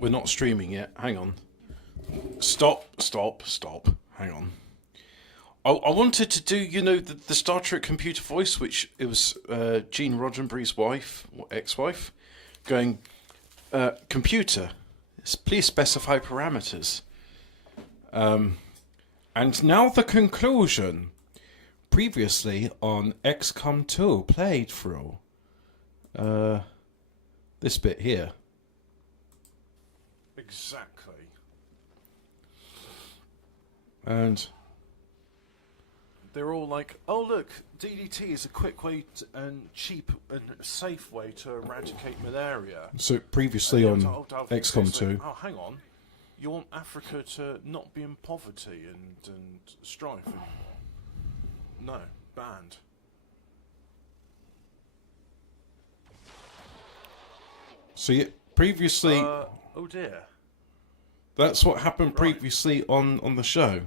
we're not streaming yet. Hang on. Stop. Hang on. I wanted to do, you know, the Star Trek computer voice, which it was Gene Roddenberry's wife, or ex-wife, going, computer, please specify parameters. And now the conclusion. Previously on Xcom 2 played through. This bit here. Exactly. And they're all like, oh look, DDT is a quick way and cheap and safe way to eradicate malaria. So previously on XCOM 2. Like, oh, hang on. You want Africa to not be in poverty and strife anymore? No, banned. So yeah, previously... oh dear. That's what happened previously on the show.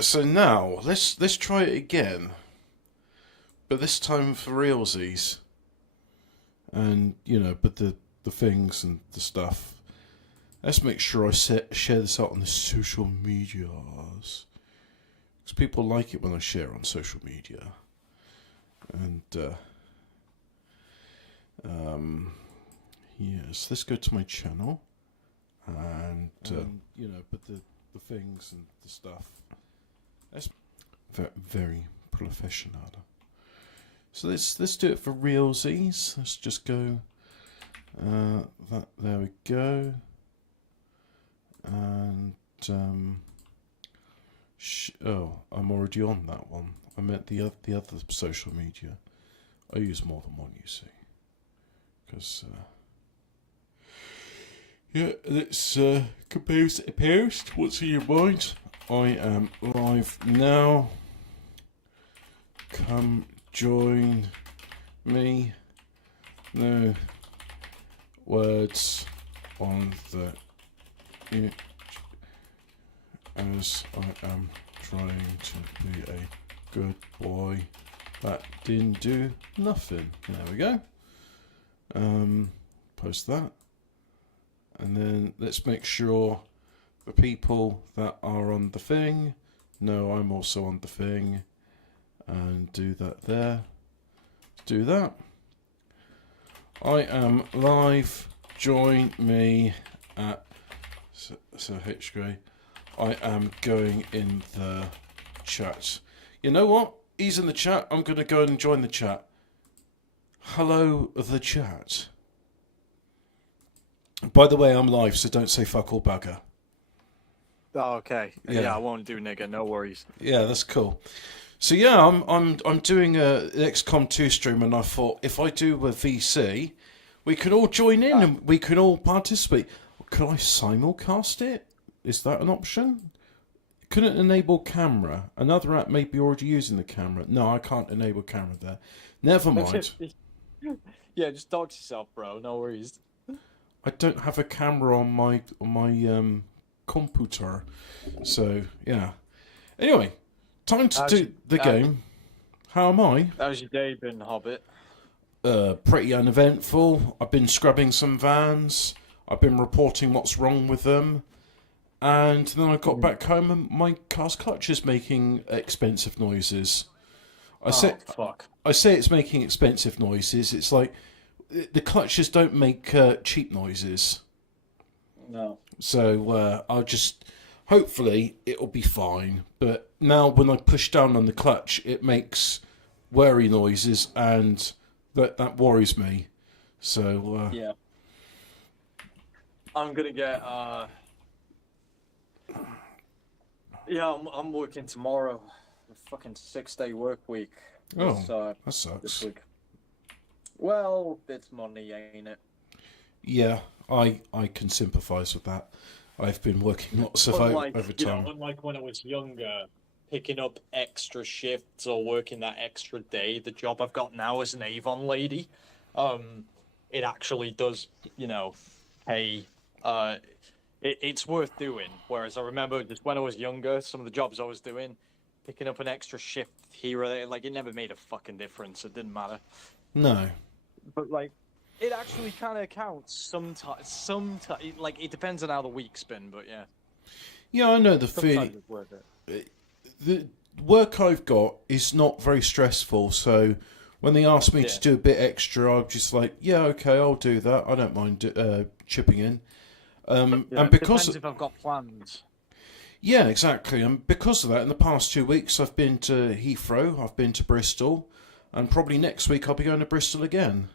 So now, let's try it again. But this time for realsies. And, you know, but the things and the stuff. Let's make sure I share this out on the social medias. Because people like it when I share on social media. And, yes, let's go to my channel. And, you know, but the things and the stuff. That's very professional. So let's do it for realsies. Let's just go. There we go. And oh, I'm already on that one. I meant the other social media. I use more than one, you see, because yeah, let's compose a post. What's in your mind? I am live now. Come join me. No words on the image, as I am trying to be a good boy that didn't do nothing. There we go. Post that. And then let's make sure the people that are on the thing know I'm also on the thing. And do that there. Do that. I am live. Join me at so H Gray. I am going in the chat. You know what? He's in the chat. I'm going to go and join the chat. Hello, the chat. By the way, I'm live, so don't say fuck all bugger. Oh, okay. Yeah, I won't do nigger. No worries. Yeah, that's cool. So yeah, I'm doing a XCOM 2 stream, and I thought if I do a VC, we can all join in and we can all participate. Could I simulcast it? Is that an option? Couldn't enable camera. Another app may be already using the camera. No, I can't enable camera there. Never mind. Yeah, just dox yourself, bro. No worries. I don't have a camera on my computer, so yeah. Anyway, time to do the game. How am I? How's your day been, Hobbit? Pretty uneventful. I've been scrubbing some vans. I've been reporting what's wrong with them. And then I got back home and my car's clutch is making expensive noises. I say it's making expensive noises. It's like the clutches don't make cheap noises. No. So I'll just... Hopefully it'll be fine. But now when I push down on the clutch, it makes worry noises and that worries me. So... yeah. I'm gonna get yeah, I'm working tomorrow. A fucking 6-day work week. Oh, that sucks. This week. Well, it's money, ain't it? Yeah, I can sympathise with that. I've been working lots of overtime. You know, unlike when I was younger, picking up extra shifts or working that extra day, the job I've got now as an Avon lady, it actually does, you know, pay. It's worth doing. Whereas I remember just when I was younger, some of the jobs I was doing, picking up an extra shift here or there, like it never made a fucking difference. It didn't matter. No. But like, it actually kind of counts sometimes. Sometimes, like it depends on how the week's been, but yeah, Yeah, I know the sometimes feeling. it's worth it. The work I've got is not very stressful, so when they ask me Yeah, to do a bit extra, I'm just like, yeah, okay, I'll do that. I don't mind chipping in. yeah. And It because, depends if I've got plans. yeah, exactly. And because of that, in the past 2 weeks, I've been to Heathrow, I've been to Bristol, and probably next week I'll be going to Bristol again.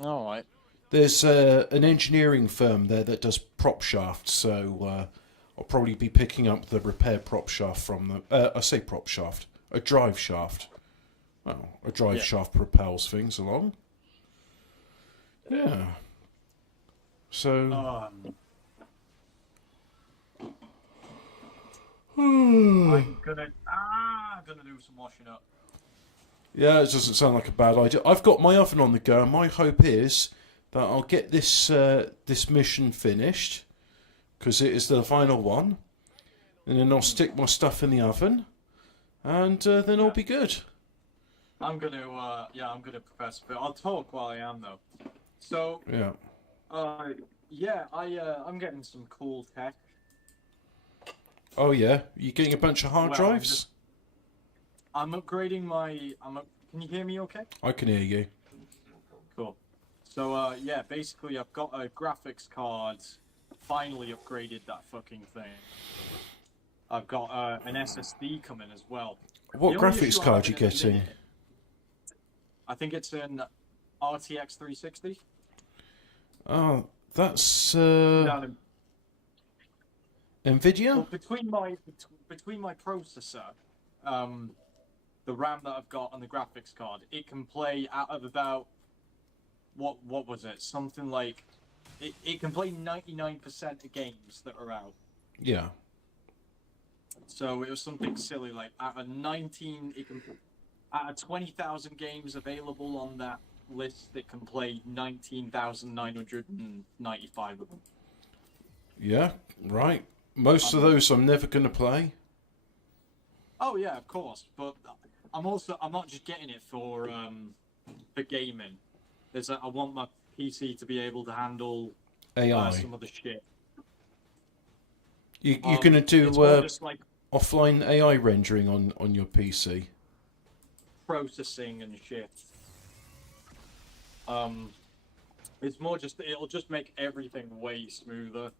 All right. There's an engineering firm there that does prop shafts, so I'll probably be picking up the repair prop shaft from them. I say prop shaft, a drive shaft. Well, a drive Yeah. shaft propels things along. Yeah. So. Um, Yeah, I'm gonna do some washing up. it doesn't sound like a bad idea. I've got my oven on the go, and my hope is that I'll get this mission finished because it is the final one, and then I'll stick my stuff in the oven, and then I'll Yeah. be good. I'm gonna prepare some food. I'll talk while I am though. So, Yeah. uh, I'm getting some cool tech. Oh yeah, you getting a bunch of hard Well, drives? I'm upgrading my. Can you hear me? Okay. I can hear you. Cool. So, yeah, basically, I've got a graphics card. Finally upgraded that fucking thing. I've got an SSD coming as well. What The only graphics issue I'm card you having at the getting? minute, I think it's an RTX 360. Oh, that's Down in Nvidia. Well, between my processor, the RAM that I've got, and the graphics card, it can play out of about what was it? Something like it can play 99% of games that are out. Yeah. So it was something silly like out of 20,000 games available on that list, it can play 19,995 of them. Yeah. Right. Most of those I'm never going to play. Oh yeah, of course. But I'm not just getting it for gaming. I want my PC to be able to handle AI. some of the shit. You're going to do It's more just like offline AI rendering on your PC. processing and shit. It's more just it'll just make everything way smoother.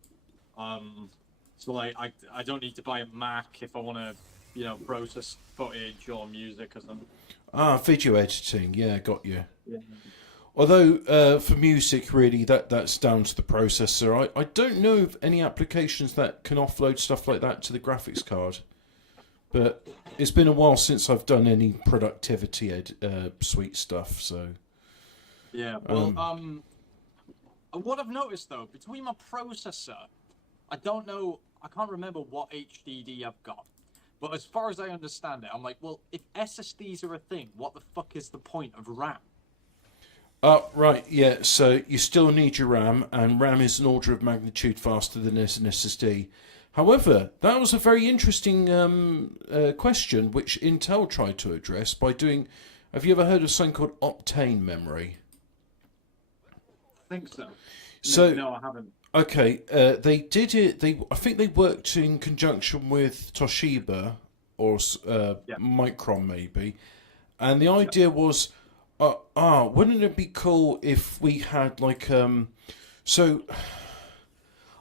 So like I don't need to buy a Mac if I want to, process footage or music or something. Ah, video editing. Yeah, got you. Yeah. Although for music, really, that's down to the processor. I don't know of any applications that can offload stuff like that to the graphics card. But it's been a while since I've done any productivity suite stuff. So Yeah. Well, what I've noticed though, between my processor, I don't know, I can't remember what HDD I've got. But as far as I understand it, I'm like, well, if SSDs are a thing, what the fuck is the point of RAM? oh, right, yeah. So you still need your RAM, and RAM is an order of magnitude faster than an SSD. However, that was a very interesting question which Intel tried to address by doing. Have you ever heard of something called Optane memory? I think so. So No, I haven't. okay, they did it. I think they worked in conjunction with Toshiba or Yeah. Micron maybe, and the idea was, wouldn't it be cool if we had like so.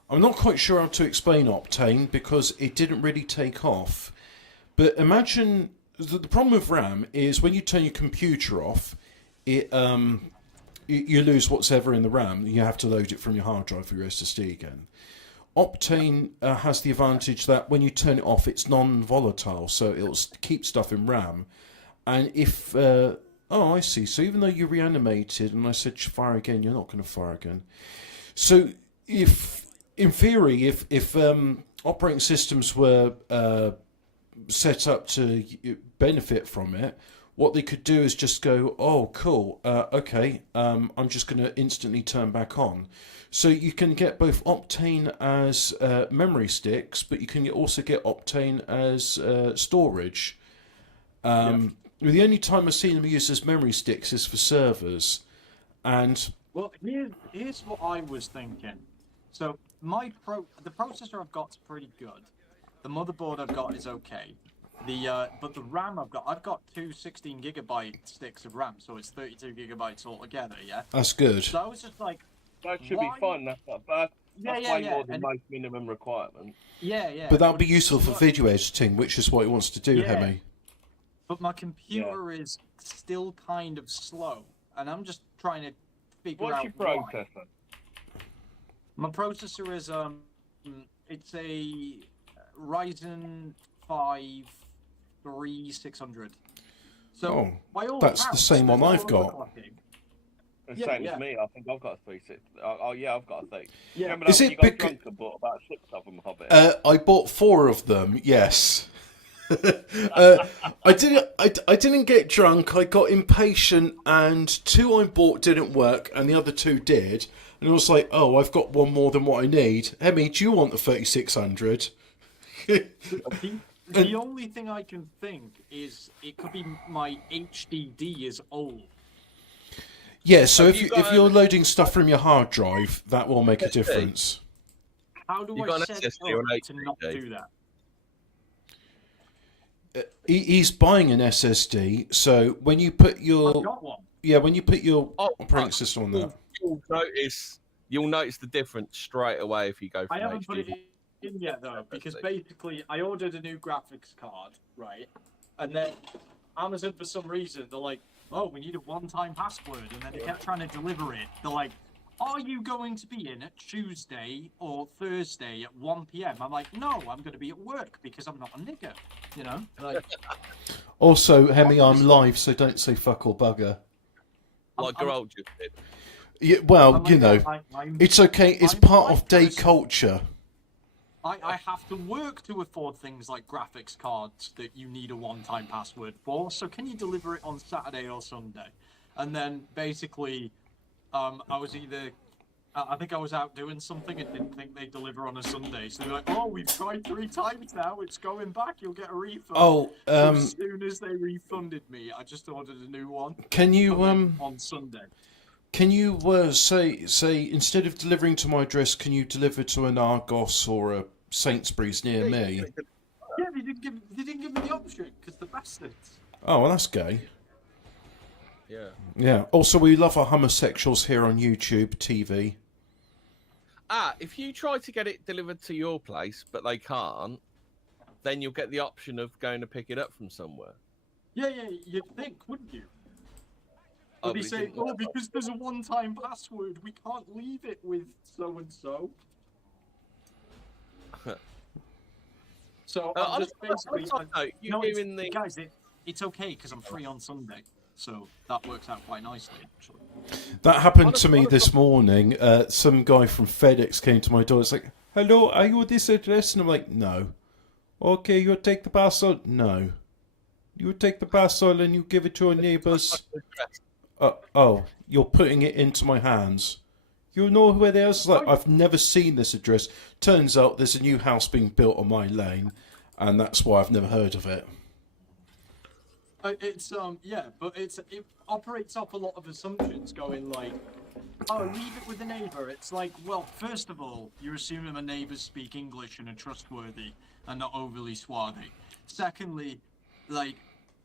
I'm not quite sure how to explain Optane because it didn't really take off. But imagine the problem with RAM is when you turn your computer off, it you lose what's ever in the RAM. You have to load it from your hard drive or your SSD again. Optane has the advantage that when you turn it off, it's non-volatile, so it'll keep stuff in RAM. And if I see. So even though you reanimated and I said fire again, you're not going to fire again. So if in theory, if operating systems were set up to benefit from it, what they could do is just go, oh, cool, okay, I'm just going to instantly turn back on. So you can get both Optane as memory sticks, but you can also get Optane as storage. The only time I've seen them used as memory sticks is for servers. And Well, here's what I was thinking. So the processor I've got's pretty good. The motherboard I've got is okay. But the RAM I've got two 16 GB sticks of RAM, so it's 32 GB altogether. Yeah. that's good. So I was just like, That should why? be fine. That's not bad. That's way more than And most minimum requirement. yeah. But that'd be it's useful for slow. video editing, which is what he wants to do, Yeah. Hemi. But my computer is still kind of slow, and I'm just trying to figure What's out your why. processor? My processor is it's a Ryzen 5 3600. So Oh, by all that's the accounts, same one there's I've no got. overclocking. The Yeah, same yeah. as me. I think I've got a 360. Oh yeah, I've got a 3. Yeah. Remember that Is when it you got bec- drunk and bought about 6 of them, Hobbit? I bought 4 of them. Yes. I didn't get drunk. I got impatient, and 2 I bought didn't work, and the other 2 did. And I was like, "Oh, I've got one more than what I need." Hemi, do you want the 3600? The only thing I can think is it could be my HDD is old. Yeah. So Have if you you got if you're loading stuff from your hard drive, that will make a SSD? difference. How do You I got an set it SSD or up an to not HDD? do that? He's buying an SSD, so when you put I've your got one. when you put your operating but system on that. You'll notice the difference straight away if you go from I haven't put it HD. in yet though, because basically I ordered a new graphics card, right? And then Amazon, for some reason, they're like, "Oh, we need a one-time password," and then they kept trying to deliver it. They're like, "Are you going to be in at Tuesday or Thursday at 1 p.m.?" I'm like, "No, I'm going to be at work because I'm not a nigger," you know. Like, Also, Hemi, I'm live, so don't say fuck or bugger. Like your old just did. Yeah, well, I'm you know, like, I'm- it's okay. It's I'm part the of right day person. culture. I have to work to afford things like graphics cards that you need a one-time password for. So can you deliver it on Saturday or Sunday? And then basically, I was I think I was out doing something and didn't think they'd deliver on a Sunday. So they're like, "Oh, we've tried 3 times now. It's going back. You'll get a refund." Oh, So as soon as they refunded me, I just ordered a new one. can you on Sunday. can you say instead of delivering to my address, can you deliver to an Argos or a Sainsbury's near me? Yeah, they didn't give me the option because the bastards. Oh, well, that's gay. Yeah. Yeah. Also, we love our homosexuals here on YouTube TV. If you try to get it delivered to your place, but they can't, then you'll get the option of going to pick it up from somewhere. Yeah, you'd think, wouldn't you? Oh, But they but it say, didn't work. because there's a one-time password, we can't leave it with so-and-so. So I'm just basically... Guys, it's okay because I'm free on Sunday. So that works out quite nicely, actually. That happened to me this morning. Some guy from FedEx came to my door. It's like, "Hello, are you at this address?" And I'm like, "No." "Okay, you take the parcel." "No." "You take the parcel and you give it to your neighbours." Oh, you're putting it into my hands. "You know where it is?" Like, I've never seen this address. Turns out there's a new house being built on my lane, and that's why I've never heard of it. It's but it operates off a lot of assumptions, going like, "Oh, leave it with the neighbour." It's like, well, first of all, you're assuming the neighbours speak English and are trustworthy and not overly swarthy. Secondly, like,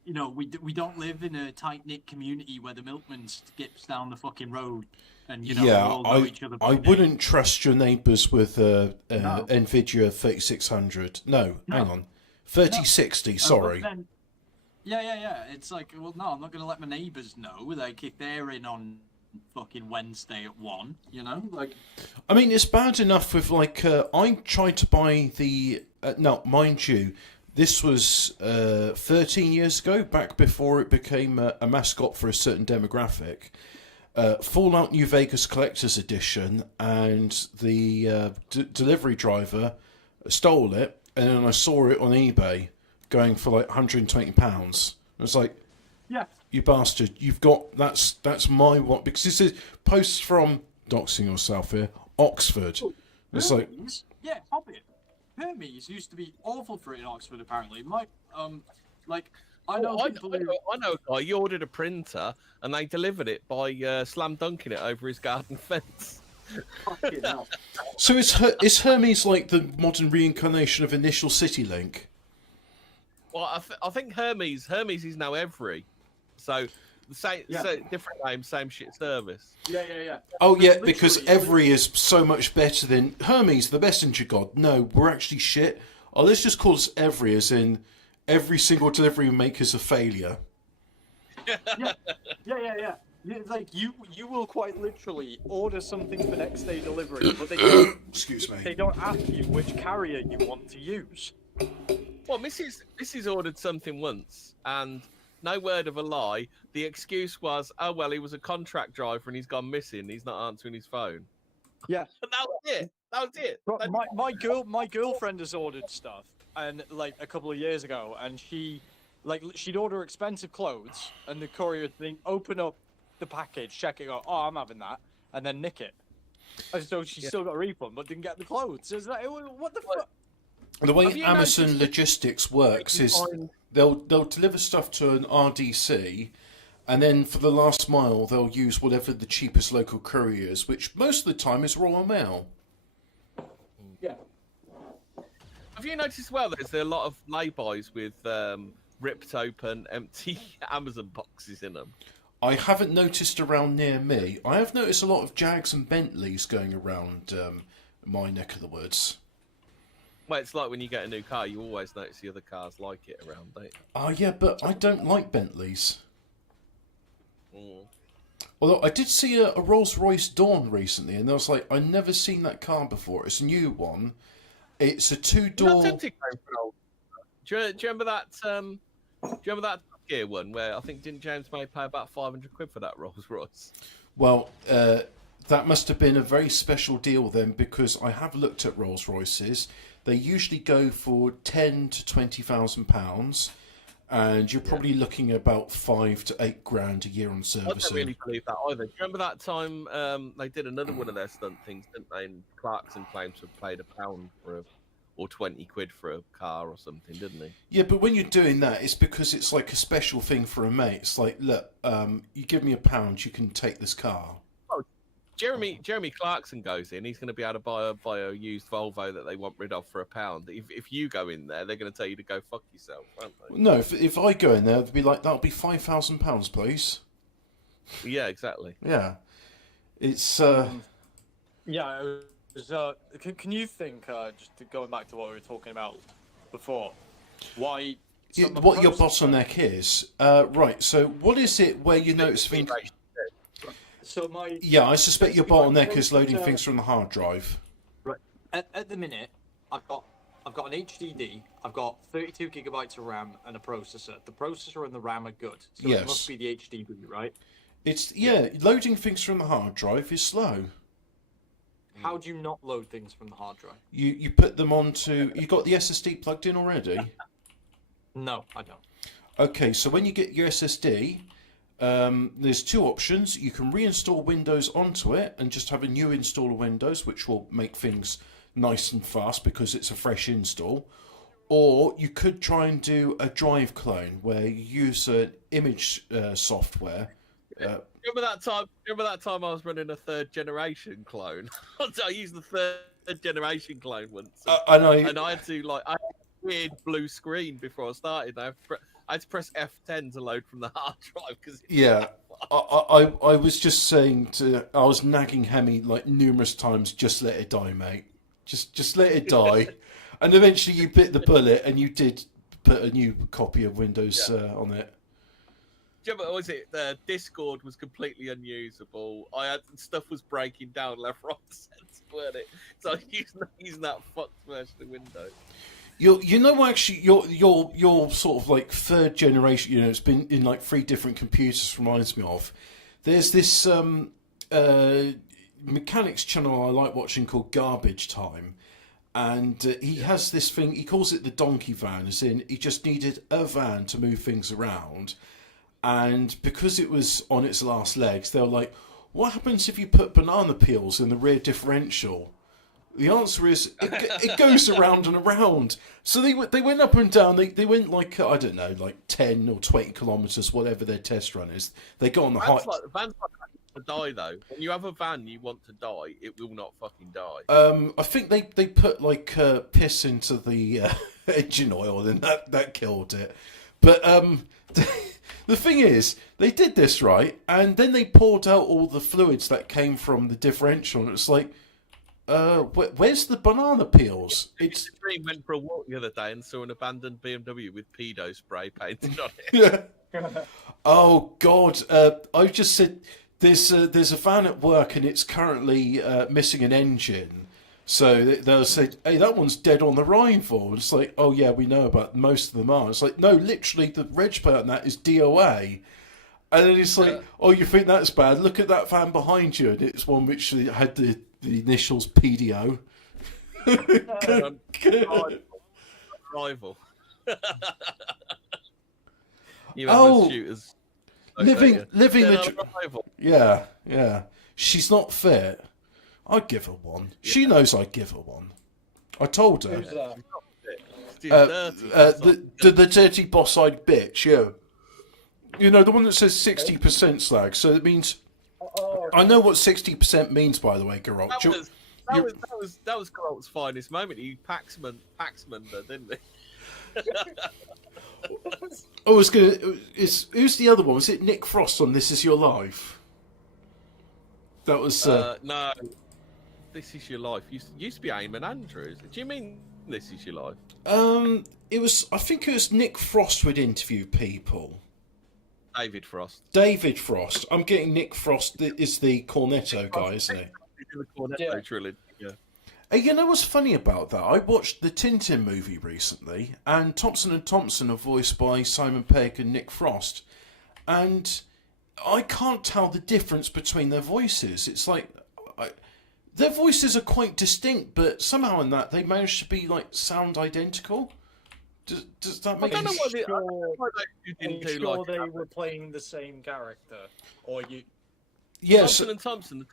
you know, we don't live in a tight knit community where the milkman skips down the fucking road, and you know, we all know each other. I by name. wouldn't trust your neighbours with No. Nvidia 3600. No, hang on, 3060. Sorry. But then, yeah. It's like, well, no, I'm not going to let my neighbours know. Like, if they're in on fucking Wednesday at 1, you know, like. I mean, it's bad enough with like I tried to buy the now, mind you, this was 13 years ago, back before it became a mascot for a certain demographic. Fallout New Vegas Collector's Edition, and the delivery driver stole it, and then I saw it on eBay going for like £120. I was like, Yeah. "You bastard! You've got that's my one," because this is posts from, doxing yourself here, Oxford. It's like, Hermes? Yeah, Hobbit. Hermes used to be awful for it in Oxford, apparently. My, like, I know I people who... know a guy. He ordered a printer, and they delivered it by slam dunking it over his garden fence. Fucking hell. So is Hermes like the modern reincarnation of Initial City Link? Well, I think Hermes is now Every, so the same, Yeah. different name, same shit service. Yeah. Oh But yeah, because literally- Every is so much better than Hermes, the messenger god. No, we're actually shit. Oh, let's just call us Every, as in every single delivery we make is a failure. Yeah. Like you will quite literally order something for next day delivery, but Excuse me. they don't ask you which carrier you want to use. Well, Mrs. ordered something once, and no word of a lie, the excuse was, "Oh well, he was a contract driver and he's gone missing. He's not answering his phone." Yeah. And that was it. That was it. But my girlfriend has ordered stuff, and like a couple of years ago, and she'd order expensive clothes, and the courier would think, open up the package, check it, go, oh, I'm having that, and then nick it. And so she still got a refund, but didn't get the clothes. It's like, what the fuck? The way Have you Amazon noticed logistics works is find- they'll deliver stuff to an RDC, and then for the last mile they'll use whatever the cheapest local courier is, which most of the time is Royal Mail. Yeah. Have you noticed as well there's a lot of laybys with ripped open, empty Amazon boxes in them? I haven't noticed around near me. I have noticed a lot of Jags and Bentleys going around my neck of the woods. Well, it's like when you get a new car, you always notice the other cars like it around, don't you? Oh yeah, but I don't like Bentleys. Mm. Although I did see a Rolls-Royce Dawn recently, and I was like, I've never seen that car before. It's a new one. It's a You're not two-door... tempted going for an old- Do you remember that? Do you remember that Top Gear one where I think didn't James May pay about 500 quid for that Rolls Royce? Well, that must have been a very special deal then, because I have looked at Rolls-Royces. They usually go for £10,000 to £20,000, and you're probably looking at about £5,000 to £8,000 a year on I servicing. don't really believe that either. Do you remember that time they did another one of their stunt things, didn't they? And Clarkson claimed to have paid £1 for or 20 quid for a car or something, didn't he? Yeah, but when you're doing that, it's because it's like a special thing for a mate. It's like, look, you give me £1, you can take this car. Jeremy Clarkson goes in, he's going to be able to buy a used Volvo that they want rid of for £1. If you go in there, they're going to tell you to go fuck yourself, aren't they? No, if I go in there, they'd be like, that'll be £5,000, please. Yeah, exactly. Yeah. It's... Yeah, it was, can you think, just going back to what we were talking about before, why... what your bottleneck is. Right, so what is it where you notice things... So my... Yeah, I suspect your basically my bottleneck is loading processor- things from the hard drive. Right. At the minute, I've got an HDD, I've got 32 gigabytes of RAM and a processor. The processor and the RAM are good, so Yes. it must be the HDD, right? It's loading things from the hard drive is slow. How do you not load things from the hard drive? You put them onto... You got the SSD plugged in already? No, I don't. Okay, so when you get your SSD, there's two options. You can reinstall Windows onto it and just have a new install of Windows, which will make things nice and fast because it's a fresh install. Or you could try and do a drive clone where you use an image software. Remember that time I was running a third generation clone? I used the third generation clone once. And I had to I had a weird blue screen before I started. I had to press F10 to load from the hard drive because I was just saying I was nagging Hemi like numerous times. Just let it die, mate. Just let it die. And eventually you bit the bullet and you did put a new copy of Windows on it. Yeah, but was it Discord was completely unusable. Stuff was breaking down left, right, centre, weren't it? So I was using that fucked version of Windows. You know, actually, your sort of like third generation. You know, it's been in like 3 different computers. Reminds me of. There's this mechanics channel I like watching called Garbage Time, and he has this thing. He calls it the donkey van, as in he just needed a van to move things around. And because it was on its last legs, they were like, what happens if you put banana peels in the rear differential? The answer is it goes around and around. So they went up and down. They went like I don't know, like 10 or 20 kilometers, whatever their test run is. They got on the high. Van's like to die though. When you have a van, you want to die. It will not fucking die. I think they put like piss into the engine oil, and that killed it. But the thing is, they did this right, and then they poured out all the fluids that came from the differential, and it's like. Where's the banana peels? It's Dream went for a walk the other day and saw an abandoned BMW with pedo spray painted on it. yeah. Oh God! I just said there's a van at work and it's currently missing an engine. So they'll say, "Hey, that one's dead on arrival." It's like, "Oh yeah, we know about most of them are." It's like, no, literally the reg plate on that is DOA. And then it's like, "Oh, you think that's bad? Look at that van behind you." And it's one which had the initials PDO. Rival. Oh, shooters. living the rival. yeah. She's not fit. I'd give her one. Yeah. She knows I'd give her one. I told her. Who's that? The dirty boss-eyed bitch. Yeah. You know, the one that says 60% slag. So it means. I know what 60% means, by the way, Garot. That was Garot's finest moment. He Paxman, didn't he? I was gonna. Who's the other one? Was it Nick Frost on This Is Your Life? That was. No. This Is Your Life. Used to be Eamon Andrews. Do you mean This Is Your Life? It was. I think it was Nick Frost would interview people. David Frost. David Frost. I'm getting Nick Frost is the Cornetto guy, isn't he? The Cornetto trilogy. Yeah. Hey, you know what's funny about that? I watched the Tintin movie recently, and Thompson and Thompson are voiced by Simon Pegg and Nick Frost, and I can't tell the difference between their voices. It's like their voices are quite distinct, but somehow in that they managed to be like sound identical. Does that make sense? Are you sure they were playing the same character, or you? Yes. Thompson and Thompson, the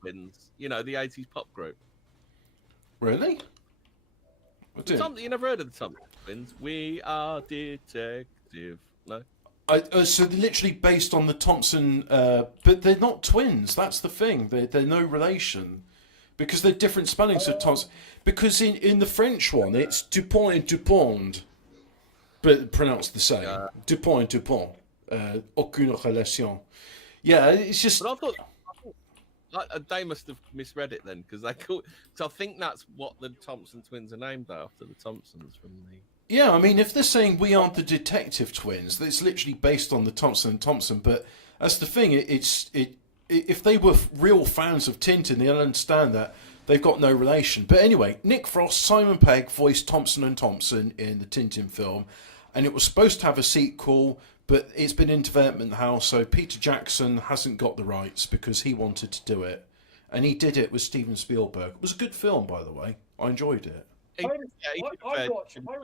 twins. You know, the '80s pop group. Really? You never heard of the Thompson twins? We are detective. No. So they're literally based on the Thompson, but they're not twins. That's the thing. They're no relation, because they're different spellings of Thompson. Because in the French one, it's Dupont and Dupont, but pronounced the same. Dupont and Dupont. Aucune relation. Yeah, it's just. But I thought they must have misread it then, because they call. So I think that's what the Thompson twins are named after, the Thompsons from the. Yeah, I mean, if they're saying we aren't the detective twins, it's literally based on the Thompson and Thompson. But that's the thing. If they were real fans of Tintin, they'll understand that they've got no relation. But anyway, Nick Frost, Simon Pegg voiced Thompson and Thompson in the Tintin film, and it was supposed to have a sequel, but it's been in development hell, so Peter Jackson hasn't got the rights because he wanted to do it, and he did it with Steven Spielberg. It was a good film, by the way. I enjoyed it. I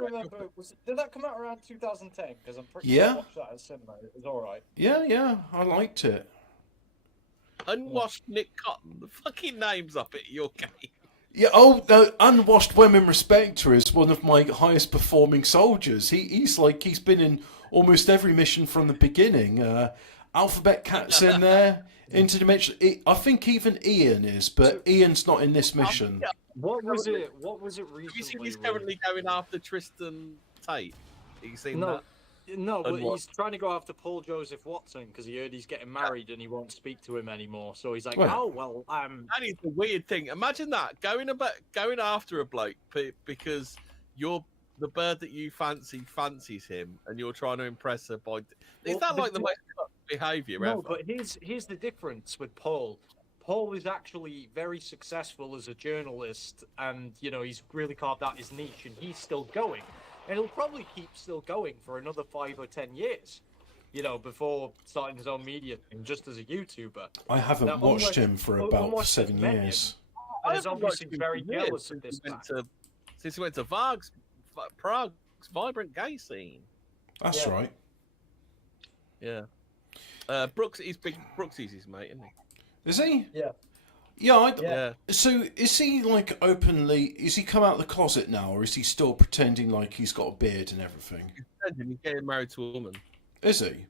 remember. Did that come out around 2010? Because I'm pretty Yeah. sure I watched that at cinema. It was all right. Yeah, I liked it. Unwashed Nick Cotton. The fucking name's up at your game. Yeah. Oh, no, Unwashed Women Respecter is one of my highest performing soldiers. He's been in almost every mission from the beginning. Alphabet Cat's in there. Interdimensional. I think even Ian is, but Ian's not in this mission. What was it? Recently? Have you seen he's currently going after Tristan Tate? Have you seen that? No, but he's trying to go after Paul Joseph Watson because he heard he's getting married and he won't speak to him anymore. So he's like, Well, That is the weird thing. Imagine that going after a bloke because the bird that you fancies him, and you're trying to impress her by. Is that like the most behaviour ever? No, but here's the difference with Paul. Paul is actually very successful as a journalist, and he's really carved out his niche, and he's still going, and he'll probably keep still going for another 5 or 10 years, before starting his own media thing, just as a YouTuber. I haven't watched him for about 7 years. And he's obviously very jealous of this man. Since he went to Prague's vibrant gay scene. That's right. Yeah. Brooksy's his mate, isn't he? Is he? Yeah. Yeah, Yeah. So is he like openly? Is he come out of the closet now, or is he still pretending like he's got a beard and everything? He's getting married to a woman. Is he?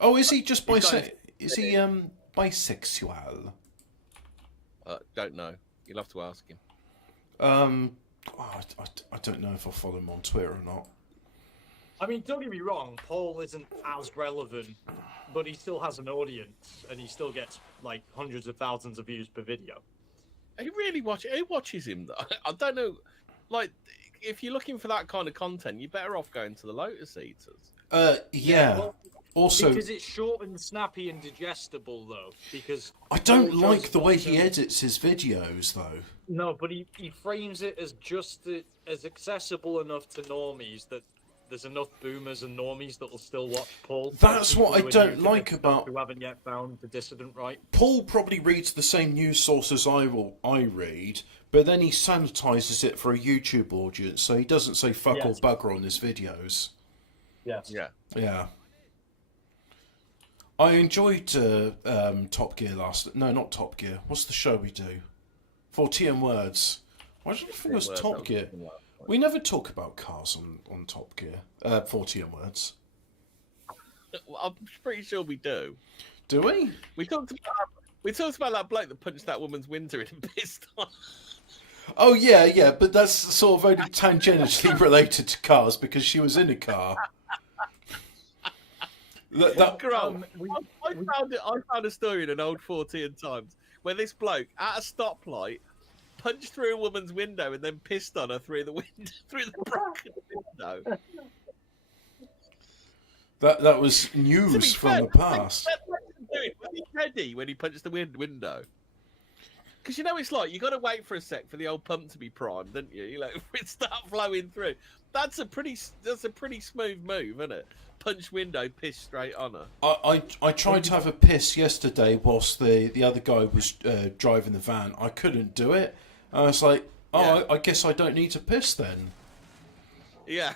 Oh, is he just He's got Is he bisexual? Don't know. You'll have to ask him. I don't know if I follow him on Twitter or not. I mean, don't get me wrong, Paul isn't as relevant, but he still has an audience, and he still gets like hundreds of thousands of views per video. Who watches him though? I don't know. Like, if you're looking for that kind of content, you're better off going to the Lotus Eaters. Yeah. Well, Also, because it's short and snappy and digestible, though. Because I don't Paul like does the way want he to- edits his videos, though. No, but he frames it as as accessible enough to normies that there's enough boomers and normies that will still watch Paul. That's People what I who are don't new to like this about- stuff, who haven't yet found the dissident right. Paul probably reads the same news sources I read, but then he sanitizes it for a YouTube audience, so he doesn't say fuck or Yes. bugger on his videos. Yes. Yeah. Yeah. I enjoyed Top Gear No, not Top Gear. What's the show we do? 40 Words. Why did I think it was Top Gear? We never talk about cars on Top Gear. 40 Words. Well, I'm pretty sure we do. Do we? We talked about that bloke that punched that woman's window in and pissed on. Oh, yeah, but that's sort of only tangentially related to cars because she was in a car. Grant, I found a story in an old 14 Times where this bloke at a stoplight punched through a woman's window and then pissed on her through the broken window. That was news To be from fair, the past. Was he ready when he punched the window? Because you know it's like you got to wait for a sec for the old pump to be primed, don't you? You know, for it start flowing through. That's a pretty smooth move, isn't it? Punch window, piss straight on her. I tried to have a piss yesterday whilst the other guy was driving the van. I couldn't do it. I was like, I guess I don't need to piss then. Yeah.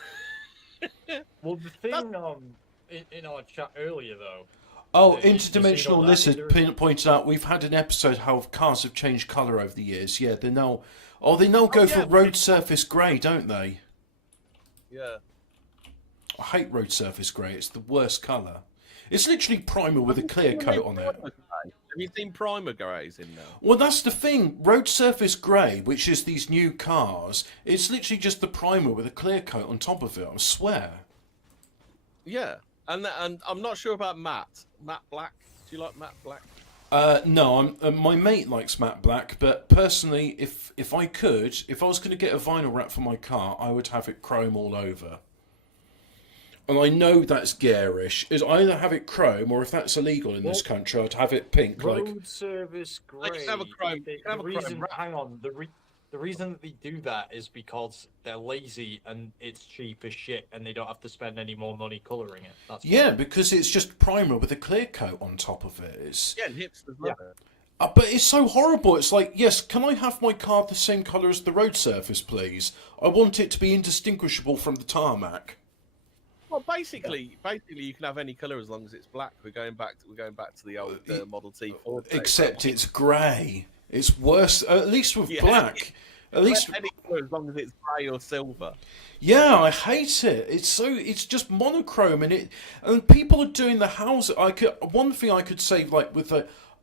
Well, the thing in our chat earlier, though. Oh, you seen all Interdimensional that Lizard either? pointed out we've had an episode how cars have changed colour over the years. Yeah, they now go for road surface grey, don't they? Yeah. I hate road surface grey. It's the worst colour. It's literally primer with a clear coat on it. Have you seen primer greys in now? Well, that's the thing. Road surface grey, which is these new cars, it's literally just the primer with a clear coat on top of it. I swear. Yeah. And I'm not sure about matte black. Do you like matte black? No, my mate likes matte black, but personally, if I was going to get a vinyl wrap for my car, I would have it chrome all over. And I know that's garish. Is either have it chrome, or if that's illegal in this country, I'd have it pink. Road service I grey. just have a chrome- The have a chrome reason, wrap. hang on, the reason that they do that is because they're lazy and it's cheap as shit, and they don't have to spend any more money colouring it. That's why. Yeah, because it's just primer with a clear coat on top of it. It's Yeah, and hipsters love it. but it's so horrible. It's like, yes, can I have my car the same colour as the road surface, please? I want it to be indistinguishable from the tarmac. Well, basically, you can have any colour as long as it's black. We're going back to the old Model T Ford days. Except it's grey. It's worse. At least with Yeah. black. At least, any colour as long as it's grey or silver. yeah, I hate it. It's just monochrome, and people are doing the house. One thing I could say, like with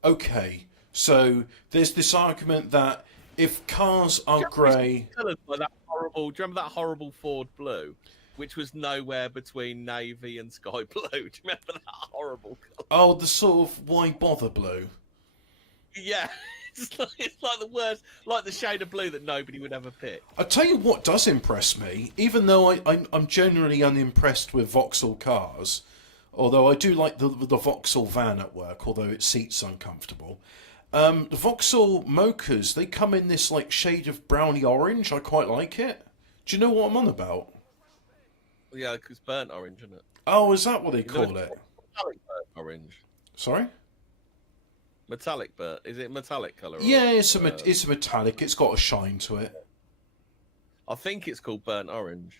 okay, so there's this argument that if cars are grey, Coloured by that horrible. Do you remember that horrible Ford blue, which was nowhere between navy and sky blue? Do you remember that horrible colour? oh, the sort of why bother blue. Yeah, it's like the worst, like the shade of blue that nobody would ever pick. I tell you what does impress me, even though I'm generally unimpressed with Vauxhall cars, although I do like the Vauxhall van at work, although its seat's uncomfortable. The Vauxhall Mochas, they come in this like shade of browny orange. I quite like it. Do you know what I'm on about? Yeah, because burnt orange, isn't it? Oh, is that what they call it? Metallic burnt orange. Sorry? Metallic burnt. Is it metallic colour? Yeah, it's a metallic. It's got a shine to it. I think it's called burnt orange.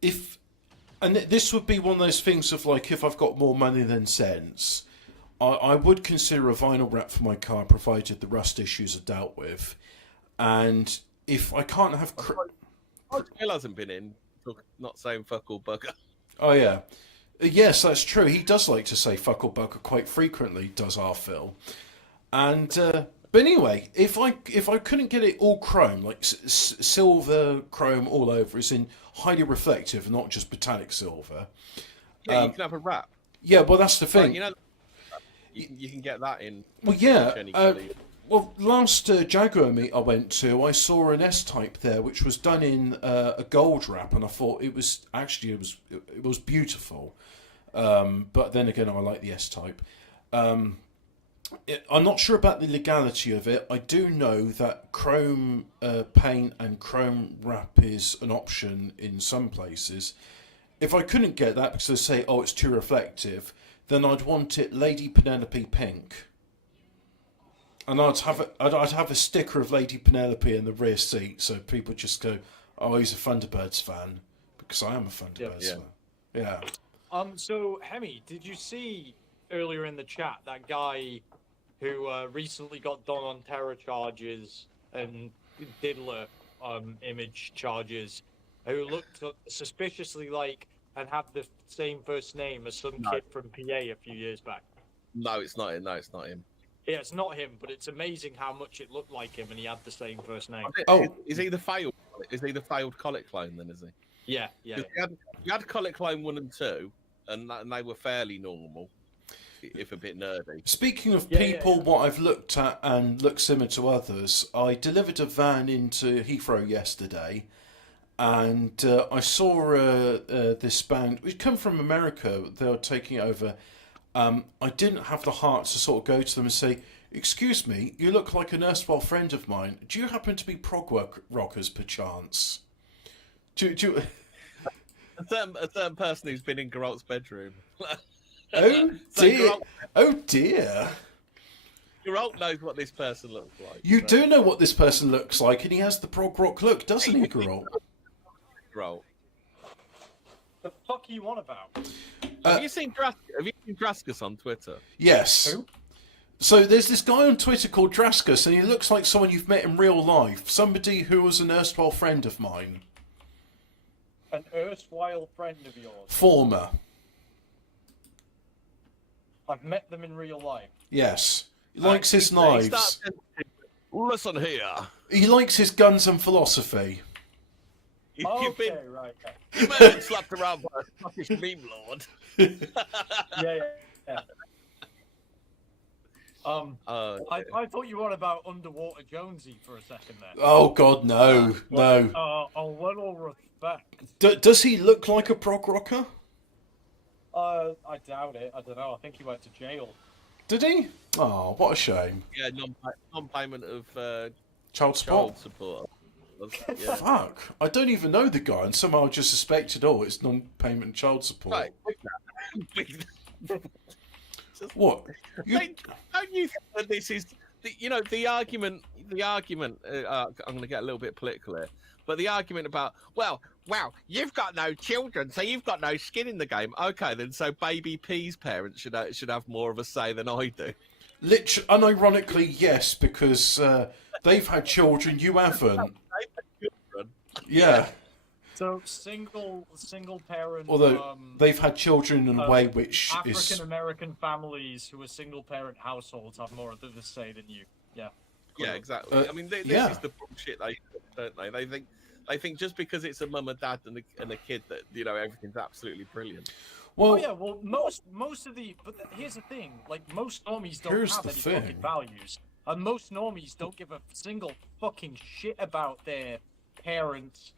This would be one of those things of like, if I've got more money than sense, I would consider a vinyl wrap for my car, provided the rust issues are dealt with. And if I can't have... Phil hasn't been in, not saying fuck all bugger. Oh, yeah. Yes, that's true. He does like to say fuck or bugger quite frequently, does our Phil. And but anyway, if I couldn't get it all chrome, like silver chrome all over, it's in highly reflective, not just metallic silver. Yeah, you can have a wrap. Yeah, well, that's the thing. Like, you know, you can get that in. Well, yeah. any colour. Well, last Jaguar meet I went to, I saw an S-Type there, which was done in a gold wrap, and I thought it was beautiful. But then again, I like the S-Type. I'm not sure about the legality of it. I do know that chrome paint and chrome wrap is an option in some places. If I couldn't get that because they say, oh, it's too reflective, then I'd want it Lady Penelope pink. And I'd have a sticker of Lady Penelope in the rear seat, so people just go, "Oh, he's a Thunderbirds fan," because I am a Thunderbirds fan. Yeah. So Hemi, did you see earlier in the chat that guy who recently got done on terror charges and diddler image charges, who looked suspiciously like and had the same first name as some kid from PA a few years back? No, it's not him. No, it's not him. Yeah, it's not him, but it's amazing how much it looked like him, and he had the same first name. Oh, is he the failed? Is he the failed Colic clone then? Is he? Yeah. You had Colic clone 1 and 2, and they were fairly normal, if a bit nerdy. Speaking of people, what I've looked at and look similar to others, I delivered a van into Heathrow yesterday, and I saw this band, which come from America. They were taking it over. I didn't have the heart to sort of go to them and say, "Excuse me, you look like an erstwhile friend of mine. Do you happen to be prog rockers, perchance?" Do you... A certain person who's been in Geralt's bedroom. Oh dear! Oh dear! Geralt knows what this person looks like. You do know what this person looks like, and he has the prog rock look, doesn't he, Geralt? Geralt. The fuck are you on about? Have you seen Draskus on Twitter? Yes. Who? So there's this guy on Twitter called Draskus, and he looks like someone you've met in real life. Somebody who was an erstwhile friend of mine. An erstwhile friend of yours. Former. I've met them in real life. Yes. He likes his knives. Listen here. He likes his guns and philosophy. You've been Right. you may have been slapped around by a Scottish meme lord. Yeah. I thought you were on about Underwater Jonesy for a second there. Oh God, no, no. Little respect. Does he look like a prog rocker? I doubt it. I don't know. I think he went to jail. Did he? Oh, what a shame. Yeah, non-payment of Child support. child support. Yeah. Fuck. I don't even know the guy, and somehow I just suspected, oh, it's non-payment child support. Right. What? Don't you think that this is, the argument? I'm going to get a little bit political here, but the argument about, well, you've got no children, so you've got no skin in the game. Okay, then, so Baby P's parents should have more of a say than I do. Unironically, yes, because they've had children, you haven't. Yeah. So single parent. Although they've had children in a way which is African American families who are single parent households have more of the say than you. Yeah. Yeah, exactly. I mean, this is the bullshit they don't they? They think just because it's a mum and dad and a kid that everything's absolutely brilliant. Well, most of the. But here's the thing: like most normies don't Here's have the any thing. fucking values, and most normies don't give a single fucking shit about their parents.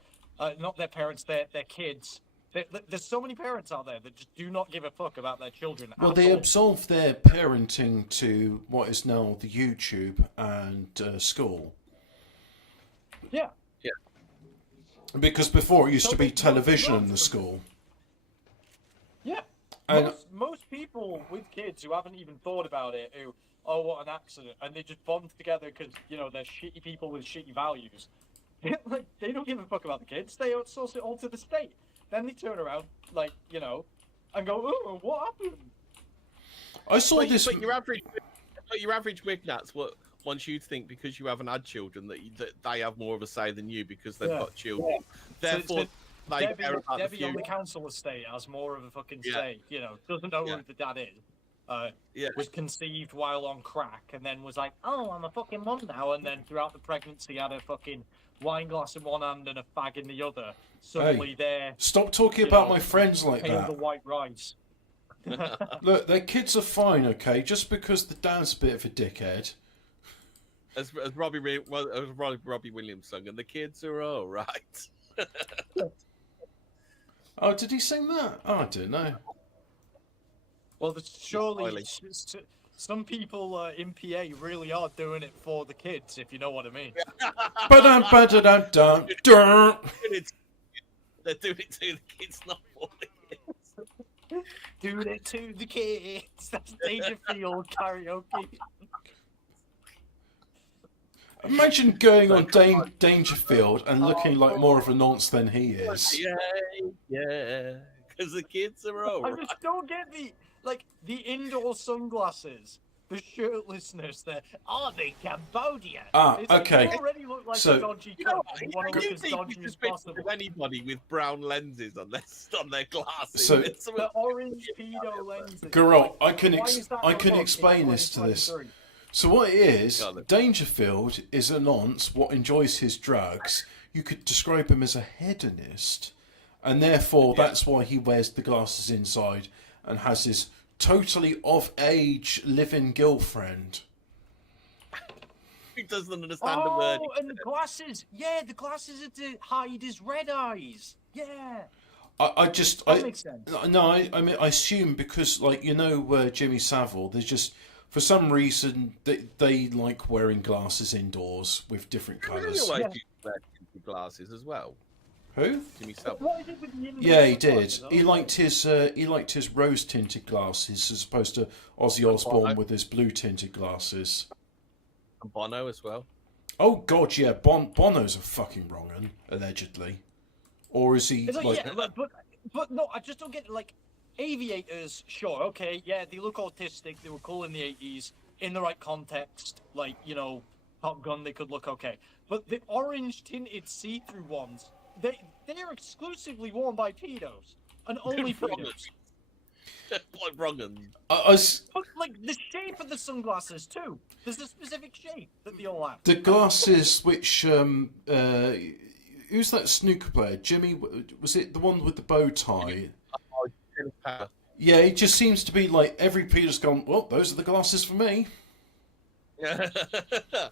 Not their parents, their kids. There's so many parents out there that just do not give a fuck about their children. Well, at they all. absolve their parenting to what is now the YouTube and school. Yeah. Because before it used So to be they- television most in the of them- school. Yeah. And Most people with kids who haven't even thought about it, who, oh, what an accident, and they just bond together because, they're shitty people with shitty values. They don't give a fuck about the kids. They outsource it all to the state. Then they turn around, and go, oh, what happened? I saw But, this. but your average Wignats, what wants you to think because you haven't had children that they have more of a say than you because they've got children. Therefore, they Debbie, care about Debbie the on the future. council estate has more of a fucking Yeah. say. You know, doesn't know Yeah. who the dad is. Yeah. Was conceived while on crack, and then was like, "Oh, I'm a fucking mum now." And then throughout the pregnancy, had a fucking wine glass in one hand and a fag in the other. Suddenly, they're Stop talking you about know, my friends like paying that. the white rice. Look, their kids are fine, okay? Just because the dad's a bit of a dickhead. As Robbie Williams sung, and the kids are all right. Oh, did he sing that? Oh, I didn't know. Well, surely Spoiling. some people in PA really are doing it for the kids, if you know what I mean. Ba-dum-ba-da-dum-dum. Dun. They're doing it to the kids, not for the kids. Doing it to the kids. That's Dangerfield karaoke. Imagine going on Dangerfield and looking like more of a nonce than he is. Yeah, because the kids are all I right. just don't get the indoor sunglasses, the shirtlessness there. Are they Cambodia? Ah, It's like, okay. You already look like So- a dodgy You know, cunt. You want I to do look as think dodgy it's as suspicious possible. of anybody with brown lenses on their glasses. So- It's The orange pedo lenses. Girl, I can Why is that I not can done in explain this to this. 2023? So what it is, Got it. Dangerfield is a nonce what enjoys his drugs. You could describe him as a hedonist, and therefore that's why he wears the glasses inside and has his totally of-age living girlfriend. Who doesn't understand the word? Oh, and the glasses. Yeah, the glasses are to hide his red eyes. Yeah. That makes sense. No, I mean, I assume because, like, Jimmy Savile, there's just, for some reason, they like wearing glasses indoors with different He colours. always Yeah. used to wear glasses as well. Who? Jimmy Savile. What is it with the indoor Yeah, he did. sunglasses? He liked his rose tinted glasses as opposed to Ozzy Osbourne with his blue tinted glasses. And Bono as well. Oh God, yeah, Bono's a fucking wrong un, allegedly, or is he It's like, like? yeah, but no, I just don't get it. Like, aviators, sure, okay, yeah, they look autistic. They were cool in the 80s in the right context. Like, Top Gun, they could look okay. But the orange tinted see-through ones, they're exclusively worn by pedos and only pedos. Like wrong un. I was, But like the shape of the sunglasses too. There's a specific shape that they all have. the glasses which who's that snooker player? Jimmy, was it the one with the bow tie? Yeah, it just seems to be like every pedo's gone. Well, those are the glasses for me. The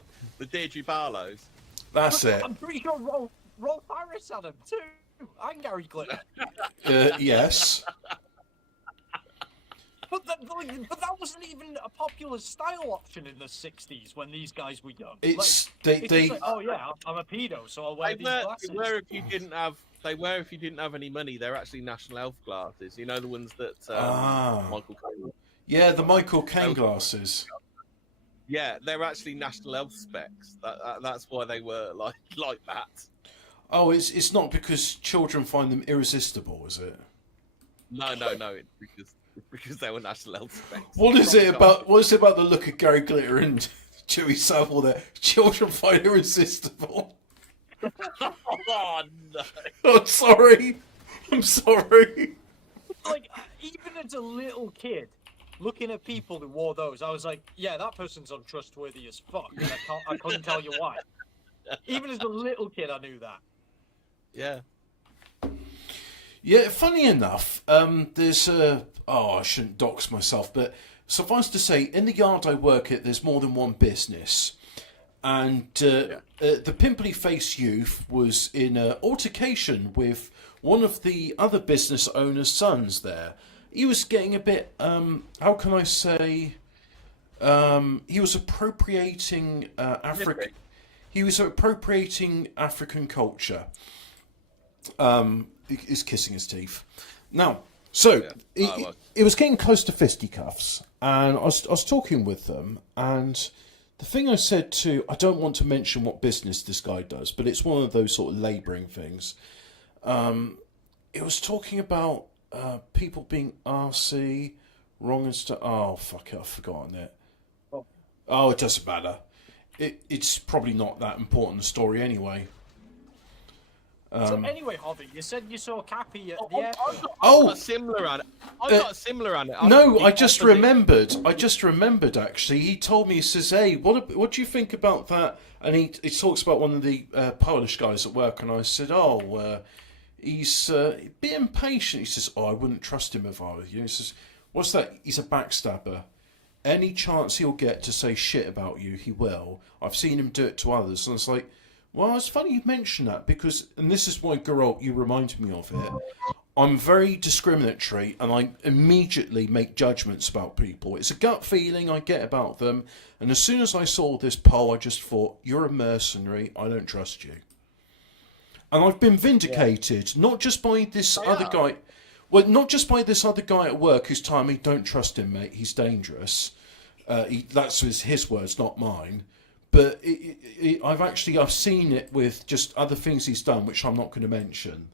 Deirdre Barlows. That's But it. I'm pretty sure Rolf Harris had them too. And Gary Glitter. Yes. But that wasn't even a popular style option in the 60s when these guys were young. It's It's they. just like, oh yeah, I'm a pedo, so I'll wear They these were, glasses. they were if you didn't have. They were if you didn't have any money. They're actually National Health glasses. You know the ones that Michael Caine. Yeah, the Michael Caine glasses. Yeah, they're actually National Health specs. That's why they were like that. Oh, it's not because children find them irresistible, is it? No, it's because they were National Health specs. What is it about the look of Gary Glitter and Jimmy Savile that children find irresistible? Oh no! I'm sorry. I'm sorry. Like, even as a little kid, looking at people who wore those, I was like, yeah, that person's untrustworthy as fuck, and I couldn't tell you why. Even as a little kid, I knew that. Yeah. Yeah, funny enough, there's I shouldn't dox myself, but suffice to say, in the yard I work at, there's more than one business. And the pimply face youth was in an altercation with one of the other business owner's sons there. He was getting a bit, how can I say, he was appropriating African. He was appropriating African culture. He's kissing his teeth. Now, so it was getting close to fisticuffs, and I was talking with them, and the thing I said to, I don't want to mention what business this guy does, but it's one of those sort of labouring things. It was talking about people being arsey, Wrong as to. Oh, fuck it, I've forgotten it. Oh. Oh, it doesn't matter. It's probably not that important a story anyway. So anyway, Harvey, you said you saw Cappy at the I've airport. got a similar at it. I've got a similar at it. No, The I just opposite. remembered. I just remembered, actually. He told me, he says, hey, what do you think about that? And he talks about one of the Polish guys at work, and I said, he's a bit impatient. He says, I wouldn't trust him if I were you. He says, what's that? He's a backstabber. Any chance he'll get to say shit about you, he will. I've seen him do it to others. And it's like, well, it's funny you mention that, because, and this is why, Geralt, you reminded me of it, I'm very discriminatory and I immediately make judgments about people. It's a gut feeling I get about them, and as soon as I saw this poll, I just thought, you're a mercenary, I don't trust you. And I've been vindicated, not just by this other guy, well, not just by this other guy at work who's telling me, don't trust him, mate, he's dangerous. That's his words, not mine. But I've seen it with just other things he's done, which I'm not going to mention.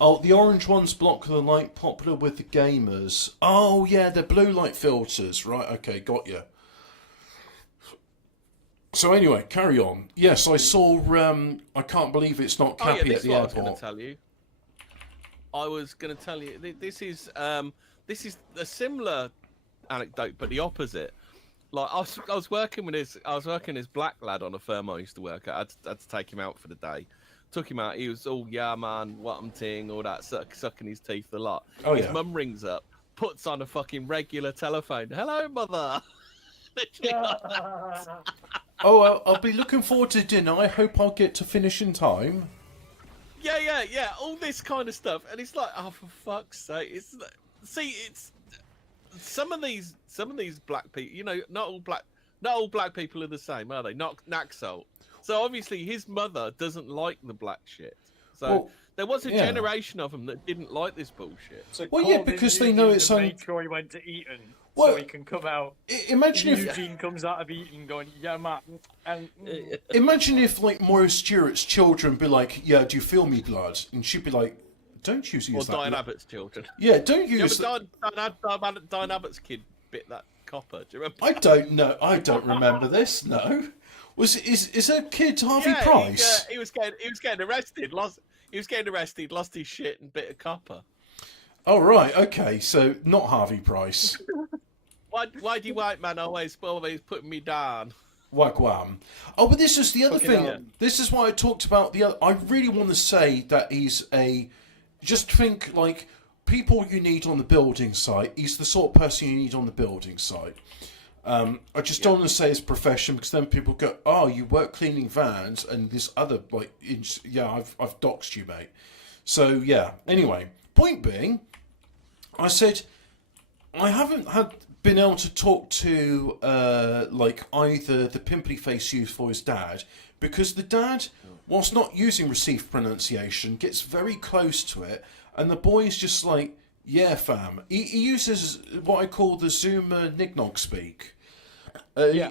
Oh, the orange ones block the light, popular with the gamers. Oh, yeah, they're blue light filters. Right, okay, got you. So anyway, carry on. Yes, I saw, I can't believe it's not Cappy at the airport. I was going to tell you, this is a similar anecdote, but the opposite. Like I was working with this black lad on a firm I used to work at. I had to take him out for the day. Took him out. He was all, yeah, man, what I'm ting, all that, sucking his teeth a lot. Oh, his yeah. mum rings up, puts on a fucking regular telephone. Hello, mother. Oh, I'll be looking forward to dinner. I hope I'll get to finish in time. Yeah. All this kind of stuff, and it's like, oh, for fuck's sake! It's some of these black people. You know, not all black people are the same, are they? Not Naxalt. So obviously his mother doesn't like the black shit. So Well, there was a yeah. generation of them that didn't like this bullshit. So Well, yeah, because they know it's Make sure he went to Eton, Well, so he can come out. Imagine if Eugene comes out of Eton going, yeah, man, and Imagine if, like, Moira Stewart's children be like, yeah, do you feel me, blood? And she'd be like, don't use Or that. Diane Abbott's children. Yeah, don't Yeah, use but that. Diane Abbott's kid bit that copper. Do you remember? I don't know. I don't remember this. No, is a kid Harvey Yeah, Price? he was getting arrested. Lost his shit and bit of copper. Oh right, okay. So not Harvey Price. Why do you white man always putting me down? Wagwam. Oh, but this is the other Fucking thing. hell. This is why I talked about the other. I really want to say that he's a. Just think like people you need on the building site. He's the sort of person you need on the building site. I just don't want to say his profession because then people go, "Oh, you work cleaning vans," and this other like, yeah, I've doxed you, mate. So yeah. Anyway, point being, I said I haven't been able to talk to like either the pimply face youth or his dad because the dad, whilst not using received pronunciation, gets very close to it, and the boy's just like, yeah, fam. He uses what I call the Zoomer Nignog speak. yeah.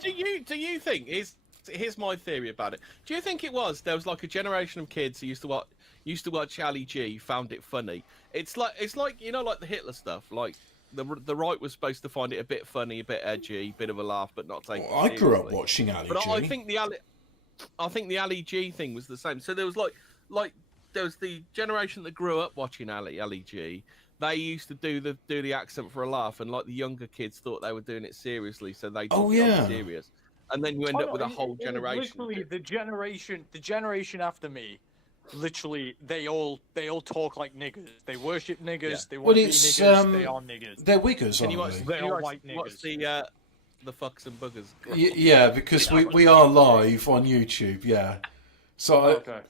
Do you think here's my theory about it. Do you think there was like a generation of kids who used to watch Ali G, found it funny? It's like you know, like the Hitler stuff. Like the right was supposed to find it a bit funny, a bit edgy, bit of a laugh, but not take it I grew up seriously. watching Ali But G. I think the Ali G thing was the same. So there was like there was the generation that grew up watching Ali G. They used to do the accent for a laugh, and like the younger kids thought they were doing it seriously, so they took it on serious. And then you end up with a whole generation. Literally, the generation after me, literally, they all talk like niggers. They worship niggers. Yeah. They want to be it's, niggers. They are niggers. They're wiggers, Can you aren't watch, they? They can you are watch, white niggers. what's the fucks and buggers? Yeah, because we are live on YouTube. Yeah, so Okay.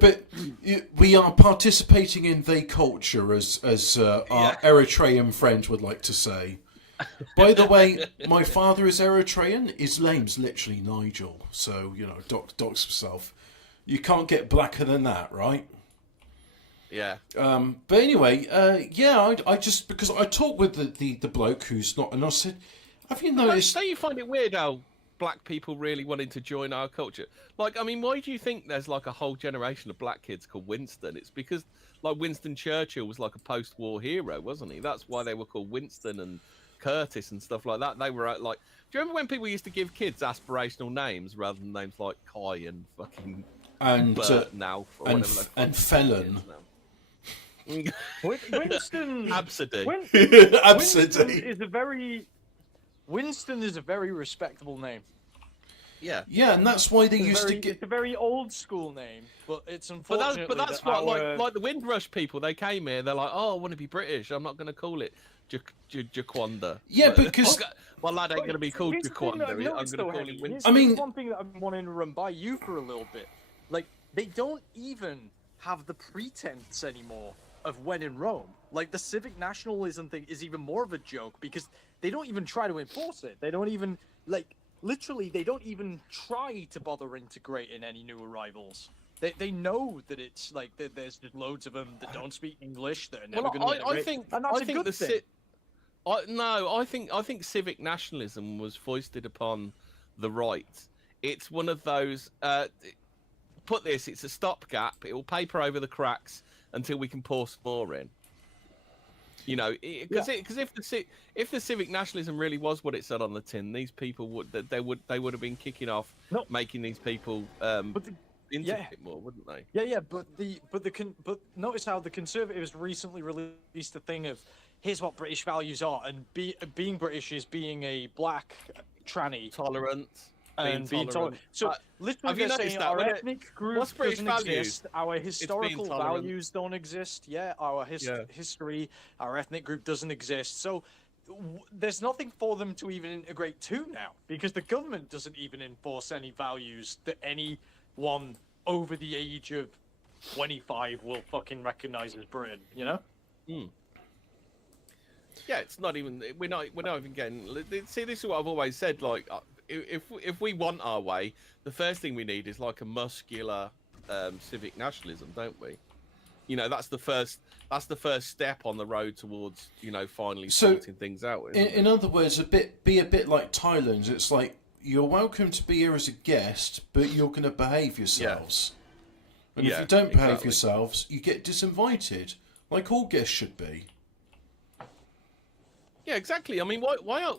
but we are participating in the culture, as our Eritrean friend would like to say. By the way, my father is Eritrean. His name's literally Nigel. So you know, docs himself. You can't get blacker than that, right? Yeah. But anyway, yeah, I just because I talked with the bloke who's not, and I said, "Have you noticed?" Don't you find it weird how black people really wanting to join our culture? Like, I mean, why do you think there's like a whole generation of black kids called Winston? It's because like Winston Churchill was like a post-war hero, wasn't he? That's why they were called Winston and Curtis and stuff like that. They were like, do you remember when people used to give kids aspirational names rather than names like Kai and fucking Bert now or and whatever and Felon? Winston. Absidy. Winston is a very respectable name. Yeah. Yeah, and that's why they used to It's get. a very old school name, but it's But unfortunate. that's what like the Windrush people. They came here. They're like, oh, I want to be British. I'm not going to call it Jaquanda. Yeah, because my lad ain't going to be called Jaquanda. I'm going to call him Winston. I mean, one thing that I've been wanting to run by you for a little bit. Like, they don't even have the pretense anymore of when in Rome. Like, the civic nationalism thing is even more of a joke because they don't even try to enforce it. They don't even, like, literally, they don't even try to bother integrating any new arrivals. They know that it's like that there's just loads of them that don't speak English that are never going to integrate. I think civic nationalism was foisted upon the right. It's one of those. It's a stopgap. It will paper over the cracks until we can pour some more in. You know, because if the civic nationalism really was what it said on the tin, these people would have been kicking off, making these people into it more, wouldn't they? Yeah. But notice how the Conservatives recently released a thing of here's what British values are, and being British is being a black tranny, tolerant. And being tolerant. So literally, they're saying our ethnic group doesn't exist. Our historical values don't exist. Yeah, our history, our ethnic group doesn't exist. So there's nothing for them to even integrate to now because the government doesn't even enforce any values that anyone over the age of 25 will fucking recognize as Britain. You know? Mm. Yeah, it's not even. We're not even getting. See, this is what I've always said. Like, if we want our way, the first thing we need is like a muscular civic nationalism, don't we? You know, that's the first step on the road towards, you know, finally sorting things out. In other words, be a bit like Thailand. It's like you're welcome to be here as a guest, but you're going to behave yourselves. Yeah. And if you don't behave yourselves, you get disinvited, like all guests should be. Yeah, exactly. I mean, why are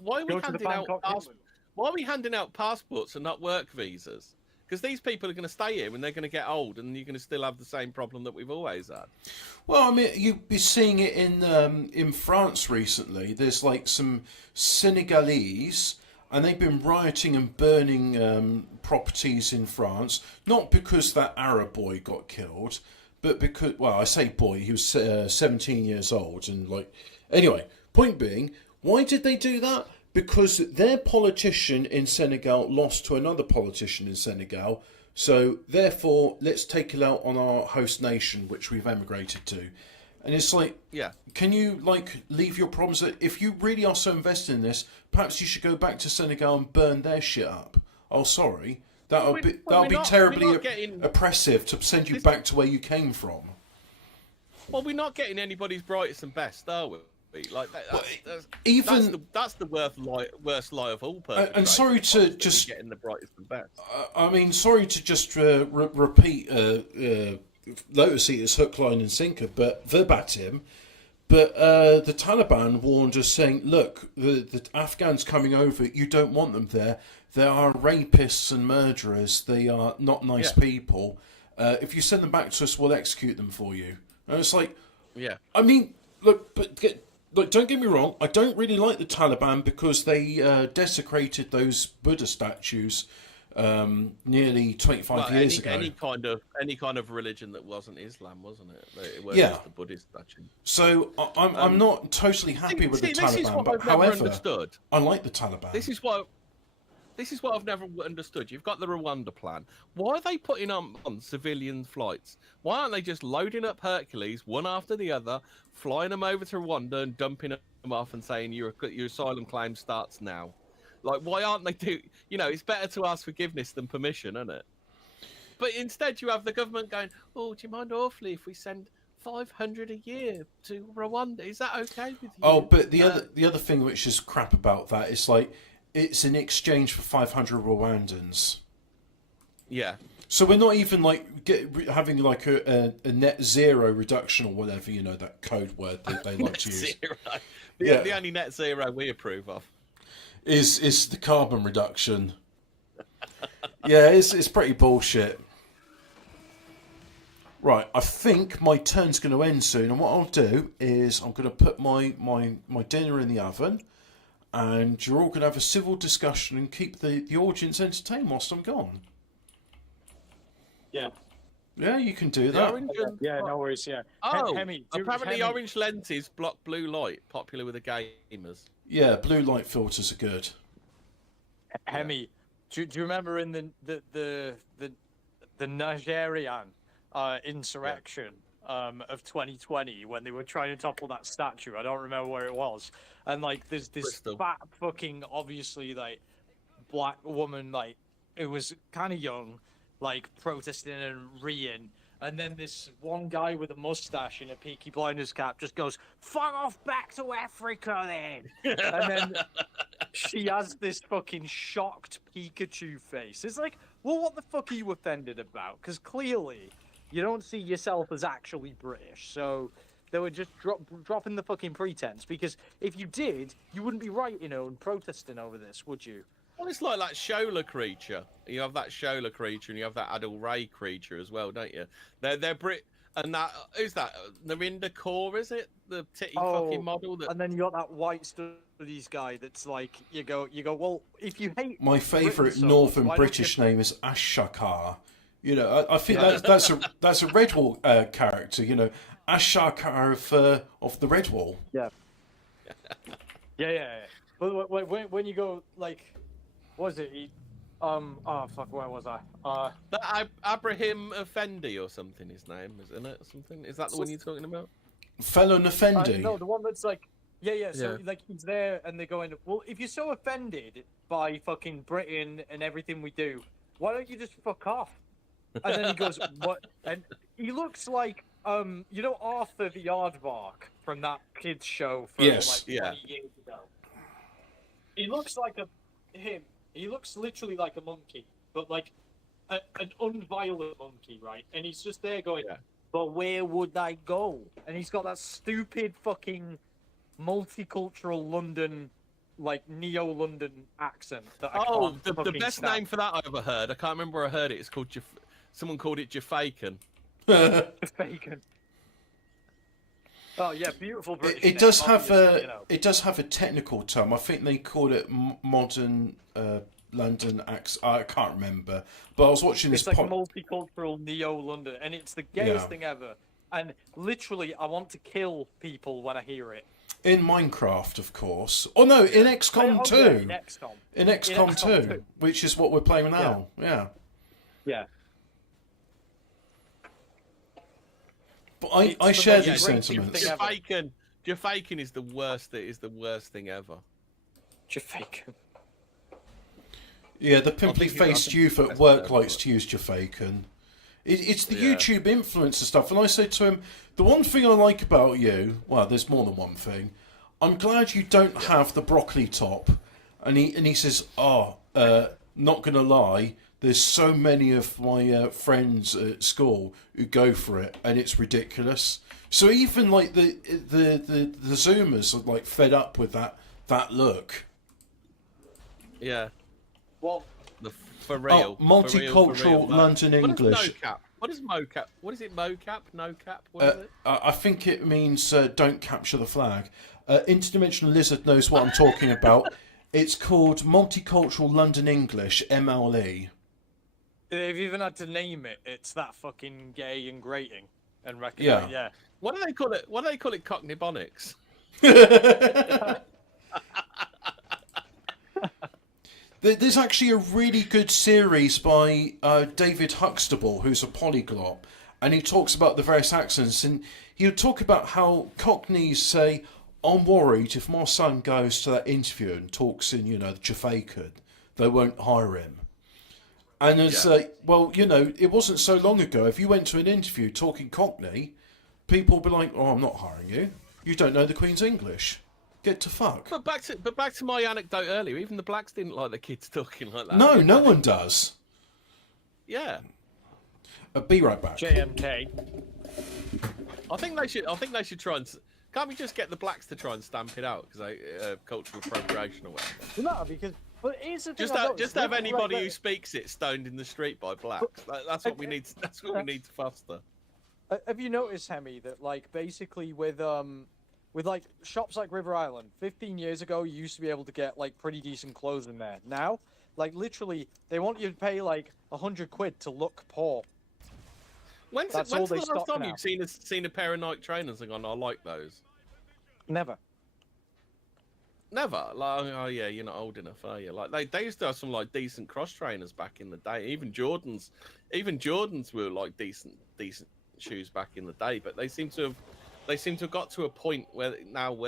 we handing out passports and not work visas? Because these people are going to stay here and they're going to get old, and you're going to still have the same problem that we've always had. Well, I mean, you've been seeing it in France recently. There's like some Senegalese, and they've been rioting and burning properties in France, not because that Arab boy got killed, but because, well, I say boy, he was 17 years old, and like, anyway. Point being, why did they do that? Because their politician in Senegal lost to another politician in Senegal. So therefore, let's take it out on our host nation, which we've emigrated to. And it's like, can you like leave your problems? If you really are so invested in this, perhaps you should go back to Senegal and burn their shit up. Oh, sorry, that'll be terribly oppressive to send you back to where you came from. Well, we're not getting anybody's brightest and best, are we? Like that's the worst lie of all. And sorry to just getting the brightest and best. I mean, sorry to just repeat Lotus Eaters hook, line, and sinker, but verbatim. But the Taliban warned us, saying, "Look, the Afghans coming over. You don't want them there. They are rapists and murderers. They are not nice people. If you send them back to us, we'll execute them for you." And it's like, I mean, look, Look, don't get me wrong, I don't really like the Taliban because they desecrated those Buddha statues nearly 25 years ago. Any kind of religion that wasn't Islam, wasn't it? It was just the Buddhist statue. So I'm not totally happy with the Taliban, but however, I like the Taliban. This is what I've never understood. You've got the Rwanda plan. Why are they putting on civilian flights? Why aren't they just loading up Hercules one after the other, flying them over to Rwanda and dumping them off and saying your asylum claim starts now? Like, why aren't they do? You know, it's better to ask forgiveness than permission, isn't it? But instead, you have the government going, "Oh, do you mind awfully if we send 500 a year to Rwanda? Is that okay with you?" Oh, but the other thing which is crap about that is like, it's in exchange for 500 Rwandans. Yeah. So we're not even like having like a net zero reduction or whatever, you know, that code word that they like Net to use. zero. Yeah. The only net zero we approve of. Is the carbon reduction. Yeah, it's pretty bullshit. Right, I think my turn's going to end soon, and what I'll do is I'm going to put my dinner in the oven, and you're all going to have a civil discussion and keep the audience entertained whilst I'm gone. Yeah. Yeah, you can do The that. orange and... Yeah, no worries. Yeah. Oh, Hemi, apparently orange lenses block blue light, popular with the gamers. Yeah, blue light filters are good. Hemi, do you remember in the Nigerian insurrection of 2020 when they were trying to topple that statue? I don't remember where it was. And like there's this Bristol. fat fucking obviously like black woman, like it was kind of young, like protesting and reeing. And then this one guy with a mustache and a Peaky Blinders cap just goes, "Fuck off back to Africa then." And then she has this fucking shocked Pikachu face. It's like, well, what the fuck are you offended about? Because clearly you don't see yourself as actually British. So they were just dropping the fucking pretense. Because if you did, you wouldn't be writing and protesting over this, would you? Well, it's like that Shola creature. You have that Shola creature, and you have that Adil Ray creature as well, don't you? They're Brit, and that who's that? Narinda Kaur, is it? The titty fucking model. That... And then you got that white studies guy that's like, you go. Well, if you hate My favourite Britain so Northern much, why don't British you... name is Ashakar. You know, I think that's a Redwall character. You know, Ashakar of the Redwall. Yeah. Yeah. But when you go like. What was it? Oh fuck, where was I? That Abraham Effendi or something. His name, isn't it? Something. Is that the one you're talking about? Felon Effendi. No, the one that's like, yeah. So like he's there, and they're going, well, if you're so offended by fucking Britain and everything we do, why don't you just fuck off? And then he goes, what? And he looks like you know Arthur the Aardvark from that kids show from like 20 years ago. He looks like him. He looks literally like a monkey, but like an unviolent monkey, right? And he's just there going, but where would I go? And he's got that stupid fucking multicultural London, like neo-London accent. That the best name for that I ever heard. I can't remember where I heard it. It's called someone called it Jafakan. Jafakan. Oh yeah, beautiful British. It does have it does have a technical term. I think they call it modern London accent. I can't remember, but I was watching this. It's like multicultural neo-London, and it's the gayest thing ever. And literally, I want to kill people when I hear it. In Minecraft, of course. Oh no, in Xcom 2. In XCOM 2, which is what we're playing now. Yeah. But I share these sentiments. Jafakan is the worst. It is the worst thing ever. Jafakan. Yeah, the pimply-faced youth at work likes to use Jafakan. It's the YouTube influencer stuff, and I say to him, the one thing I like about you, well, there's more than one thing. I'm glad you don't have the broccoli top. And he says, not gonna lie, there's so many of my friends at school who go for it, and it's ridiculous. So even like the Zoomers are like fed up with that look. Yeah. Well, for real. Multicultural London English. What is mocap? What is it? Mocap? No cap? What is it? I think it means don't capture the flag. Interdimensional Lizard knows what I'm talking about. It's called Multicultural London English, MLE. They've even had to name it. It's that fucking gay and grating and recommend. Yeah. What do they call it? What do they call it? Cockney Bonics. There's actually a really good series by David Huxtable, who's a polyglot, and he talks about the various accents, and he'll talk about how Cockneys say, I'm worried if my son goes to that interview and talks in, the Jafakan, they won't hire him. And it's well, it wasn't so long ago. If you went to an interview talking Cockney, people would be like, oh, I'm not hiring you. You don't know the Queen's English. Get to fuck. But back to my anecdote earlier. Even the blacks didn't like the kids talking like that. No one does. Yeah. Be right back. JMK. I think they should. I think they should try and. Can't we just get the blacks to try and stamp it out because cultural appropriation or whatever? No, because but here's the thing. Just have anybody who speaks it stoned in the street by blacks. That's what we need. That's what we need to foster. Have you noticed, Hemi, that like basically with like shops like River Island, 15 years ago you used to be able to get like pretty decent clothes in there. Now, like literally, they want you to pay like 100 quid to look poor. When's That's the all they last stock time now. you've seen a pair of Nike trainers and gone, I like those? Never. Never. Like, oh yeah, you're not old enough, are you? Like they used to have some like decent cross trainers back in the day. Even Jordans were like decent shoes back in the day. But they seem to have got to a point where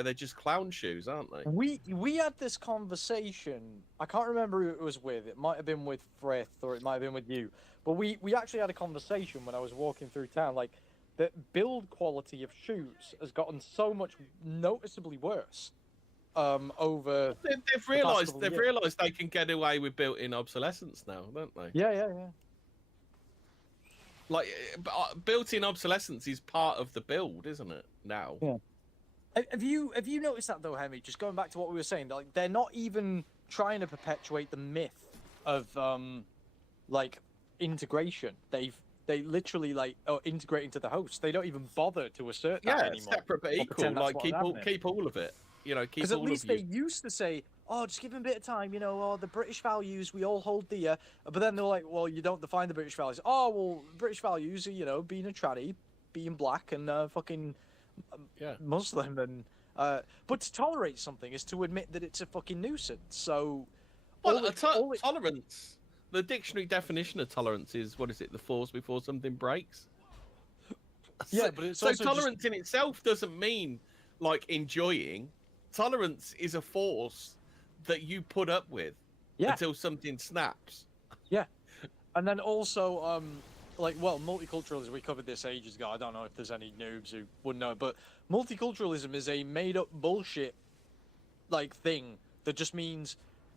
they're just clown shoes, aren't they? We had this conversation. I can't remember who it was with. It might have been with Frith or it might have been with you. But we actually had a conversation when I was walking through town. Like the build quality of shoes has gotten so much noticeably worse. Over They've realised they can get away with built-in obsolescence now, don't they? yeah. Like built-in obsolescence is part of the build, isn't it? Now. Yeah. Have you noticed that though, Hemi? Just going back to what we were saying, like they're not even trying to perpetuate the myth of like integration. They literally like integrate into the host. They don't even bother to assert that anymore. Separate but equal. Like keep all of it. You know, keep all of it. Because at least they used to say, "Oh, just give them a bit of time." You know, oh, the British values we all hold dear. But then they're like, "Well, you don't define the British values." Oh, well, British values are being a tranny, being black, and fucking Muslim, and but to tolerate something is to admit that it's a fucking nuisance. So, tolerance. The dictionary definition of tolerance is what is it? The force before something breaks. Yeah, but it's so also tolerance in itself doesn't mean like enjoying. Tolerance is a force that you put up with until something snaps. Yeah, and then also multiculturalism. We covered this ages ago. I don't know if there's any noobs who wouldn't know, but multiculturalism is a made-up bullshit like thing that just means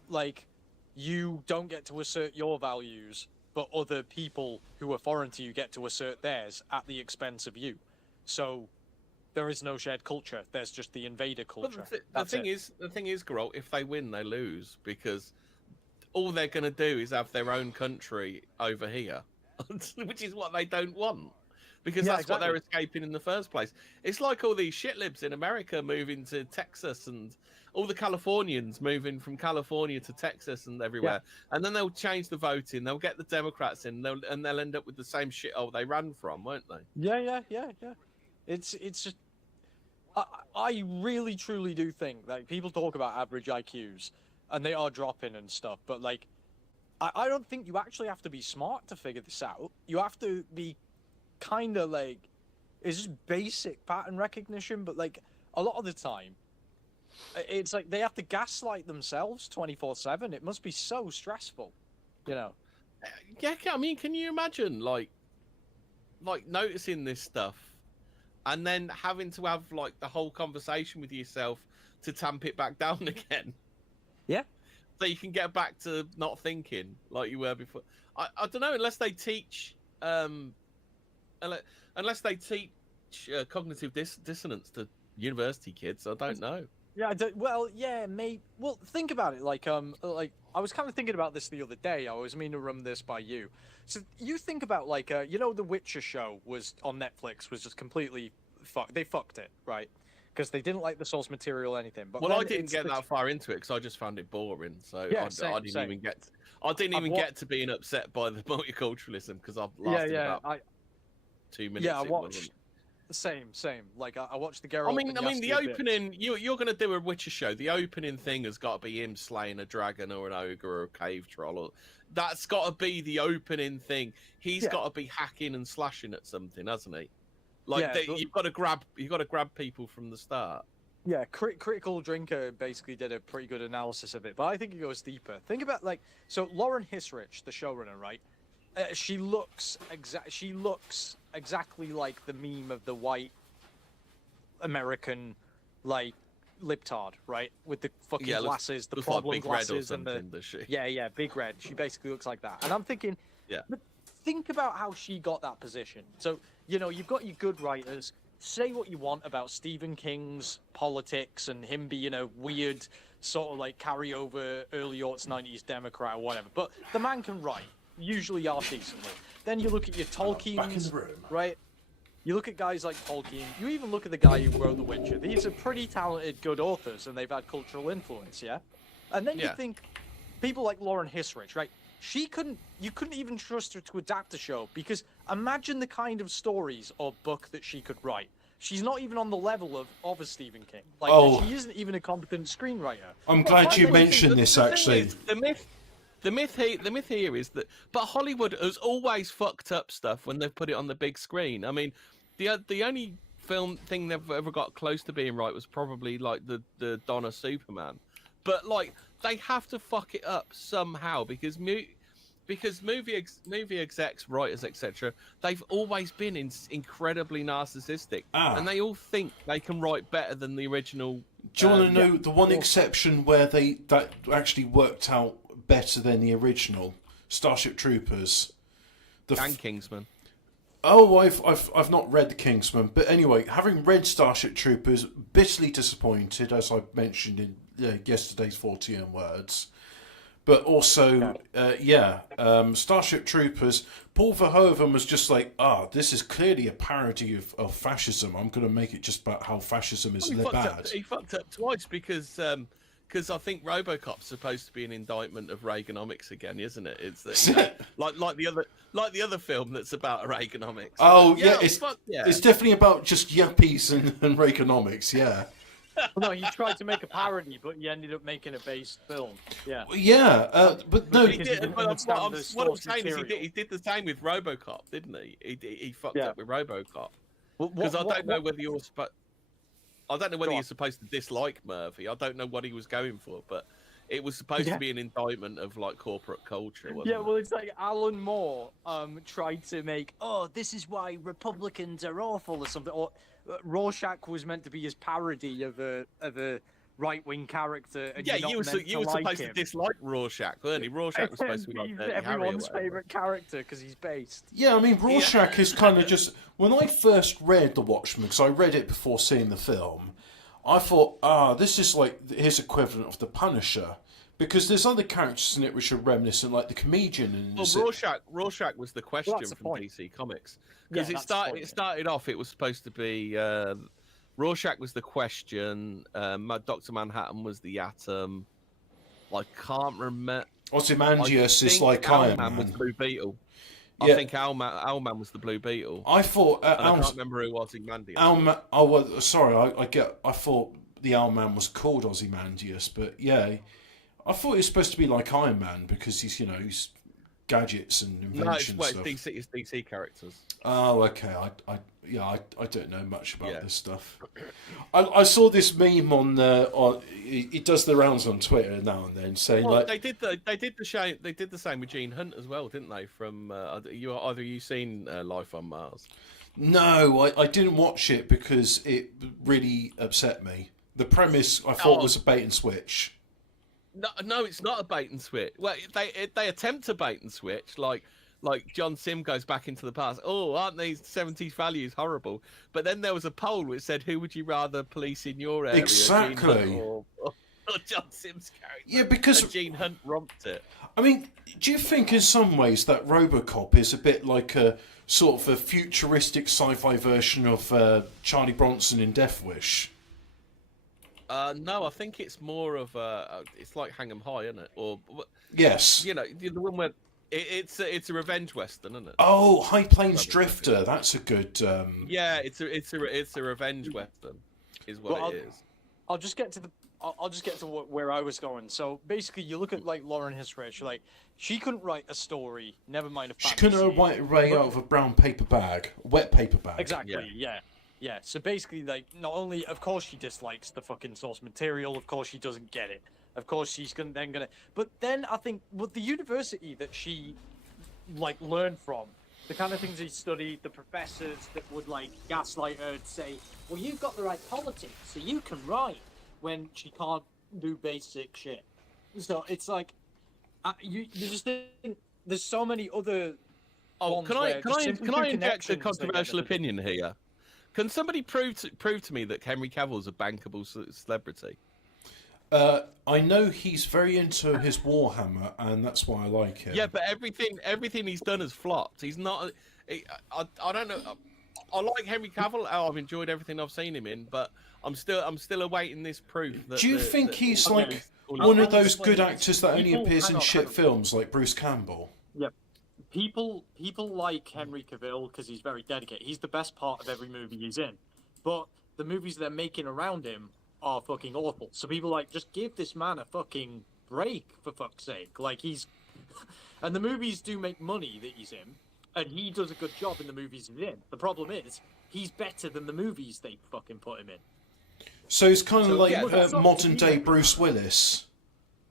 like you don't get to assert your values, but other people who are foreign to you get to assert theirs at the expense of you. So there is no shared culture. There's just the invader culture. But the thing is, Geralt, if they win, they lose because all they're going to do is have their own country over here, which is what they don't want. Because that's what they're escaping in the first place. It's like all these shitlibs in America moving to Texas and all the Californians moving from California to Texas and everywhere. Yeah. And then they'll change the voting. They'll get the Democrats in and they'll end up with the same shithole they ran from, won't they? Yeah. It's just... I really, truly do think, like, people talk about average IQs, and they are dropping and stuff, but, like, I don't think you actually have to be smart to figure this out. You have to be kind of, like, it's just basic pattern recognition, but, like, a lot of the time, it's like they have to gaslight themselves 24/7. It must be so stressful, you know? Yeah, I mean, can you imagine, like noticing this stuff, and then having to have like the whole conversation with yourself to tamp it back down again. Yeah. So you can get back to not thinking like you were before. I don't know, unless they teach cognitive dissonance to university kids. I don't know. Yeah, maybe. Well, think about it. Like I was kind of thinking about this the other day. I was meaning to run this by you. So you think about like, the Witcher show was on Netflix was just completely fucked. They fucked it, right? Because they didn't like the source material or anything. But I didn't get that far into it because I just found it boring. So yeah, I didn't even get to being upset by the multiculturalism because I've lasted about 2 minutes. Yeah, I watched. Same. Like I watched the Geralt. I mean, the opening. You're going to do a Witcher show. The opening thing has got to be him slaying a dragon or an ogre or a cave troll. That's got to be the opening thing. He's got to be hacking and slashing at something, hasn't he? Like you've got to grab people from the start. Yeah, Critical Drinker basically did a pretty good analysis of it, but I think it goes deeper. Think about so Lauren Hissrich, the showrunner, right? She looks exactly like the meme of the white American like libtard, right? With the fucking glasses, the problem like glasses, and the does she? yeah, big red. She basically looks like that, and I'm thinking, but think about how she got that position. So, you know, you've got your good writers. Say what you want about Stephen King's politics and him being a weird sort of like carryover early aughts 90s Democrat or whatever. But the man can write, usually half decently. Then you look at your Tolkien's, right? You look at guys like Tolkien. You even look at the guy who wrote The Witcher. These are pretty talented, good authors, and they've had cultural influence, yeah? And then you think people like Lauren Hisrich, right? You couldn't even trust her to adapt a show, because imagine the kind of stories or book that she could write. She's not even on the level of a Stephen King. Like, she isn't even a competent screenwriter. I'm glad you mentioned this, actually. The myth here is that, but Hollywood has always fucked up stuff when they've put it on the big screen. I mean, the only film thing they've ever got close to being right was probably like the Donna Superman. But like, they have to fuck it up somehow, because movie execs, writers, etc., they've always been incredibly narcissistic, and they all think they can write better than the original. Do you want to know the one exception where that actually worked out better than the original? Starship Troopers. And Kingsman. Oh, I've not read the Kingsman, but anyway, having read Starship Troopers, bitterly disappointed, as I mentioned in yesterday's 40 words. But also, Starship Troopers, Paul Verhoeven was just like, this is clearly a parody of fascism. I'm going to make it just about how fascism is bad. He fucked up twice because I think RoboCop's supposed to be an indictment of Reaganomics again, isn't it? It's like the other film that's about Reaganomics. Oh yeah, it's definitely about just yuppies and Reaganomics. Yeah. Well, no, he tried to make a parody, but he ended up making a based film. Yeah. But no. What I'm saying is he did the same with RoboCop, didn't he? He fucked up with RoboCop. Because I don't know whether you're supposed to dislike Murphy. I don't know what he was going for, but it was supposed to be an indictment of like corporate culture, wasn't it? Well, it's like Alan Moore tried to make, this is why Republicans are awful or something. Or Rorschach was meant to be his parody of a right-wing character. And you were supposed to dislike Rorschach, weren't he? Rorschach was supposed to be like everyone's favourite character because he's based. Yeah, I mean, Rorschach is kind of just... When I first read The Watchmen, because I read it before seeing the film, I thought, this is like his equivalent of the Punisher. Because there's other characters in it which are reminiscent, like the comedian. And Rorschach was the question from DC Comics. Because it started off, it was supposed to be... Rorschach was the Question, Dr. Manhattan was the Atom. I can't remember... Ozymandias is like Iron Man. Was the Blue Beetle. I think Owlman was the Blue Beetle. I thought... I can't remember who Ozymandias was. I thought the Owlman was called Ozymandias, but yeah... I thought he was supposed to be like Iron Man because he's gadgets and inventions. No, it's DC characters. Oh, okay. I don't know much about this stuff. I saw this meme on it does the rounds on Twitter now and then saying they did the same with Gene Hunt as well, didn't they? From either you seen Life on Mars? No, I didn't watch it because it really upset me. The premise I thought was a bait and switch. No, it's not a bait and switch. Well, they attempt to bait and switch, like John Sim goes back into the past. Oh, aren't these 70s values horrible? But then there was a poll which said, who would you rather police in your area? Exactly. Or John Sim's character? Yeah, because and Gene Hunt romped it. I mean, do you think in some ways that RoboCop is a bit like a sort of a futuristic sci-fi version of Charlie Bronson in Death Wish? No, I think it's more of it's like Hang 'em High, isn't it? Or yes, you know, the one where it's a revenge western, isn't it? Oh, High Plains Drifter. That's a good. Yeah, it's a revenge western, is what it is. I'll just get to where I was going. So basically, you look at like Lauren Hisrich, like she couldn't write a story, never mind a fantasy. She couldn't write out of a brown paper bag, a wet paper bag. Exactly. Yeah, so basically, like, not only, of course, she dislikes the fucking source material, of course, she doesn't get it. Of course, she's gonna. But then I think, with the university that she, like, learned from, the kind of things she studied, the professors that would, like, gaslight her and say, well, you've got the right politics, so you can write, when she can't do basic shit. So it's like, you just think, there's so many other Oh, ones can where I just simply through inject a connections they get controversial the vision. opinion here? Can somebody prove to me that Henry Cavill's a bankable celebrity? I know he's very into his Warhammer, and that's why I like him. Yeah, but everything he's done has flopped. He's not. I don't know. I like Henry Cavill. Oh, I've enjoyed everything I've seen him in, but I'm still awaiting this proof. That Do you think he's okay. like I'll one of those explain good this. actors that only People- appears hang in on, shit hang on. films like Bruce Campbell? People like Henry Cavill because he's very dedicated. He's the best part of every movie he's in. But the movies they're making around him are fucking awful. So people are like, just give this man a fucking break, for fuck's sake. Like, he's... And the movies do make money that he's in, and he does a good job in the movies he's in. The problem is, he's better than the movies they fucking put him in. So he's kind of So, like yeah, that's not modern day really- Bruce Willis,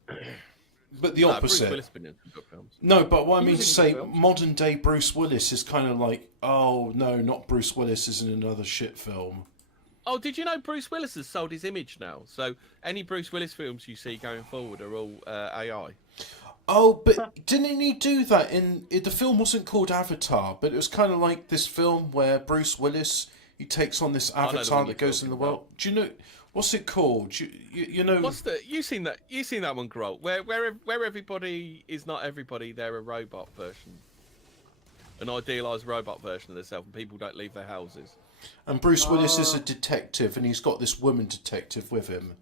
but the Bruce opposite. Willis been in some good films. No, but what I He mean to was in say, good films. modern day Bruce Willis is kind of like, oh no, not Bruce Willis is in another shit film. Oh, did you know Bruce Willis has sold his image now? So any Bruce Willis films you see going forward are all AI. Oh, but didn't he do that the film wasn't called Avatar, but it was kind of like this film where Bruce Willis, he takes on this know the avatar one that you're goes in the talking world. Do you know what's it called? You know What's the you seen that one, Grohl? Where everybody is not everybody, they're a robot version, an idealized robot version of themselves, and people don't leave their houses. and Bruce Willis is a detective, and he's got this woman detective with him.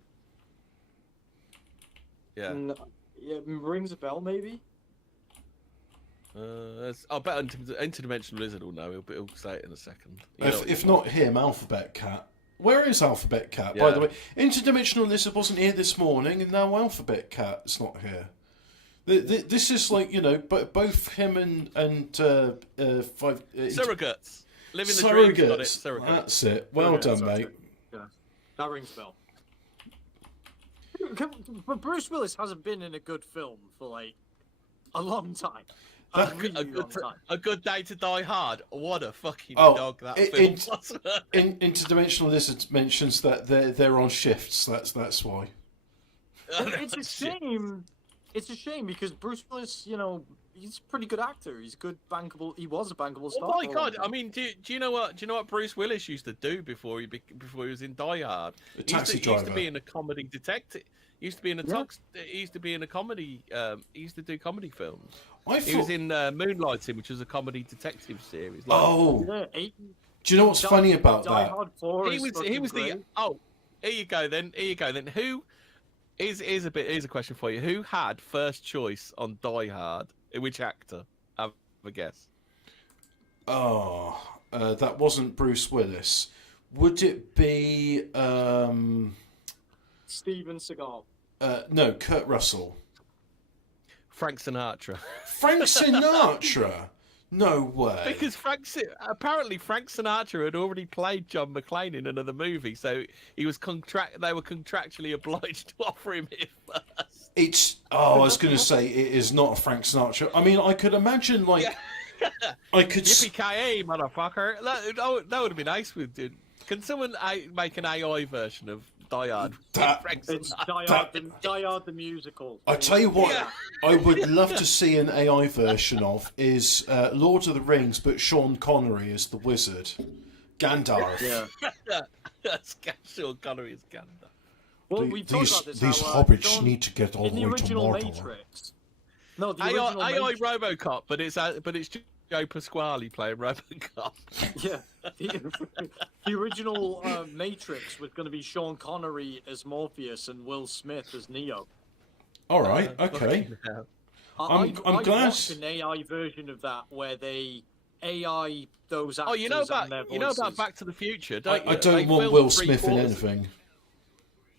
Yeah. Yeah, rings a bell, maybe? I bet Interdimensional Lizard will know. He'll say it in a second. You know If not him, Alphabet Cat. Where is Alphabet Cat, by Yeah. the way? Interdimensional Lizard wasn't here this morning, and now Alphabet Cat is not here. This is like, you know, both him and five surrogates. Living the dream. Got it. surrogates. Surrogates. That's it. Well Surrogates, done, that's mate. it. Yeah, that rings a bell. But Bruce Willis hasn't been in a good film for like a long time. A really long time. A good day to die hard. What a fucking Oh, dog that it- film it- was. Interdimensional Lizard mentions that they're on shifts. That's why. It's a shame. It's a shame because Bruce Willis, you know, he's a pretty good actor. He's a good bankable. He was a bankable star. Oh my for a god! long I mean, do you know what? Do you know what Bruce Willis used to do before he was in Die Hard? The He used taxi to, he used to driver. be in a comedy detective. He used to be in a Yeah. He used to be in a comedy. He used to do comedy films. I He was thought. in Moonlighting, which was a comedy detective series. Like, Oh, time. Yeah, do you know what's funny about Die that? Hard 4 he is was fucking the great. Here you go then. Who here's a question for you. Who had first choice on Die Hard? Which actor? Have a guess. Oh, that wasn't Bruce Willis. Would it be? Steven Seagal. No, Kurt Russell. Frank Sinatra. Frank Sinatra. No way. Because apparently Frank Sinatra had already played John McClane in another movie, so he was they were contractually obliged to offer him it first. It's. Oh, I was going to say it is not a Frank Sinatra. I mean, I could imagine like. I could. Yippee-ki-yay, motherfucker! That would have been nice. Dude. Can someone make an AI version of Die Hard? That- Frank It's Sinatra? Die Hard the musical. I tell you what, Yeah. I would love to see an AI version of is Lord of the Rings, but Sean Connery is the wizard, Gandalf. Yeah. That's Sean Connery is Gandalf. Well, we talked about this. These how, hobbits John, need to get all in the the way to original Mordor. Matrix. No, the AI, original AI Matrix. RoboCop, but it's Joe Pasquale playing RoboCop. Yeah, the original Matrix was going to be Sean Connery as Morpheus and Will Smith as Neo. All right, okay. Fucking hell. I'm I glad- watched an AI version of that where they AI those actors Oh, you know and their about voices. Back to the Future, don't you? I They don't want filmed Will 3 Smith in quarters- anything.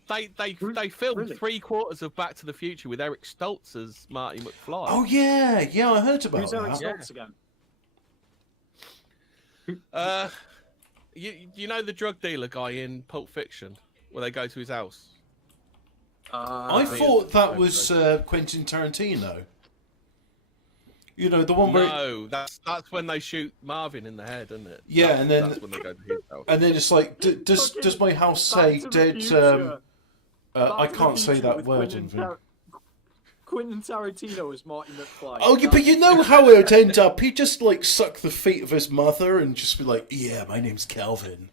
They filmed Really? 3/4 of Back to the Future with Eric Stoltz as Marty McFly. Oh yeah, I heard about Who's Eric that. Stoltz again? You know the drug dealer guy in Pulp Fiction, where they go to his house. I thought that was Quentin Tarantino. You know the one where. No, that's when they shoot Marvin in the head, isn't it? Yeah, and then- that's when they go to his house. And then it's like, does my house say Back to the dead? Future. I Back to the can't say Future that with word. Quentin Invin. Quentin Tarantino as Marty McFly. Oh, yeah, but you know how it would end up. He'd just like suck the feet of his mother and just be like, "Yeah, my name's Calvin."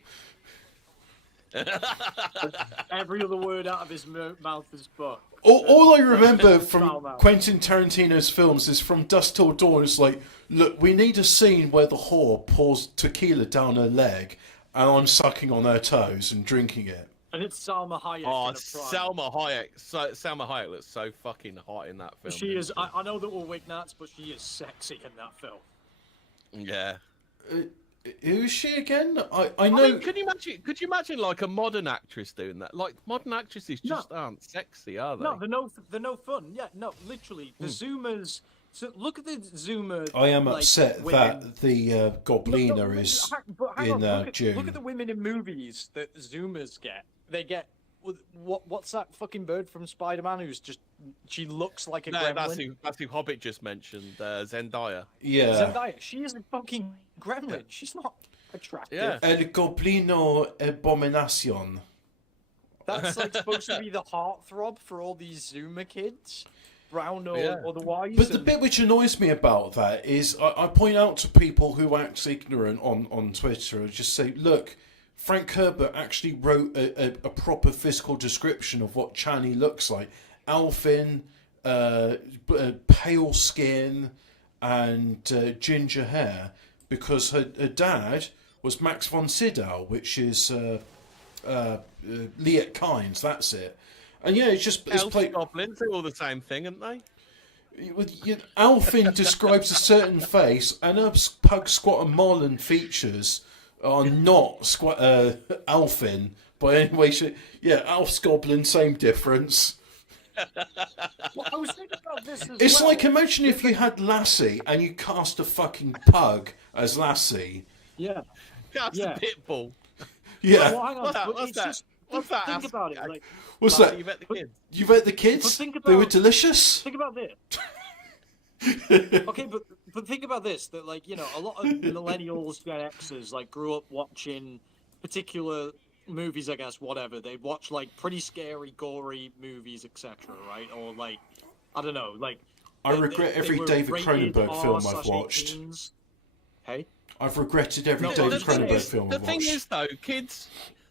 Every other word out of his mouth is fuck. All I remember from Foul mouth. Quentin Tarantino's films is From Dusk Till Dawn. It's like, look, we need a scene where the whore pours tequila down her leg, and I'm sucking on her toes and drinking it. And it's Salma Hayek. Oh, in a prime. Salma Hayek. Salma Hayek looks so fucking hot in that film. She is. doesn't I know that we're Wignats, but she is sexy in that film. Yeah. Who's she again? I I know. mean, could you imagine like a modern actress doing that? Like modern actresses just aren't sexy, are they? No, they're no fun. Yeah, no, literally the Zoomers. So look at the Zoomer. I am like, upset women. that the Goblina is hang in on, June. look at the women in movies that Zoomers get. They get what's that fucking bird from Spider-Man who's just she looks like a gremlin. That's who Hobbit just mentioned, Zendaya. Yeah. Zendaya, she is a fucking gremlin. Yeah. She's not attractive. Yeah. El Goblino Abominacion. That's like supposed to be the heartthrob for all these Zoomer kids, brown or Yeah. otherwise. But the and- bit which annoys me about that is I point out to people who act ignorant on Twitter and just say, look, Frank Herbert actually wrote a proper physical description of what Chani looks like. Elfin, pale skin, and ginger hair, because her dad was Max von Sydow, which is Liet Kynes, that's it. And yeah, it's Elves, played. goblins, they're all the same thing, aren't they? Alfin describes a certain face, and her pug squat and marlin features are not Alfin by any way. Yeah, Alf's goblin, same difference. Well, I was thinking about this as It's well. like, imagine if you had Lassie and you cast a fucking pug as Lassie. Yeah. That's Yeah. a pit bull. Yeah. Well, hang on. What's that? but What's it's that? just- What's think, that? Think about it. Like, What's Like, that? You met the kids. You've ate the But kids? think They were about- delicious? think about this. Okay, but think about this. That like a lot of millennials, Gen Xers, like grew up watching particular movies. I guess whatever they watch, like pretty scary, gory movies, etc. Right? Or like I don't know, like. I regret every were David rated Cronenberg film I've R/18s. watched. Hey. I've regretted every No, David the thing Cronenberg is- film The I've thing watched. is, though,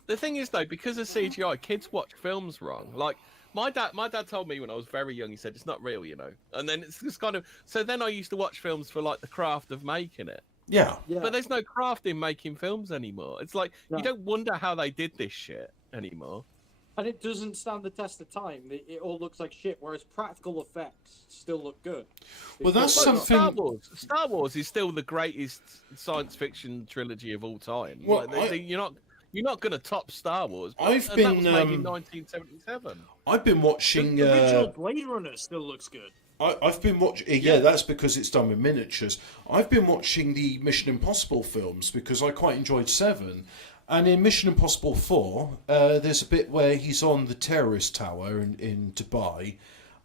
The thing is, though, because of CGI, kids watch films wrong. Like my dad told me when I was very young. He said it's not real, And then it's just kind of. So then I used to watch films for like the craft of making it. Yeah. Yeah. But there's no craft in making films anymore. It's like No. you don't wonder how they did this shit anymore. And it doesn't stand the test of time. It all looks like shit, whereas practical effects still look good. Well, that's It's something- Star Wars is still the greatest science fiction trilogy of all time. Well, Like, you're not going to top Star Wars. I've and been, that was made in 1977. I've been watching. The original Blade Runner still looks good. I've been watching. Yeah, that's because it's done with miniatures. I've been watching the Mission Impossible films because I quite enjoyed 7. And in Mission Impossible 4, there's a bit where he's on the terrorist tower in Dubai,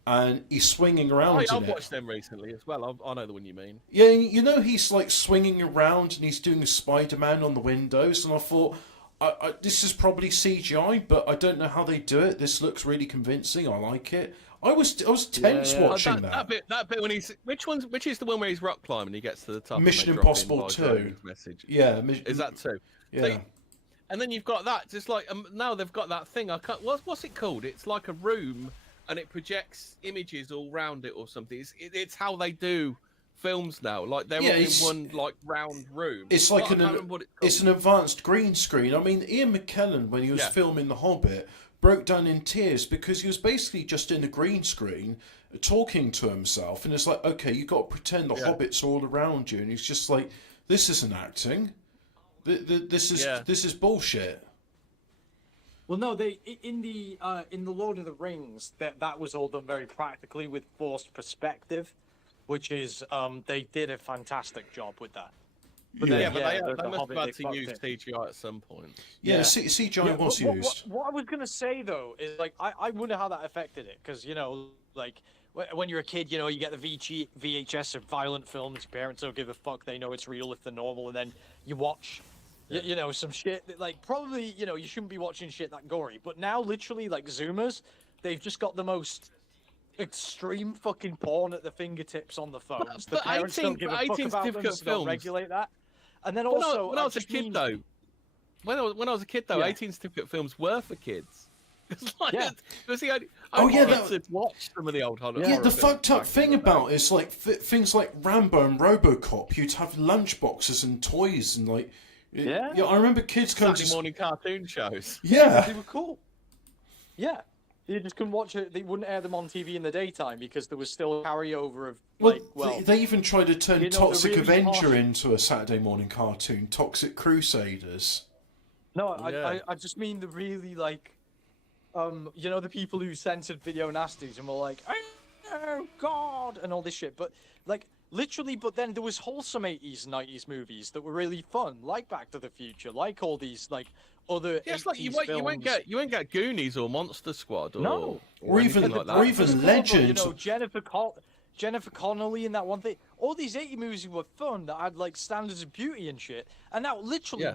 and he's swinging around I've in it. watched them recently as well. I know the one you mean. Yeah, he's like swinging around and he's doing a Spider-Man on the windows, and I thought, this is probably CGI, but I don't know how they do it. This looks really convincing. I like it. I was tense watching That bit when he's which is the one where he's rock climbing and he gets to the top. Mission and they drop Impossible in 2. Jones' Message. Yeah, Is that 2? Yeah. So, and then you've got that. Just like now they've got that thing. I can't. What's it called? It's like a room, and it projects images all round it or something. It's how they do films now. Like they're all in one like round room. It's like I can't remember what it's an advanced green screen. I mean, Ian McKellen, when he was filming The Hobbit, broke down in tears because he was basically just in a green screen talking to himself, and it's like, okay, you got to pretend the hobbits are all around you, and he's just like, this isn't acting. This is bullshit. Well, no, they in the Lord of the Rings that was all done very practically with forced perspective, which is they did a fantastic job with that. But Yeah. then, but the they must have Hobbit, had they to fucked use it. CGI at some point. Yeah, Yeah. CGI was used. What I was gonna say though is like I wonder how that affected it because like when you're a kid, you get the VHS of violent films. Your parents don't give a fuck. They know it's real if they're normal, and then you watch. Some shit that, like, probably, you shouldn't be watching shit that gory. But now, literally, like, Zoomers, they've just got the most extreme fucking porn at the fingertips on the phones. The but parents don't give a fuck 18 about them, certificate so don't films. regulate that. And then When also, I was a kid, though, when I was a kid, though, Yeah. 18 certificate films were for kids. It's like, Yeah. it was the only yeah, kids that- had watched some of the old horror. Yeah, horror the films fucked up back in thing the day. about it is like things like Rambo and RoboCop. You'd have lunchboxes and toys and like. Yeah. I remember kids going Saturday to. morning cartoon shows. Yeah. they were cool. Yeah. You just couldn't watch it. They wouldn't air them on TV in the daytime because there was still a carryover of They even tried to turn you know, the Toxic really Avenger harsh- into a Saturday morning cartoon, Toxic Crusaders. No, Yeah. I just mean the really you know, the people who censored video nasties and were like, oh God, and all this shit. But like literally, but then there was wholesome 80s, 90s movies that were really fun, like Back to the Future, like all these other. Yeah, it's like 80s you won't films. get Goonies or Monster Squad or No. Or even- anything like that. or even Just called, Legend. You know, Jennifer Connelly in that one thing. All these 80 movies were fun that had like standards of beauty and shit. And now, literally, Yeah.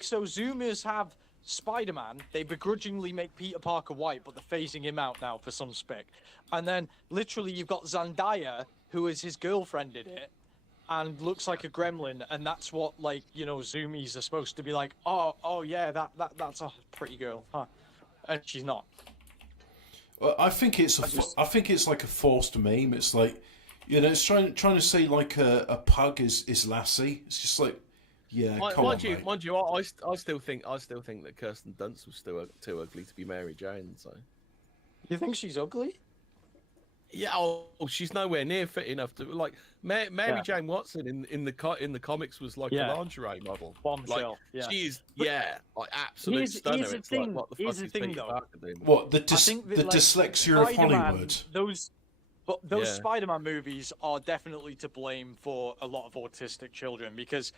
so Zoomers have Spider-Man. They begrudgingly make Peter Parker white, but they're phasing him out now for some spec. And then, literally, you've got Zendaya, who is his girlfriend in it, and looks like a gremlin. And that's what Zoomies are supposed to be like. Oh yeah, that's a pretty girl, huh? And she's not. Well, I think it's I think it's like a forced meme. It's like, it's trying to say like a pug is lassie. It's just like, yeah, come on, mate. Mind you, I still think that Kirsten Dunst was still too ugly to be Mary Jane. So You think she's ugly? yeah, she's nowhere near fit enough to like Mary Yeah. Jane Watson in the comics was like Yeah. a lingerie model. Bombshell, Like, yeah. She's like absolute Here's stunner. the It's thing, like what the here's fuck the is thing, Peter though. Parker doing? What the I think that, dyslexia of Spider-Man, Hollywood? Those Yeah. Spider-Man movies are definitely to blame for a lot of autistic children because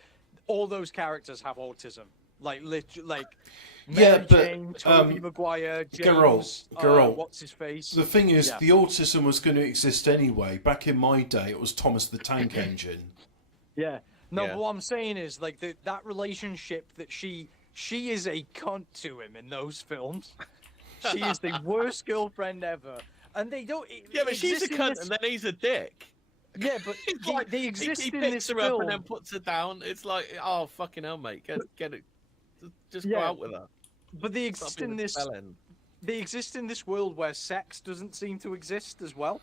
all those characters have autism. Like Yeah, Mary but, Jane, Tobey Maguire, James, Geralt, what's his face? The thing is, Yeah. the autism was going to exist anyway. Back in my day, it was Thomas the Tank Engine. Yeah. No, Yeah. but what I'm saying is like that relationship that she is a cunt to him in those films. She is the worst girlfriend ever. And they don't. Yeah, but she's a exist in cunt this- and then he's a dick. Yeah, but It's they, like, they exist he in picks this her film. up and then puts her down. It's like, oh fucking hell, mate, get it, just go Yeah. out with her. But they Stop exist being in a this. felon. They exist in this world where sex doesn't seem to exist as well.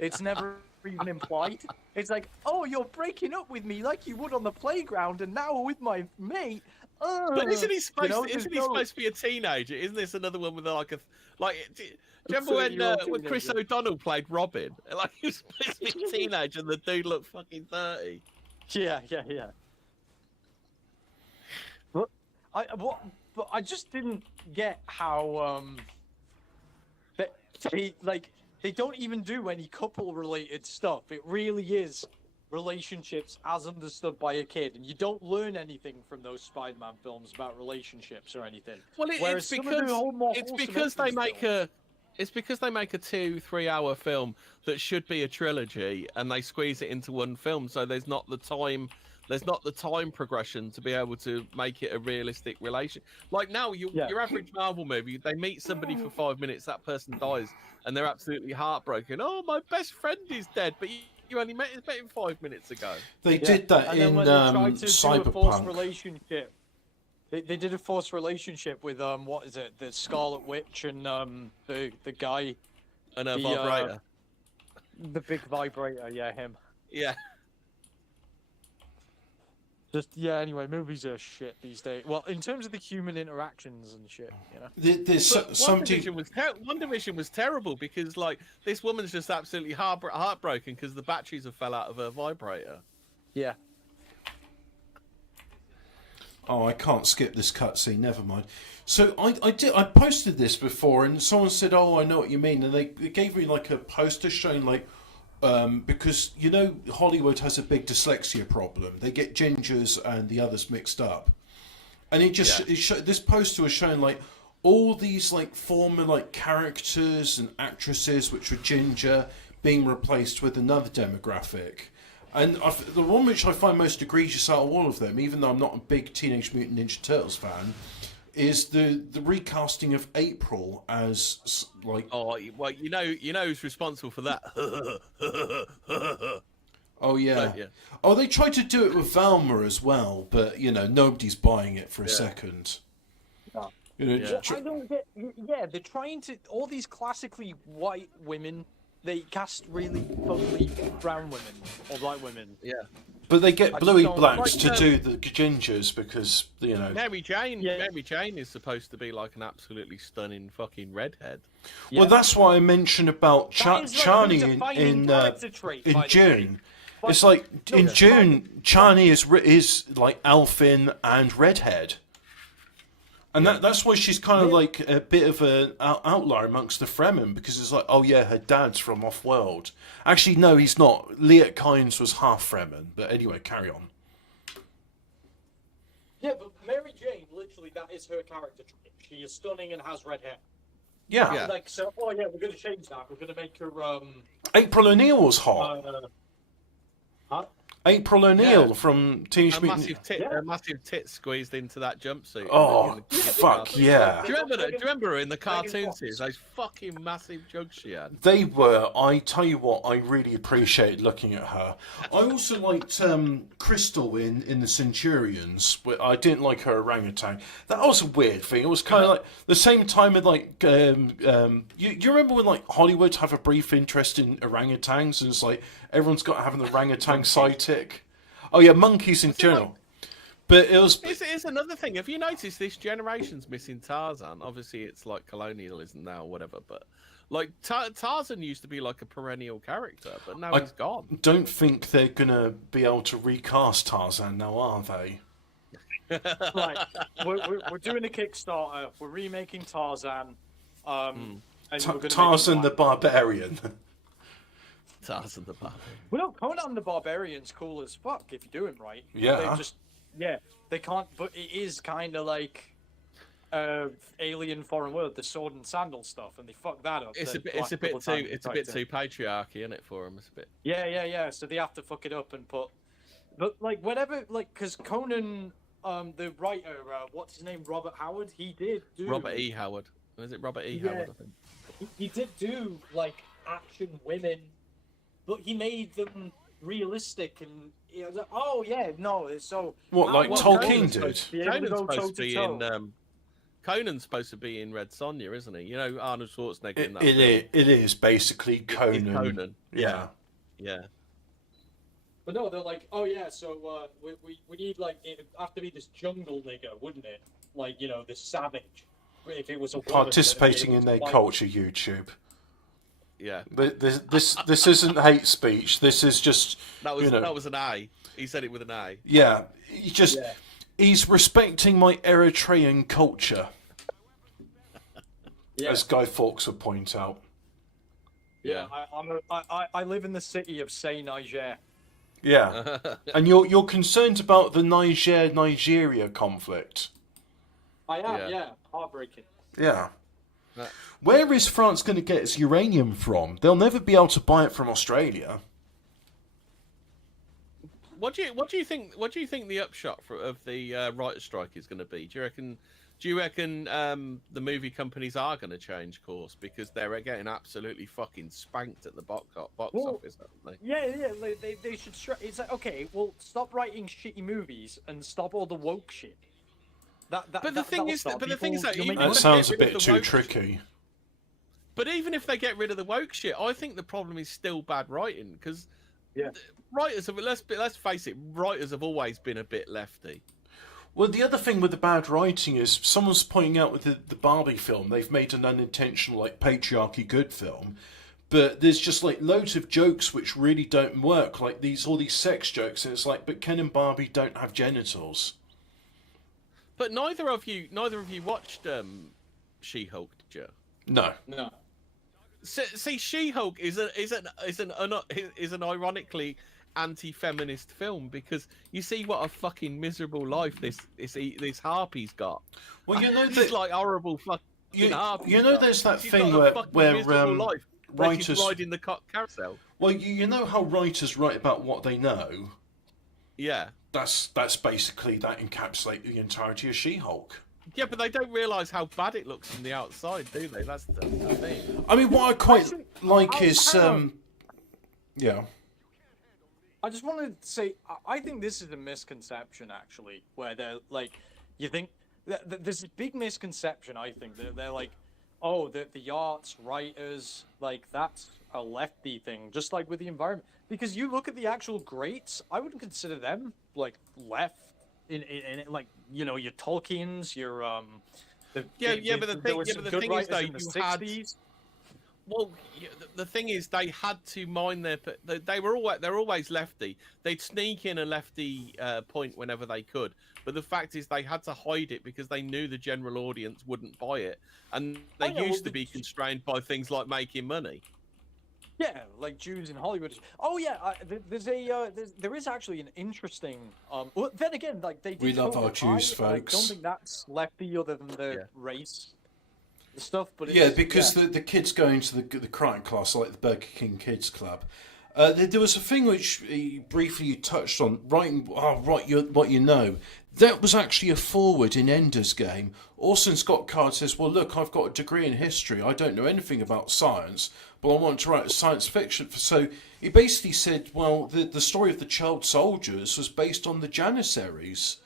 It's never even implied. It's like, oh, you're breaking up with me like you would on the playground, and now with my mate. But isn't he supposed? know, Isn't he there's no- supposed to be a teenager? Isn't this another one with like a like? Do you remember 30-year-old when Chris teenager. O'Donnell played Robin? Like he was supposed to be a teenager, and the dude looked fucking 30. Yeah. But I just didn't get how they don't even do any couple related stuff. It really is relationships as understood by a kid, and you don't learn anything from those Spider-Man films about relationships or anything. Well, Whereas it's some of the because more it's wholesome because they 80s make films- it's because they make a 2-3 hour film that should be a trilogy, and they squeeze it into one film. So there's not the time progression to be able to make it a realistic relation. Like now, your average Marvel movie, they meet somebody for 5 minutes, that person dies, and they're absolutely heartbroken. Oh, my best friend is dead, but you only met him 5 minutes ago. They did that and then in when they tried to do a forced Cyberpunk. relationship. They did a forced relationship with what is it? The Scarlet Witch and the guy, And a The, vibrator. the big vibrator. Yeah, him. Yeah. Anyway, movies are shit these days. Well, in terms of the human interactions and shit, There's But somebody. One Division was terrible because like this woman's just absolutely heartbroken because the batteries have fell out of her vibrator. Yeah. Oh, I can't skip this cutscene. Never mind. So I posted this before, and someone said, "Oh, I know what you mean," and they gave me like a poster showing like. Because Hollywood has a big dyslexia problem. They get gingers and the others mixed up, and this poster was showing like all these like former like characters and actresses which were ginger being replaced with another demographic. And the one which I find most egregious out of all of them, even though I'm not a big Teenage Mutant Ninja Turtles fan, is the recasting of April as like. Oh, well, you know who's responsible for that? Oh yeah. Don't you? Oh, they tried to do it with Velma as well, but nobody's buying it for a second. No. Yeah. I don't get. Yeah, they're trying to. All these classically white women, they cast really ugly brown women or white women. Yeah. But they get I just bluey don't blacks like to them. do the gingers because Mary Jane. Yeah. Mary Jane is supposed to be like an absolutely stunning fucking redhead. Well, that's why I mentioned about That is, like, Chani a defining character trait, by in the June. way. But- It's like No, in yeah. June, Chani is like Alphin and redhead, and that's why she's kind of like a bit of an outlier amongst the Fremen because it's like, oh yeah, her dad's from off-world. Actually, no, he's not. Liet Kynes was half Fremen, but anyway, carry on. Yeah, but Mary Jane, literally, that is her character trait. She is stunning and has red hair. Yeah, Yeah. Like, so, oh yeah, we're gonna change that. We're gonna make her, April O'Neil was hot. huh? April O'Neil Yeah. from Teenage A Mutant. massive tit squeezed into that jumpsuit. Oh, In the fuck cartoon. yeah. Do you remember her in the Megan cartoon Fox. series? Those fucking massive jugs she had. They were. I tell you what, I really appreciated looking at her. I also liked Crystal in the Centurions, but I didn't like her orangutan. That was a weird thing. It was kind of like the same time with like you remember when like Hollywood have a brief interest in orangutans and it's like everyone's got to have an orangutan sidekick. Oh yeah, monkeys in general. But it was. It's another thing. Have you noticed this generation's missing Tarzan? Obviously, it's like colonialism now or whatever, but like Tarzan used to be like a perennial character, but now he's gone. Don't think they're gonna be able to recast Tarzan now, are they? Right, we're doing a Kickstarter. We're remaking Tarzan. And we're gonna make Tarzan him the black. Barbarian. Tarzan the Barbarian. Well, Conan the Barbarian's cool as fuck if you do him right. Yeah. They can't. But it is kind of like Alien Foreign World, the sword and sandal stuff, and they fucked that up. It's the a bit black double too tank it's a bit type too thing. patriarchy, isn't it, for him? It's a bit. Yeah. So they have to fuck it up and put. But like whatever, like because Conan, the writer, what's his name, Robert Howard, he did do. Robert E. Howard. Is it Robert E. Yeah. Howard? I think. He did do like action women, but he made them realistic and he was like, oh yeah, no, it's so. What, like Well, Tolkien Conan's did? supposed to be able to Conan's go supposed to be toe-to-toe. in. Conan's supposed to be in Red Sonja, isn't he? You know Arnold Schwarzenegger in that. It is basically He's Conan. Conan. Yeah. Yeah. But no, they're like, oh yeah, so we need like it have to be this jungle nigger, wouldn't it? Like this savage. If it was a woman, Participating that'd in be their able to fight. culture, YouTube. Yeah. This isn't hate speech. This is just That was an A. He said it with an A. yeah. Yeah. He's respecting my Eritrean culture, Yeah. as Guy Fawkes would point out. Yeah, I live in the city of Say Niger. Yeah, and you're concerned about the Nigeria conflict. I am, Yeah. yeah, heartbreaking. Yeah. That- Where is France going to get its uranium from? They'll never be able to buy it from Australia. What do you think? What do you think the upshot of the writer's strike is going to be? Do you reckon the movie companies are going to change course because they're getting absolutely fucking spanked at the box office, haven't they? Yeah, like, they should. It's like, okay, well, stop writing shitty movies and stop all the woke shit. But the thing is that That Even sounds a get rid of bit the too woke tricky. But even if they get rid of the woke shit, I think the problem is still bad writing because Yeah. writers have let's face it, writers have always been a bit lefty. Well, the other thing with the bad writing is someone's pointing out with the Barbie film, they've made an unintentional, like, patriarchy good film, but there's just, like, loads of jokes which really don't work, like all these sex jokes, and it's like, but Ken and Barbie don't have genitals. But neither of you watched She-Hulk, did you? No. No. See, She-Hulk is an ironically anti-feminist film because you see what a fucking miserable life this harpy's got. Well, you know This that is like horrible fucking harpy. you know there's that She's thing got a fucking where miserable life where she's writers. riding the carousel. Well, you know how writers write about what they know. Yeah. That's basically that encapsulate the entirety of She-Hulk. Yeah, but they don't realise how bad it looks from the outside, do they? That's the thing. I mean, what I quite like I- is, I- yeah. I just wanted to say, I think this is a misconception, actually, where they're like, you think there's a big misconception. I think that they're like, oh, the arts writers, like that's a lefty thing, just like with the environment. Because you look at the actual greats, I wouldn't consider them like left in like your Tolkien's, your But the there were thing, some the good thing is, writers though, in the you had 60s. well, the thing is, they had to mine they're always lefty. They'd sneak in a lefty point whenever they could. But the fact is, they had to hide it because they knew the general audience wouldn't buy it, and they used to be constrained by things like making money. Yeah, like Jews in Hollywood. Oh yeah, there is actually an interesting. Well, then again, like they did. We love Cobra our Jews, Kai. I folks. don't think that's lefty other than the race stuff. But Yeah, it's, because the kids going to the karate class, like the Burger King Kids Club. There was a thing which briefly you touched on, what you know. That was actually a forward in Ender's Game. Orson Scott Card says, well, look, I've got a degree in history. I don't know anything about science, but I want to write a science fiction. So he basically said, well, the story of the child soldiers was based on the Janissaries,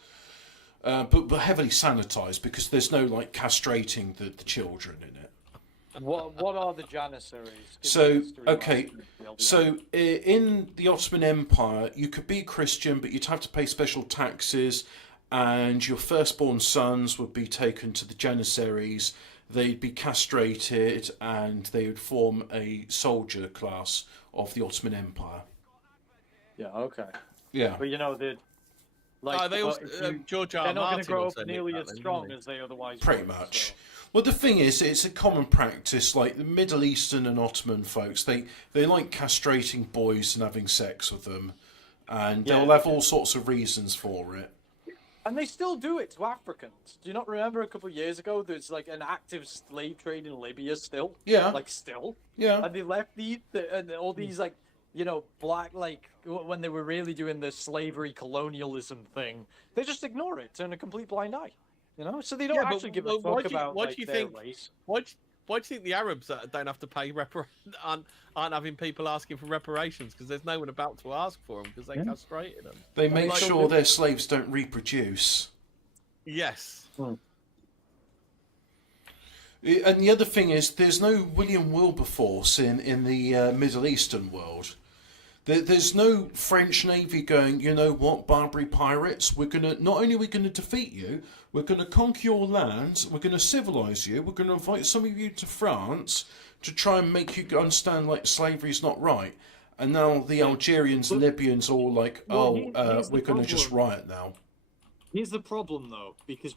but heavily sanitized because there's no, like, castrating the children in it. what are the Janissaries? So, okay, so in the Ottoman Empire, you could be Christian, but you'd have to pay special taxes, and your firstborn sons would be taken to the Janissaries. They'd be castrated, and they would form a soldier class of the Ottoman Empire. Yeah. Okay. Yeah. But the like They also, George R. they're not going Martin to grow also up nicked nearly that as then, strong didn't as they otherwise Pretty would, much. so. Well, the thing is, it's a common practice. Like the Middle Eastern and Ottoman folks, they like castrating boys and having sex with them, and Yeah, they'll have all sorts of reasons for it. And they still do it to Africans. Do you not remember a couple of years ago? There's like an active slave trade in Libya still. Yeah. Like still. Yeah. And they left and all these like black, like when they were really doing the slavery colonialism thing, they just ignore it, turn a complete blind eye. So they don't Yeah, but actually give a why fuck do you- about why like, do you their think- race. Why do you think the Arabs don't have to pay aren't having people asking for reparations because there's no one about to ask for them because they castrated them? They make Like- sure their slaves don't reproduce. Yes. And the other thing is, there's no William Wilberforce in the Middle Eastern world. There's no French Navy going, you know what, Barbary pirates, not only are we going to defeat you, we're going to conquer your lands, we're going to civilise you, we're going to invite some of you to France to try and make you understand, like, slavery's not right. And now the Algerians and Libyans are all like, here's the we're going to just problem. riot now. Here's the problem, though, because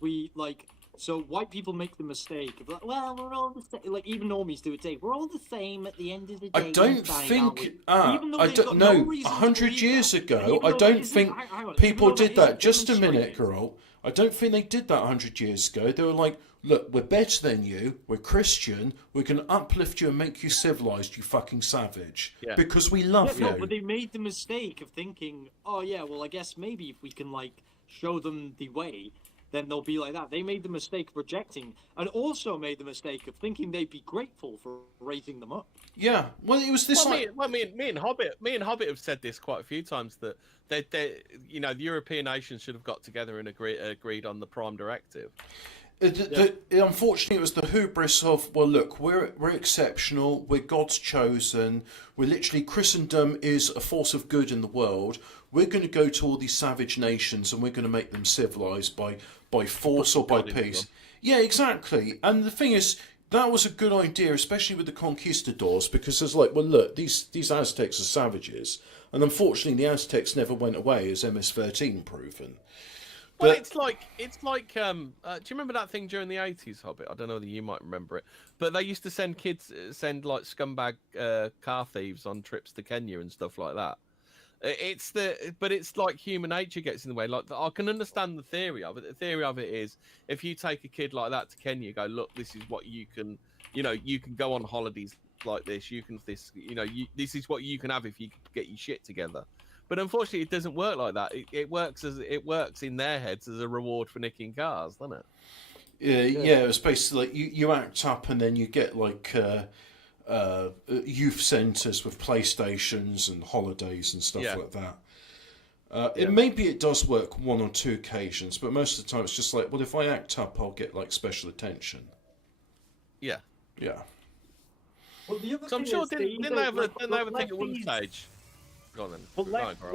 so white people make the mistake of like, well, we're all the same. Like even normies do it. We're all the same at the end of the day. I don't inside, think. aren't we? I don't know. 100 years ago, I don't think people did that. Just a minute, girl. I don't think they did that 100 years ago. They were like, look, we're better than you. We're Christian. We're going to uplift you and make you civilized, you fucking savage. Yeah. Because we love you. No, but they made the mistake of thinking, oh yeah, well I guess maybe if we can like show them the way, then they'll be like that. They made the mistake of rejecting, and also made the mistake of thinking they'd be grateful for raising them up. Yeah. Well, it was this me and Hobbit have said this quite a few times that the European nations should have got together and agreed on the Prime Directive. Unfortunately, it was the hubris of, well, look, we're exceptional, we're God's chosen, we're literally, Christendom is a force of good in the world, we're going to go to all these savage nations and we're going to make them civilized by force or by peace. Yeah, exactly. And the thing is, that was a good idea, especially with the conquistadors, because it's like, well, look, these Aztecs are savages, and unfortunately the Aztecs never went away, as MS-13 proven. Well, it's like do you remember that thing during the 80s, Hobbit? I don't know whether you might remember it, but they used to send like scumbag car thieves on trips to Kenya and stuff like that. But it's like human nature gets in the way. Like I can understand the theory of it. The theory of it is if you take a kid like that to Kenya, go, look, this is what you can, you can go on holidays like this. You can this is what you can have if you get your shit together. But unfortunately, it doesn't work like that. It works in their heads as a reward for nicking cars, doesn't it? Yeah, it was basically like you act up and then you get like youth centres with PlayStations and holidays and stuff Yeah. like that. Yeah. Maybe it does work one or two occasions, but most of the time it's just like, well, if I act up, I'll get like special attention. Yeah. Yeah. Well, the other So I'm thing sure is didn't they have a thing at one lefties- stage? Go on then. But Go on, bro.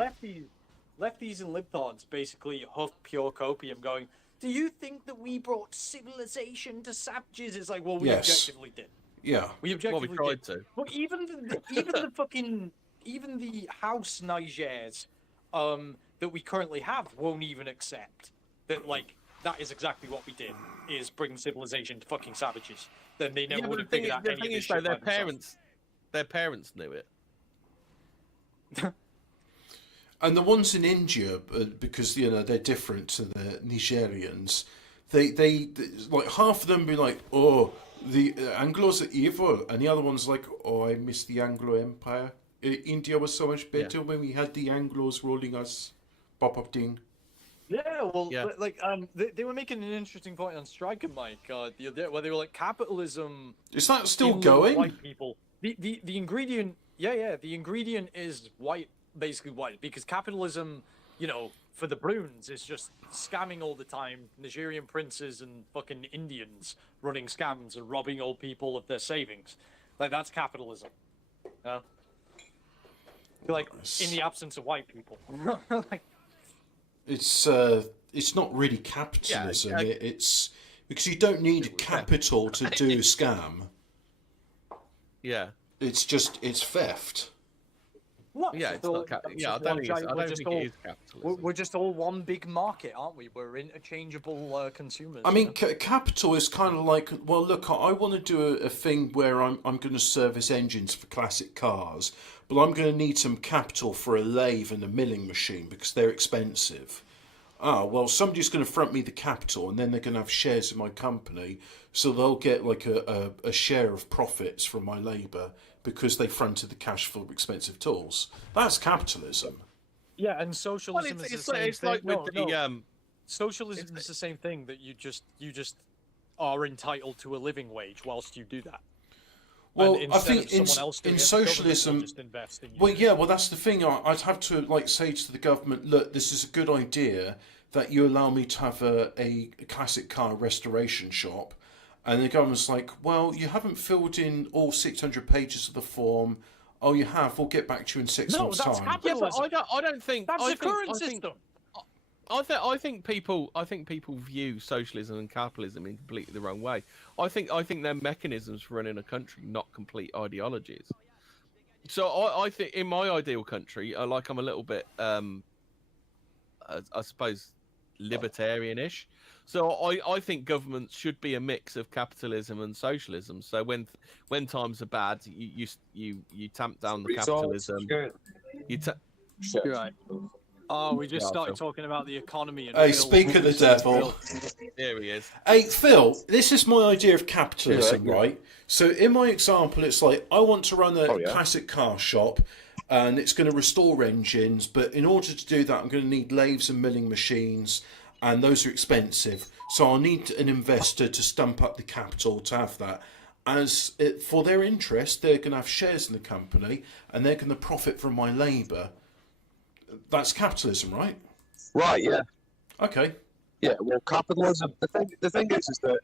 lefties and libtards basically huff pure copium, going, "Do you think that we brought civilization to savages?" It's like, well, we Yes. objectively did. Yeah. We Well, objectively we tried did. to. But even the House Nigers, that we currently have won't even accept that. Like, that is exactly what we did: is bring civilization to fucking savages. Then they never Yeah, would but have figured out the any thing of this is, though, shit by themselves. their parents knew it. And the ones in India, because they're different to the Nigerians, they like half of them be like, oh, the Anglos are evil, and the other one's like, oh, I miss the Anglo Empire. India was so much better when we had the Anglos ruling us. Pop up ding. Yeah, well, Yeah. like, they were making an interesting point on Striker Mike the other day, where they were like, capitalism. Is that still in going? White people. The ingredient, the ingredient is white, basically white, because capitalism, for the Bruins is just scamming all the time. Nigerian princes and fucking Indians running scams and robbing old people of their savings. Like, that's capitalism. Like, in the absence of white people. Like, It's not really capitalism. Yeah, It's because you don't need capital to do scam. Yeah. It's theft. what? Yeah, it's So not. that's Yeah, I just don't one think giant- it's. I we're don't just think all- it is capitalism. We're just all one big market, aren't we? We're interchangeable consumers. I mean, capital is kind of like, well, look, I want to do a thing where I'm going to service engines for classic cars, but I'm going to need some capital for a lathe and a milling machine because they're expensive. Well, somebody's going to front me the capital, and then they're going to have shares in my company, so they'll get like a share of profits from my labour because they fronted the cash for expensive tools. That's capitalism. Yeah, and socialism Well, is it's the same thing. like with the Socialism is the same thing, that you just are entitled to a living wage whilst you do that. Well, And I instead think of someone else doing in it, the government will socialism, just invest in you. well, yeah, well, that's the thing. I'd have to like say to the government, look, this is a good idea that you allow me to have a classic car restoration shop, and the government's like, well, you haven't filled in all 600 pages of the form. Oh, you have. We'll get back to you in 6 No, months' that's time. Yeah, but capitalism. I don't think That's I the think, current I think, system. I think people view socialism and capitalism in completely the wrong way. I think they're mechanisms for running a country, not complete ideologies. So I think in my ideal country, I'm a little bit, I suppose, libertarian-ish. So I think governments should be a mix of capitalism and socialism. So when times are bad, you tamp down the capitalism. Right. Oh, we just Yeah, started Phil. talking about the economy. And Hey, Phil- speak of the devil. There he is. Hey, Phil, this is my idea of capitalism, right? So in my example, it's like, I want to run a classic car shop, and it's going to restore engines, but in order to do that, I'm going to need lathes and milling machines, and those are expensive. So I'll need an investor to stump up the capital to have that. For their interest, they're going to have shares in the company, and they're going to profit from my labour. That's capitalism, right? Right, yeah. Okay. Yeah, well, capitalism. The thing is that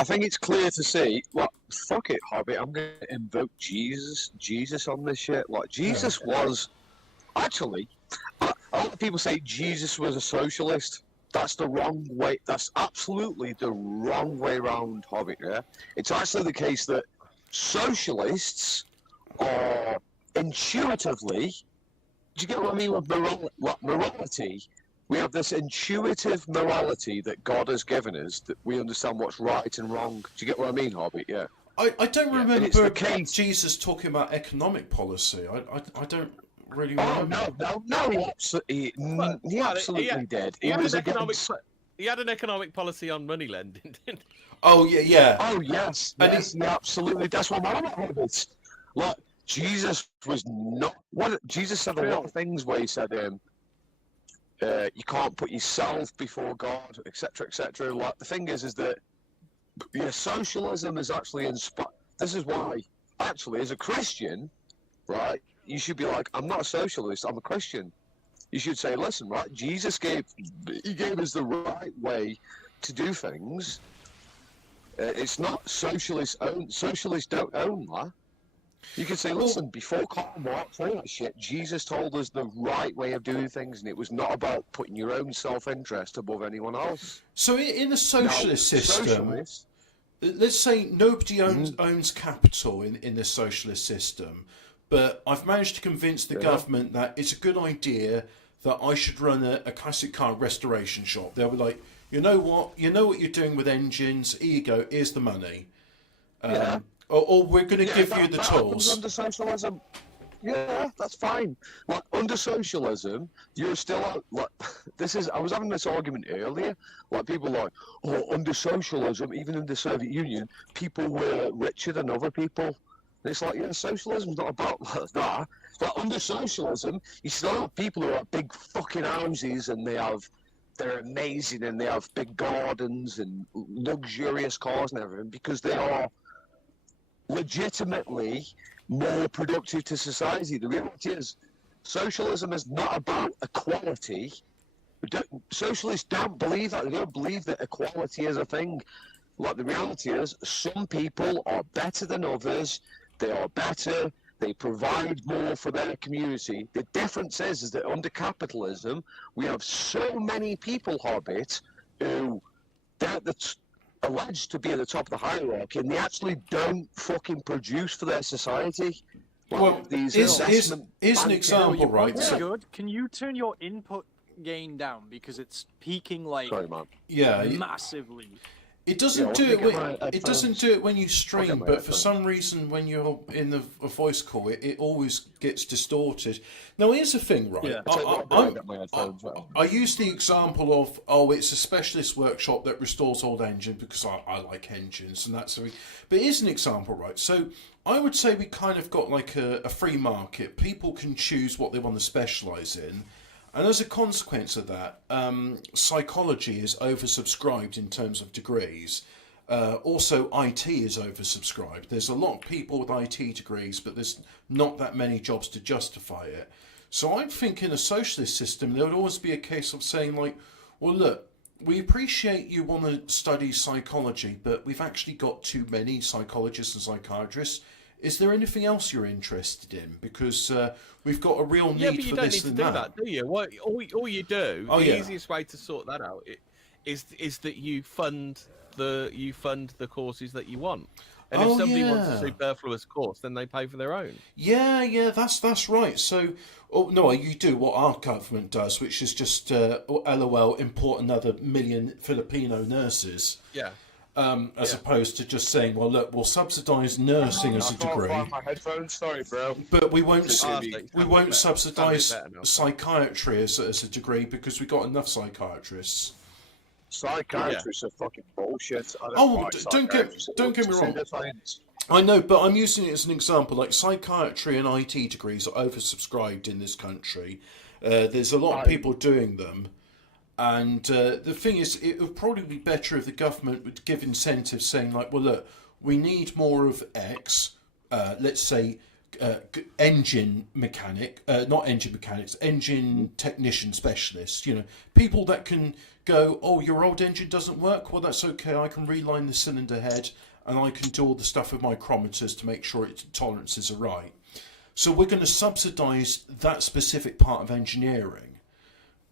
I think it's clear to see. Well, fuck it, Hobbit. I'm going to invoke Jesus on this shit. Like, Jesus was actually. A lot of people say Jesus was a socialist. That's the wrong way. That's absolutely the wrong way around, Hobbit. Yeah, it's actually the case that socialists are intuitively. Do you get what I mean with morality? We have this intuitive morality that God has given us, that we understand what's right and wrong. Do you get what I mean, Hobbit? Yeah. I don't and remember it's the case- Jesus talking about economic policy. I don't really Oh remember. no! He absolutely did. He was against. He had an economic policy on money lending, didn't he? Oh yeah. Oh yes, And yes, yeah, absolutely. That's what I'm about. Like Jesus was not. What Jesus said a lot of things where he said, You can't put yourself before God, etc., etc. Like the thing is that socialism is actually inspired. This is why, actually, as a Christian, right, you should be like, I'm not a socialist, I'm a Christian. You should say, listen, right, Jesus gave us the right way to do things. It's not socialists don't own that. You could say, listen, before Karl Marx, all that shit, Jesus told us the right way of doing things, and it was not about putting your own self-interest above anyone else. So in a socialist system, socialists, let's say nobody owns capital in the socialist system, but I've managed to convince the government that it's a good idea that I should run a classic car restoration shop. They'll be like, you know what you're doing with engines, here you go, here's the money. Or we're going to give you the tools. Under socialism, yeah, that's fine. Like under socialism, you're still like this is. I was having this argument earlier. Like people like, oh, under socialism, even in the Soviet Union, people were richer than other people. And it's like, yeah, socialism's not about that. But under socialism, you still have people who have big fucking houses and they're amazing and they have big gardens and luxurious cars and everything because they are legitimately more productive to society. The reality is, socialism is not about equality. Socialists don't believe that. They don't believe that equality is a thing. Like the reality is, some people are better than others. They are better. They provide more for their community. The difference is that under capitalism, we have so many people, Hobbit, who that's alleged to be at the top of the hierarchy, and they actually don't fucking produce for their society. Well, here's an example, right? So good. Can you turn your input gain down because it's peaking like massively? It doesn't do it when you stream, but for some reason when you're in a voice call, it always gets distorted. Now here's the thing, right? Yeah. I use the example of it's a specialist workshop that restores old engines because I like engines and that's but here's an example, right? So I would say we kind of got like a free market. People can choose what they want to specialise in. And as a consequence of that, psychology is oversubscribed in terms of degrees. Also, IT is oversubscribed. There's a lot of people with IT degrees, but there's not that many jobs to justify it. So I think in a socialist system, there would always be a case of saying like, well, look, we appreciate you want to study psychology, but we've actually got too many psychologists and psychiatrists. Is there anything else you're interested in? Because we've got a real need for this and that. Yeah, but you don't need to do that, do you? What, all you do, the easiest way to sort that out is that you fund the courses that you want. And if somebody wants a superfluous course, then they pay for their own. Yeah, that's right. So, no, you do what our government does, which is just, LOL, import another million Filipino nurses. Yeah. As opposed to just saying, well, look, we'll subsidise nursing as a degree, my headphones. Sorry, bro. but we won't subsidise psychiatry as a degree because we've got enough psychiatrists. Psychiatrists are fucking bullshit. Don't get me wrong. I know, but I'm using it as an example. Like psychiatry and IT degrees are oversubscribed in this country. There's a lot of people doing them. And the thing is, it would probably be better if the government would give incentives saying like, well, look, we need more of X, let's say engine mechanic, not engine mechanics, engine technician specialists, people that can go, oh, your old engine doesn't work? Well, that's okay. I can reline the cylinder head and I can do all the stuff with micrometers to make sure its tolerances are right. So we're going to subsidise that specific part of engineering.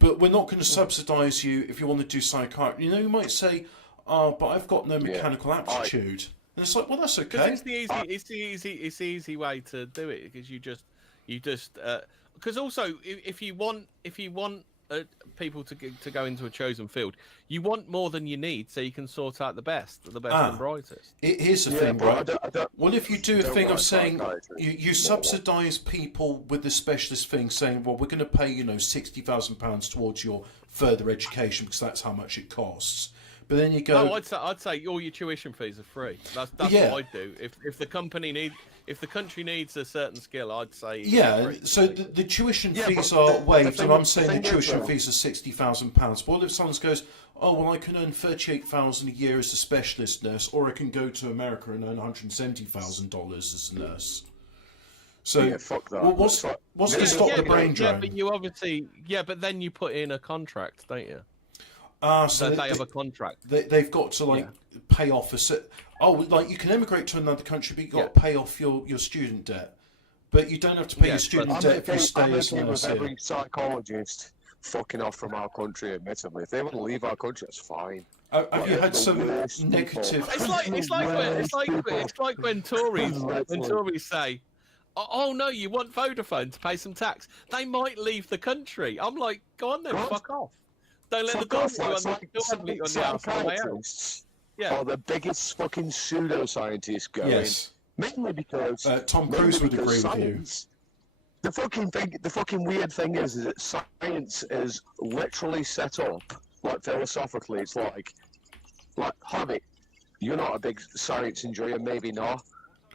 But we're not going to subsidise you if you want to do psychiatry. You might say, but I've got no mechanical aptitude. And it's like, well, that's okay. It's the easy way to do it because you just because also if you want people to go into a chosen field, you want more than you need, so you can sort out the best and brightest. Here's the thing, right? Well, if you do a thing of saying you subsidise people with the specialist thing, saying, well, we're going to pay £60,000 towards your further education because that's how much it costs. But then you go, I'd say all your tuition fees are free. That's what I'd do. If the company if the country needs a certain skill, I'd say Yeah, so the tuition fees are waived, and I'm saying the tuition fees are £60,000. But what if someone goes, oh, well, I can earn $38,000 a year as a specialist nurse, or I can go to America and earn $170,000 as a nurse? So, Yeah, fuck that. well, what's to stop the brain drain? But you obviously, but then you put in a contract, don't you? So they have a contract. They've got to pay off a set. Oh, like you can emigrate to another country, but you got to pay off your student debt. But you don't have to pay your student debt if you stay as a nurse here. Every psychologist fucking off from our country, admittedly. If they want to leave our country, that's fine. Have you had some negative? It's like when Tories say, "Oh no, you want Vodafone to pay some tax? They might leave the country." I'm like, "Go on then, fuck off! Don't let the government on the arse of my house." Yeah, are the biggest fucking pseudoscientists going. Yes. Mainly because Tom Cruise would agree with you. The fucking weird thing is that science is literally set up like philosophically. It's like Hobbit. You're not a big science enjoyer, maybe not.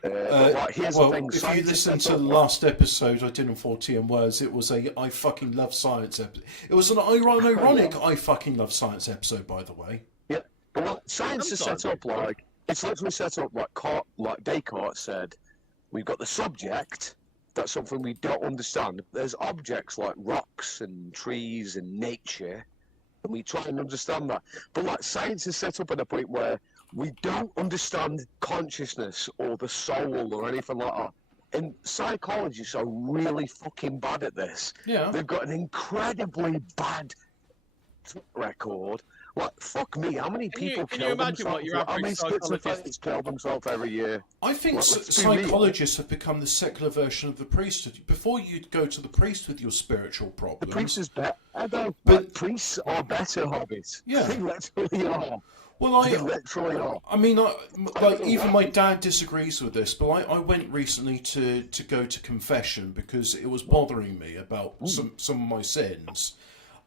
Here's the thing. If you listen to the last episode I did on 14 Words, it was a I fucking love science episode. It was an ironic I fucking love science episode, by the way. Yeah, but science is set up like it's literally set up like Descartes said. We've got the subject. That's something we don't understand. There's objects like rocks and trees and nature, and we try and understand that. But like science is set up at a point where we don't understand consciousness or the soul or anything like that. And psychologists are really fucking bad at this. Yeah. They've got an incredibly bad record. Like, fuck me, how many people kill themselves? How many schizophrenics kill themselves every year? I think psychologists have become the secular version of the priesthood. Before you'd go to the priest with your spiritual problems... The priest is better, but priests are better hobbies. Yeah. They literally are. Well, They literally are. I mean, like even my dad disagrees with this, but I went recently to go to confession because it was bothering me about some of my sins.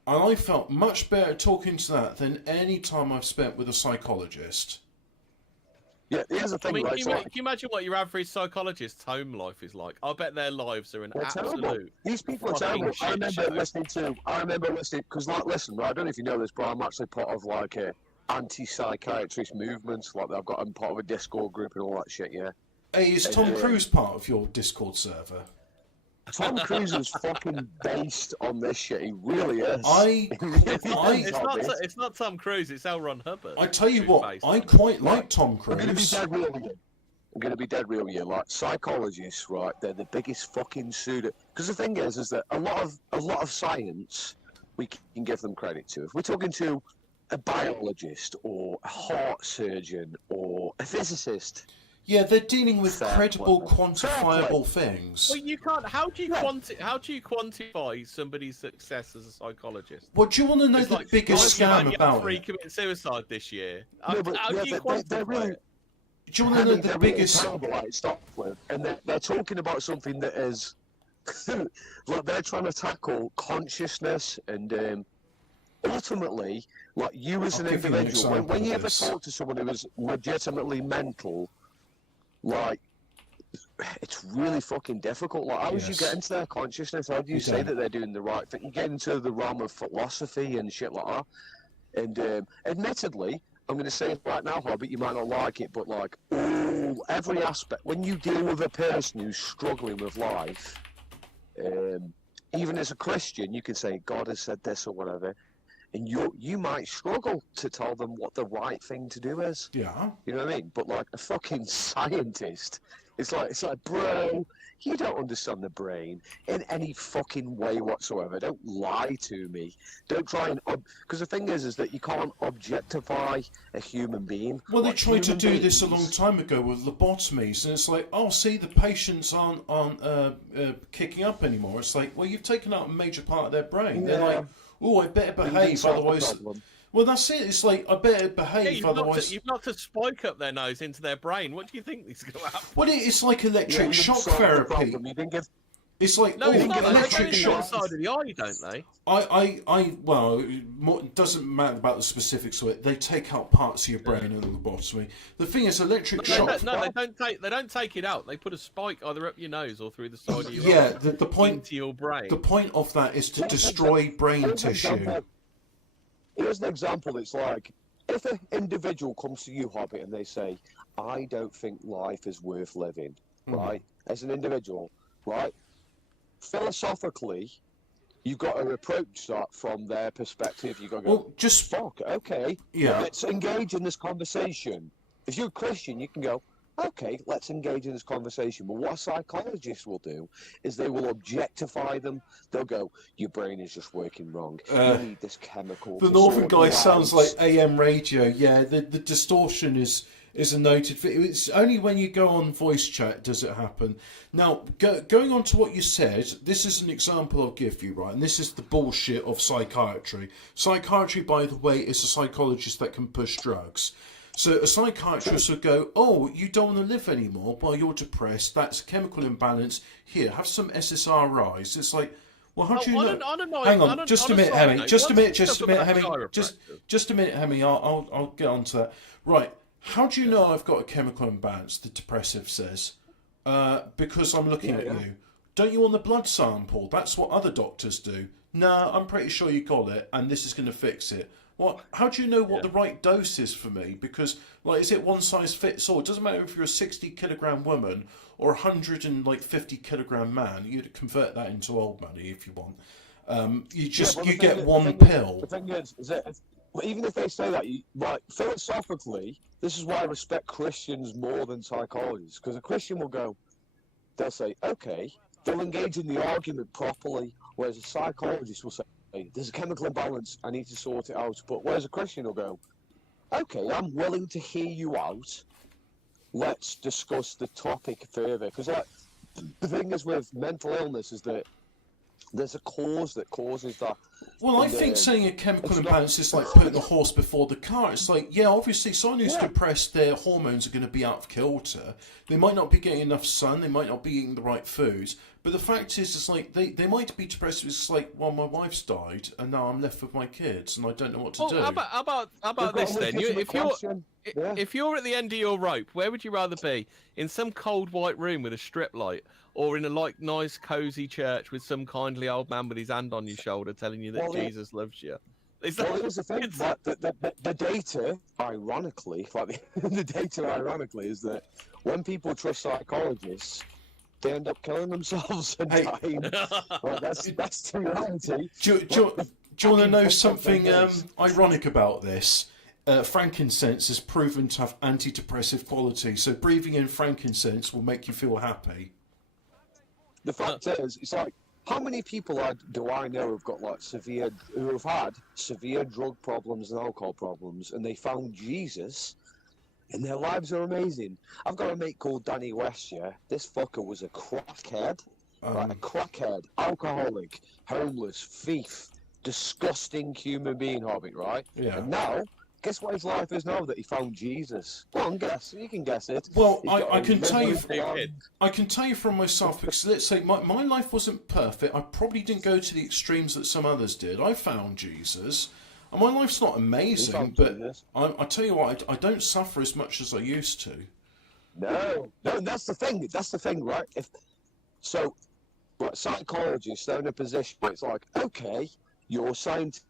And I felt much better talking to that than any time I've spent with a psychologist. Yeah, here's the thing. Can you imagine what your average psychologist's home life is like? I bet their lives are an absolute. Terrible. These people are terrible. I remember listening because, like, listen, I don't know if you know this, but I'm actually part of like a anti-psychiatrist movements. Like, I'm part of a Discord group and all that shit. Yeah. Hey, is Tom Cruise part of your Discord server? Tom Cruise is fucking based on this shit. He really is. It's not Tom Cruise. It's L. Ron Hubbard. I tell you what, I quite like Tom Cruise. I'm going to be dead real with you. Like, psychologists, right? They're the biggest fucking pseudo. Because the thing is that a lot of science we can give them credit to. If we're talking to a biologist or a heart surgeon or a physicist. Yeah, they're dealing with credible, quantifiable things. Well, you can't. How do you quantify somebody's success as a psychologist? What do you want to know? The biggest scam about it? Committed suicide this year. No, but how do you quantify it? Do you want to know the biggest? And they're talking about something that is like they're trying to tackle consciousness and ultimately, like you as an individual, when you ever talk to someone who is legitimately mental. Like, it's really fucking difficult. Like, how do you get into their consciousness? How do you say that they're doing the right thing? You get into the realm of philosophy and shit like that. And admittedly, I'm going to say it right now, Hobbit, you might not like it, but like, every aspect, when you deal with a person who's struggling with life, even as a Christian, you can say, God has said this or whatever. And you might struggle to tell them what the right thing to do is. Yeah. You know what I mean? But like a fucking scientist, it's like, bro, you don't understand the brain in any fucking way whatsoever. Don't lie to me. Don't try and because the thing is that you can't objectify a human being. Well, they tried to do this a long time ago with lobotomies, and it's like, oh, see, the patients aren't kicking up anymore. It's like, well, you've taken out a major part of their brain. Yeah. They're like, oh, I better behave, otherwise. Well, that's it. It's like, I better behave, otherwise. You've knocked a spike up their nose into their brain. What do you think is going to happen? Well, it's like electric shock therapy. It's like No, it's oh, not. They go electric in the shock. outside of the eye, don't they? Well, it doesn't matter about the specifics of it. They take out parts of your brain and lobotomy. The thing is, electric shock. They don't take it out. They put a spike either up your nose or through the side of your Yeah, eye the point. into your brain. The point of that is to destroy brain Here's an tissue. example. Here's an example. It's like if an individual comes to you, Hobbit, and they say, "I don't think life is worth living," right? As an individual, right? Philosophically, you've got to approach that from their perspective. You've got to go, Well, just fuck, okay, Yeah. let's engage in this conversation. If you're a Christian, you can go, okay, let's engage in this conversation. But what a psychologist will do is they will objectify them. They'll go, your brain is just working wrong. You need this chemical. the to northern sort guy you sounds out." like AM radio. Yeah, the distortion is a noted thing. It's only when you go on voice chat does it happen. Now, going on to what you said, this is an example I'll give you, right? And this is the bullshit of psychiatry. Psychiatry, by the way, is a psychologist that can push drugs. So a psychiatrist would go, oh, you don't want to live anymore? Well, you're depressed. That's a chemical imbalance. Here, have some SSRIs. It's like, well, how do you know? Hang on, just a minute, Hemi. Just a minute, Hemi. Just a minute, Hemi. I'll get on to that. Right. How do you know I've got a chemical imbalance, the depressive says? Because I'm looking at you. Don't you want the blood sample? That's what other doctors do. No, I'm pretty sure you got it, and this is going to fix it. Well, how do you know what the right dose is for me? Because, like, is it one size fits all? It doesn't matter if you're a 60-kilogram woman or a 150-kilogram man. You'd convert that into old money if you want. You get one pill. The thing is that even if they say that, philosophically, this is why I respect Christians more than psychologists. Because a Christian will go, they'll say, okay, they'll engage in the argument properly, whereas a psychologist will say, there's a chemical imbalance, I need to sort it out. But whereas a Christian will go, okay, I'm willing to hear you out. Let's discuss the topic further. Because the thing is with mental illness is that there's a cause that causes that. Well, I think saying a chemical imbalance is like putting the horse before the cart. It's like, yeah, obviously someone who's depressed, their hormones are going to be out of kilter. They might not be getting enough sun. They might not be eating the right foods. But the fact is, it's like they might be depressed. It's like, well, my wife's died, and now I'm left with my kids, and I don't know what to do. How about this then? If you're at the end of your rope, where would you rather be? In some cold white room with a strip light, or in a nice cozy church with some kindly old man with his hand on your shoulder telling you that Jesus loves you? Here's the thing. The data, ironically, the data, ironically, is that when people trust psychologists, they end up killing themselves and dying. Well, that's the reality. Do you want to know something ironic about this? Frankincense is proven to have antidepressive qualities, so breathing in frankincense will make you feel happy. The fact is, it's like, how many people do I know who've got who have had severe drug problems and alcohol problems, and they found Jesus, and their lives are amazing. I've got a mate called Danny West. Yeah, this fucker was a crackhead, alcoholic, homeless, thief, disgusting human being, Hobbit, right? Yeah. And now, guess what his life is now that he found Jesus? Go on, guess. You can guess it. Well, I can tell you. I can tell you from myself, because let's say my life wasn't perfect. I probably didn't go to the extremes that some others did. I found Jesus. And my life's not amazing, but I tell you what, I don't suffer as much as I used to. No, that's the thing. That's the thing, right? Psychologists, they're in a position where it's like, okay, you're scientific.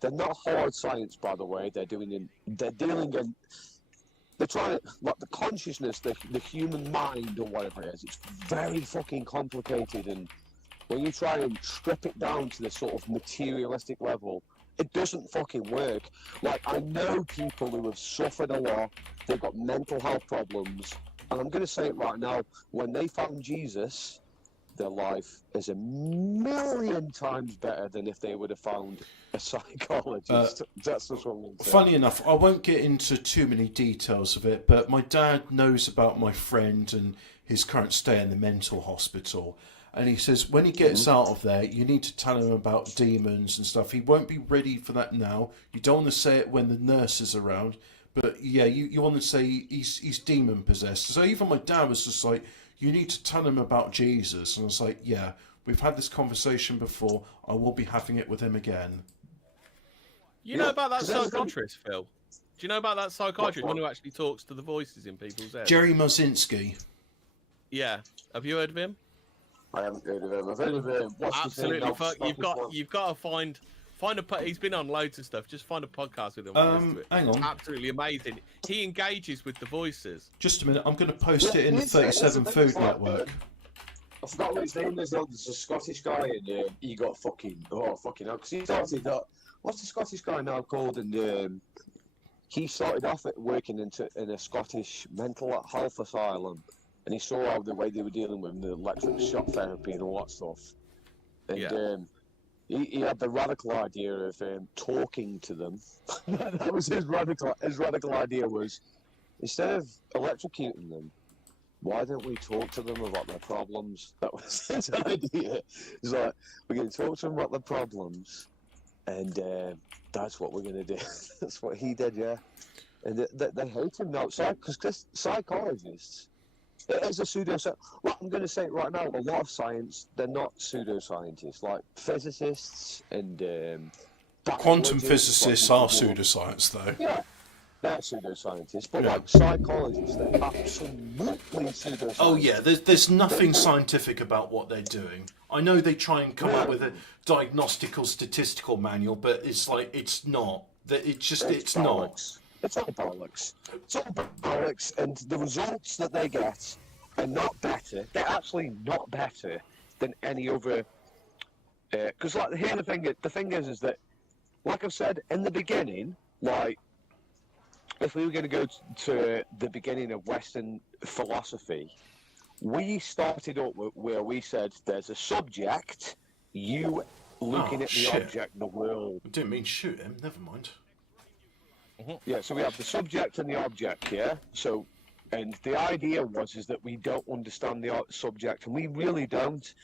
They're not hard science, by the way. They're trying to, like, the consciousness, the human mind or whatever it is. It's very fucking complicated, and when you try and strip it down to the sort of materialistic level, it doesn't fucking work. Like, I know people who have suffered a lot, they've got mental health problems, and I'm going to say it right now, when they found Jesus, their life is a million times better than if they would have found a psychologist. That's just what I'm saying. Funny enough, I won't get into too many details of it, but my dad knows about my friend and his current stay in the mental hospital. And he says when he gets out of there, you need to tell him about demons and stuff. He won't be ready for that now. You don't want to say it when the nurse is around. But yeah, you want to say he's demon possessed. So even my dad was just like, you need to tell him about Jesus. And I was like, yeah, we've had this conversation before. I will be having it with him again. You know about that 'cause that's- psychiatrist, Phil? Do you know about that psychiatrist, one who actually talks to the voices in people's heads? Jerry Mozinski. Yeah. Have you heard of him? I haven't heard of him. I've heard of him. What's his name Absolutely. now? You've got to find he's been on loads of stuff. Just find a podcast with him. Hang on. Absolutely amazing. He engages with the voices. Just a minute. I'm going to post Yeah, it in the he is, yeah, 37 that's the thing, Food it's like, Network. I forgot what his name is. There's a Scottish guy, and he got fucking hell, because he started that. What's the Scottish guy now called? And he started off at working in a Scottish mental health asylum, and he saw how the way they were dealing with the electric shock therapy and all that stuff. And Yeah. he had the radical idea of talking to them. That was his radical idea was, instead of electrocuting them, why don't we talk to them about their problems? That was his idea. It's like, we're going to talk to them about their problems, and that's what we're going to do. That's what he did, yeah. And they hate him now, because psychologists, as a pseudoscientist, well, I'm going to say it right now, a lot of science, they're not pseudoscientists, like physicists and Quantum biologists, physicists like are people- pseudoscience, though. Yeah, they're pseudoscientists, but Yeah. like psychologists, they're absolutely pseudoscientists. Oh yeah, there's nothing scientific about what they're doing. I know they try and come up with a diagnostical statistical manual, but it's like it's not. It's not. bollocks. It's all bollocks. It's all bollocks, and the results that they get are not better. They're actually not better than any other. Because like here, the thing is that, like I've said in the beginning, like if we were going to go to the beginning of Western philosophy, we started up where we said there's a subject, you looking Oh, at the shit. object, the world. I didn't mean shoot him. Never mind. Yeah, so we have the subject and the object, yeah? So, and the idea is that we don't understand the subject, and we really don't.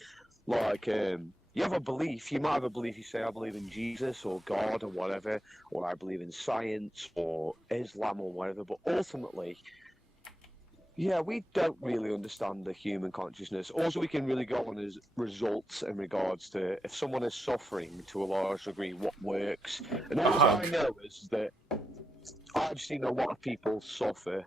Like, you have a belief, you might have a belief, you say, I believe in Jesus, or God, or whatever, or I believe in science, or Islam, or whatever, but ultimately, yeah, we don't really understand the human consciousness. All we can really go on is results in regards to if someone is suffering to a large degree, what works. And all I know is that I've seen a lot of people suffer,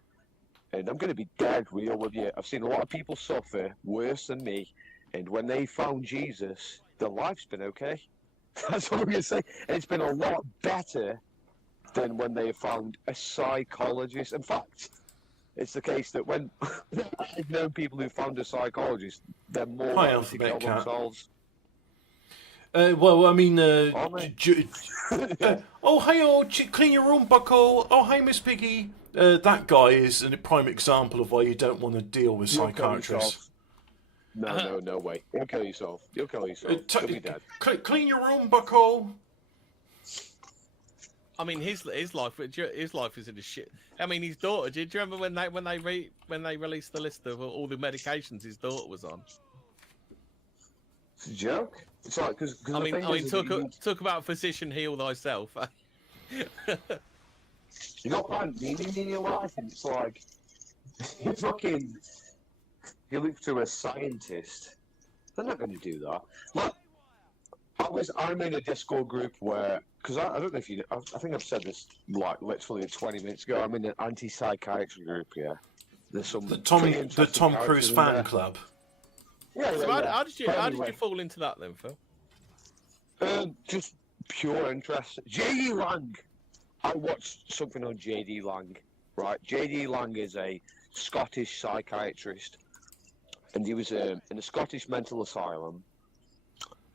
and I'm going to be dead real with you. I've seen a lot of people suffer worse than me, and when they found Jesus, their life's been okay. That's what I'm going to say. And it's been a lot better than when they found a psychologist. In fact, it's the case that when I've known people who found a psychologist, they're more Hi, likely to kill Alphabet Cat. themselves. Well, I mean, Aren't they? oh, hey, oh, clean your room, Buckle. Oh, hey, Miss Piggy. That guy is a prime example of why you don't want to deal with You'll kill psychiatrists. yourself. No way. You'll kill yourself. You'll kill yourself. You'll be dead. Clean your room, Buckle. I mean, his life is in a shit. I mean, his daughter. Do you remember when they released the list of all the medications his daughter was on? It's a joke. It's like because I mean, talk about physician heal thyself. you got find meaning in your life, and it's like you look to a scientist. They're not going to do that. Like I'm in a Discord group where because I don't know if you I think I've said this like literally 20 minutes ago. I'm in an anti-psychiatry group. Yeah, there's some The pretty Tom interesting Cruise characters in fan there. club. Yeah, So how did you Anyway. fall into that then, Phil? Just pure interest. J.D. Lang. I watched something on J.D. Lang. Right, J.D. Lang is a Scottish psychiatrist, and he was in a Scottish mental asylum.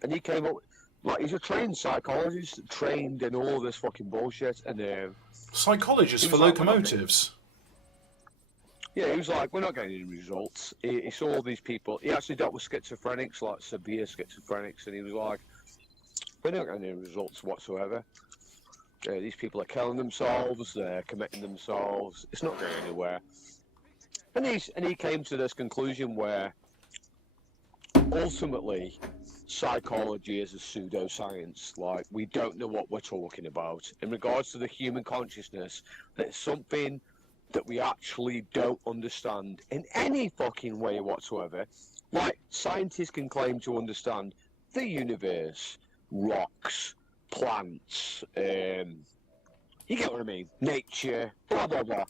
And he came up like he's a trained psychologist, trained in all this fucking bullshit. And Psychologist He for was like, locomotives. yeah, he was like, we're not getting any results. He saw all these people. He actually dealt with schizophrenics, like severe schizophrenics, and he was like, we're not getting any results whatsoever. These people are killing themselves, they're committing themselves. It's not going anywhere. And he came to this conclusion where ultimately psychology is a pseudoscience. Like, we don't know what we're talking about in regards to the human consciousness. That it's something that we actually don't understand in any fucking way whatsoever. Like, scientists can claim to understand the universe, rocks, plants, you get what I mean, nature, blah, blah, blah.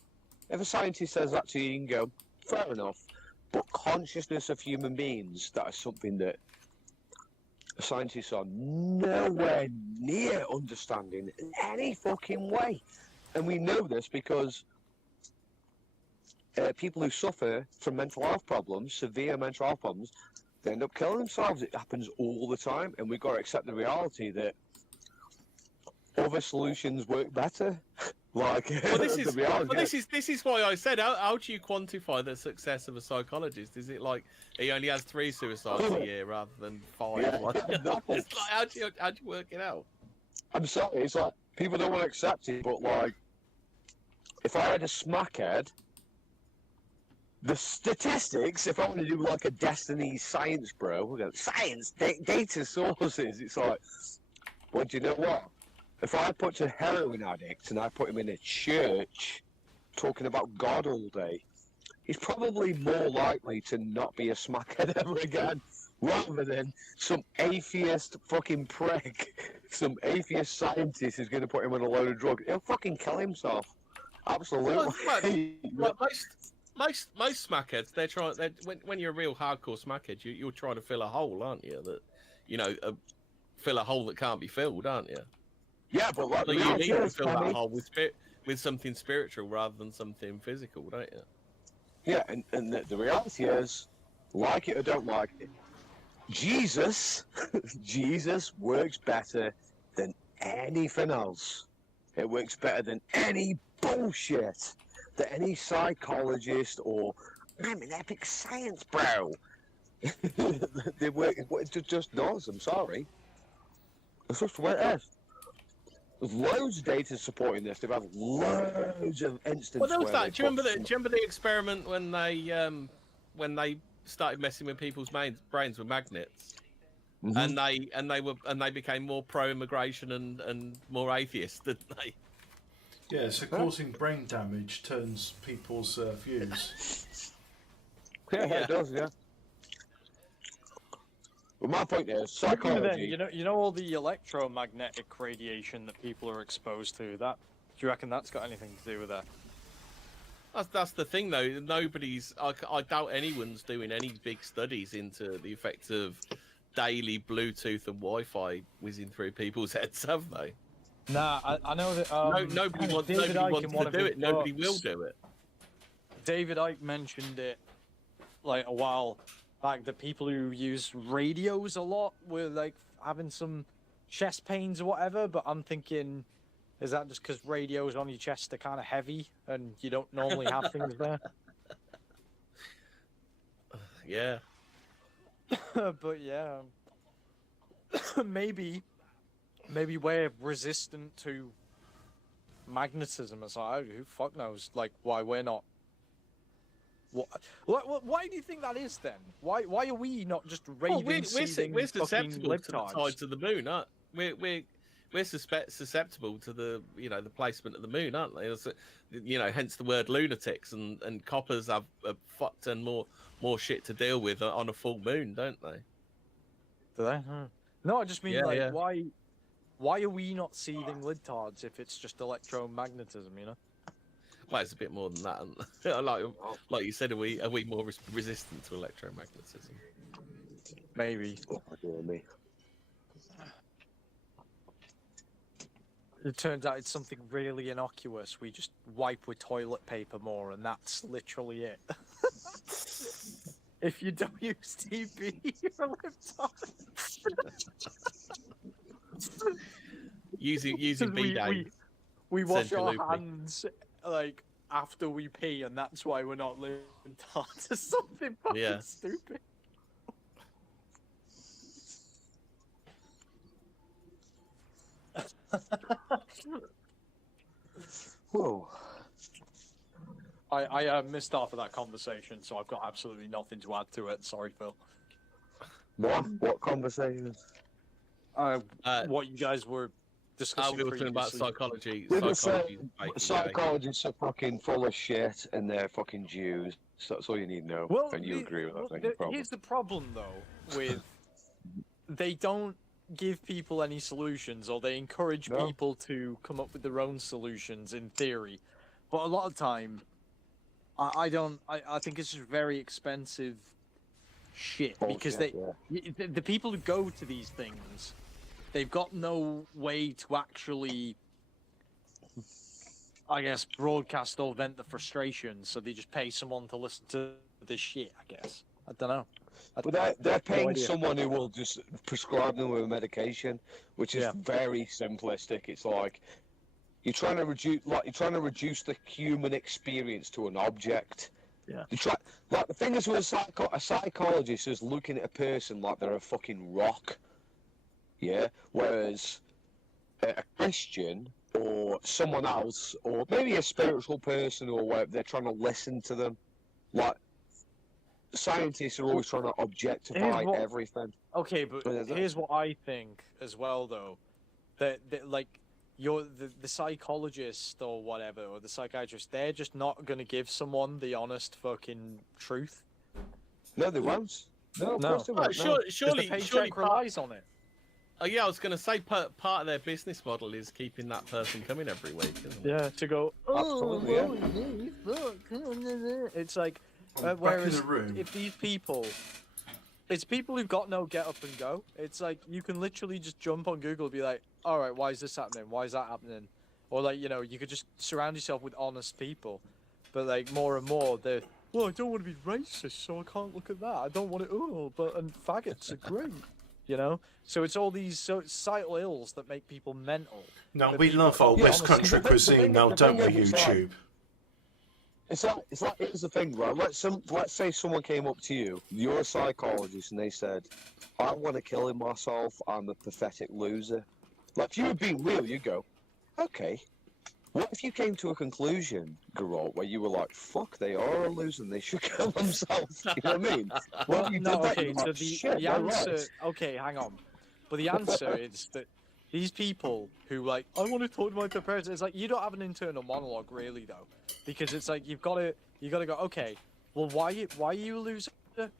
If a scientist says that to you, you can go, fair enough. But consciousness of human beings, that is something that scientists are nowhere near understanding in any fucking way. And we know this because people who suffer from mental health problems, severe mental health problems, they end up killing themselves. It happens all the time, and we've got to accept the reality that other solutions work better. Like, Well, this the is reality. well, this is why I said, how do you quantify the success of a psychologist? Is it like he only has 3 suicides a year rather than 5? Yeah, Like, exactly. it's like, how do you work it out? I'm sorry, it's like people don't want to accept it, but like, if I had a smackhead, the statistics, if I want to do like a Destiny science, bro, we're going science, data sources, it's like, well, do you know what? If I put a heroin addict and I put him in a church talking about God all day, he's probably more likely to not be a smackhead ever again, rather than some atheist fucking prick, some atheist scientist who's going to put him on a load of drugs. He'll fucking kill himself. Absolutely. Like most smackheads, when you're a real hardcore smackhead, you're trying to fill a hole, aren't you? That fill a hole that can't be filled, aren't you? Yeah, but like, So you need to fill that hole with something spiritual rather than something physical, don't you? Yeah, and the reality is, like it or don't like it, Jesus works better than anything else. It works better than any bullshit that any psychologist or I'm an epic science bro. They work. It just does. I'm sorry. It's just the way it is. There's loads of data supporting this. They've had loads of instances. Well, there was where that. Do you remember the experiment when they started messing with people's brains with magnets, Mhm. and they became more pro-immigration and more atheist, didn't they? Yeah, so causing brain damage turns people's views. Yeah, it does. Yeah. But my point is, psychology. You know all the electromagnetic radiation that people are exposed to. That do you reckon that's got anything to do with that? That's the thing, though. I doubt anyone's doing any big studies into the effects of daily Bluetooth and Wi-Fi whizzing through people's heads, have they? Nah, I know that. Nobody wants to do it. Nobody will do it. David Icke mentioned it like a while back. The people who use radios a lot were like having some chest pains or whatever. But I'm thinking, is that just because radios on your chest are kind of heavy and you don't normally have things there? Yeah. But yeah, maybe we're resistant to magnetism as well. Who fuck knows? Like why we're not. Why do you think that is then? Why are we not just raving, we're fucking susceptible to the libtards? tides of the moon, aren't we? We're susceptible to the the placement of the moon, aren't they? Hence the word lunatics, and coppers have a fuck ton more shit to deal with on a full moon, don't they? Do they? No, I just mean Yeah. why are we not seething libtards if it's just electromagnetism? You know. Well, it's a bit more than that. like you said, are we more resistant to electromagnetism? Maybe. Oh, dear me. It turns out it's something really innocuous. We just wipe with toilet paper more, and that's literally it. If you don't use TP, you're a libtard. using bidet. We wash Central our looping. hands like after we pee, and that's why we're not libtards. It's something fucking stupid. Whoa. I missed half of that conversation, so I've got absolutely nothing to add to it. Sorry, Phil. What conversations? What you guys were discussing we were talking about previously. psychology. They were Psychology. saying psychologists are fucking full of shit and they're fucking Jews. So that's all you need to know. Well, and you agree with that thing, probably. here's the problem, though, with they don't give people any solutions, or they encourage No. people to come up with their own solutions in theory. But a lot of time, I think it's just very expensive shit because Bullshit, the people who go to these things, they've got no way to actually, I guess, broadcast or vent the frustration, so they just pay someone to listen to this shit, I guess. I don't know. But they're paying idea. someone who will just prescribe them with a medication, which is very simplistic. It's like you're trying to reduce the human experience to an object. Yeah. Like the thing is with a psychologist is looking at a person like they're a fucking rock. Yeah. Whereas a Christian or someone else, or maybe a spiritual person or whatever, they're trying to listen to them. Like scientists are always trying to objectify everything. Okay, but here's what I think as well, though, that like the psychologist or whatever, or the psychiatrist, they're just not gonna give someone the honest fucking truth. No, they won't. No, of course they won't. Surely, the paycheck relies on it. Oh yeah, I was going to say part of their business model is keeping that person coming every week, isn't it? Yeah, to go. Absolutely, It's like, Back whereas in the room. if these people, it's people who've got no get up and go. It's like you can literally just jump on Google and be like, all right, why is this happening? Why is that happening? Or like, you could just surround yourself with honest people. But like more and more, they're, well, I don't want to be racist, so I can't look at that. I don't want to, and faggots are great. So it's all these societal ills that make people mental. Now, we love our West Country cuisine now, don't we, YouTube? It's like here's the thing, right? Let's say someone came up to you, you're a psychologist, and they said, I want to kill myself, I'm a pathetic loser. Like, if you were being real, you'd go, okay. What if you came to a conclusion, Garot, where you were like, fuck, they are a loser and they should kill themselves? You know what I mean? Well, you No, did that, okay, you're so like, the shit, answer... right. Okay, hang on. But the answer is that these people who, like, I want to talk to my therapist, it's like, you don't have an internal monologue, really, though. Because it's like, you gotta go, okay, well, why are you a loser?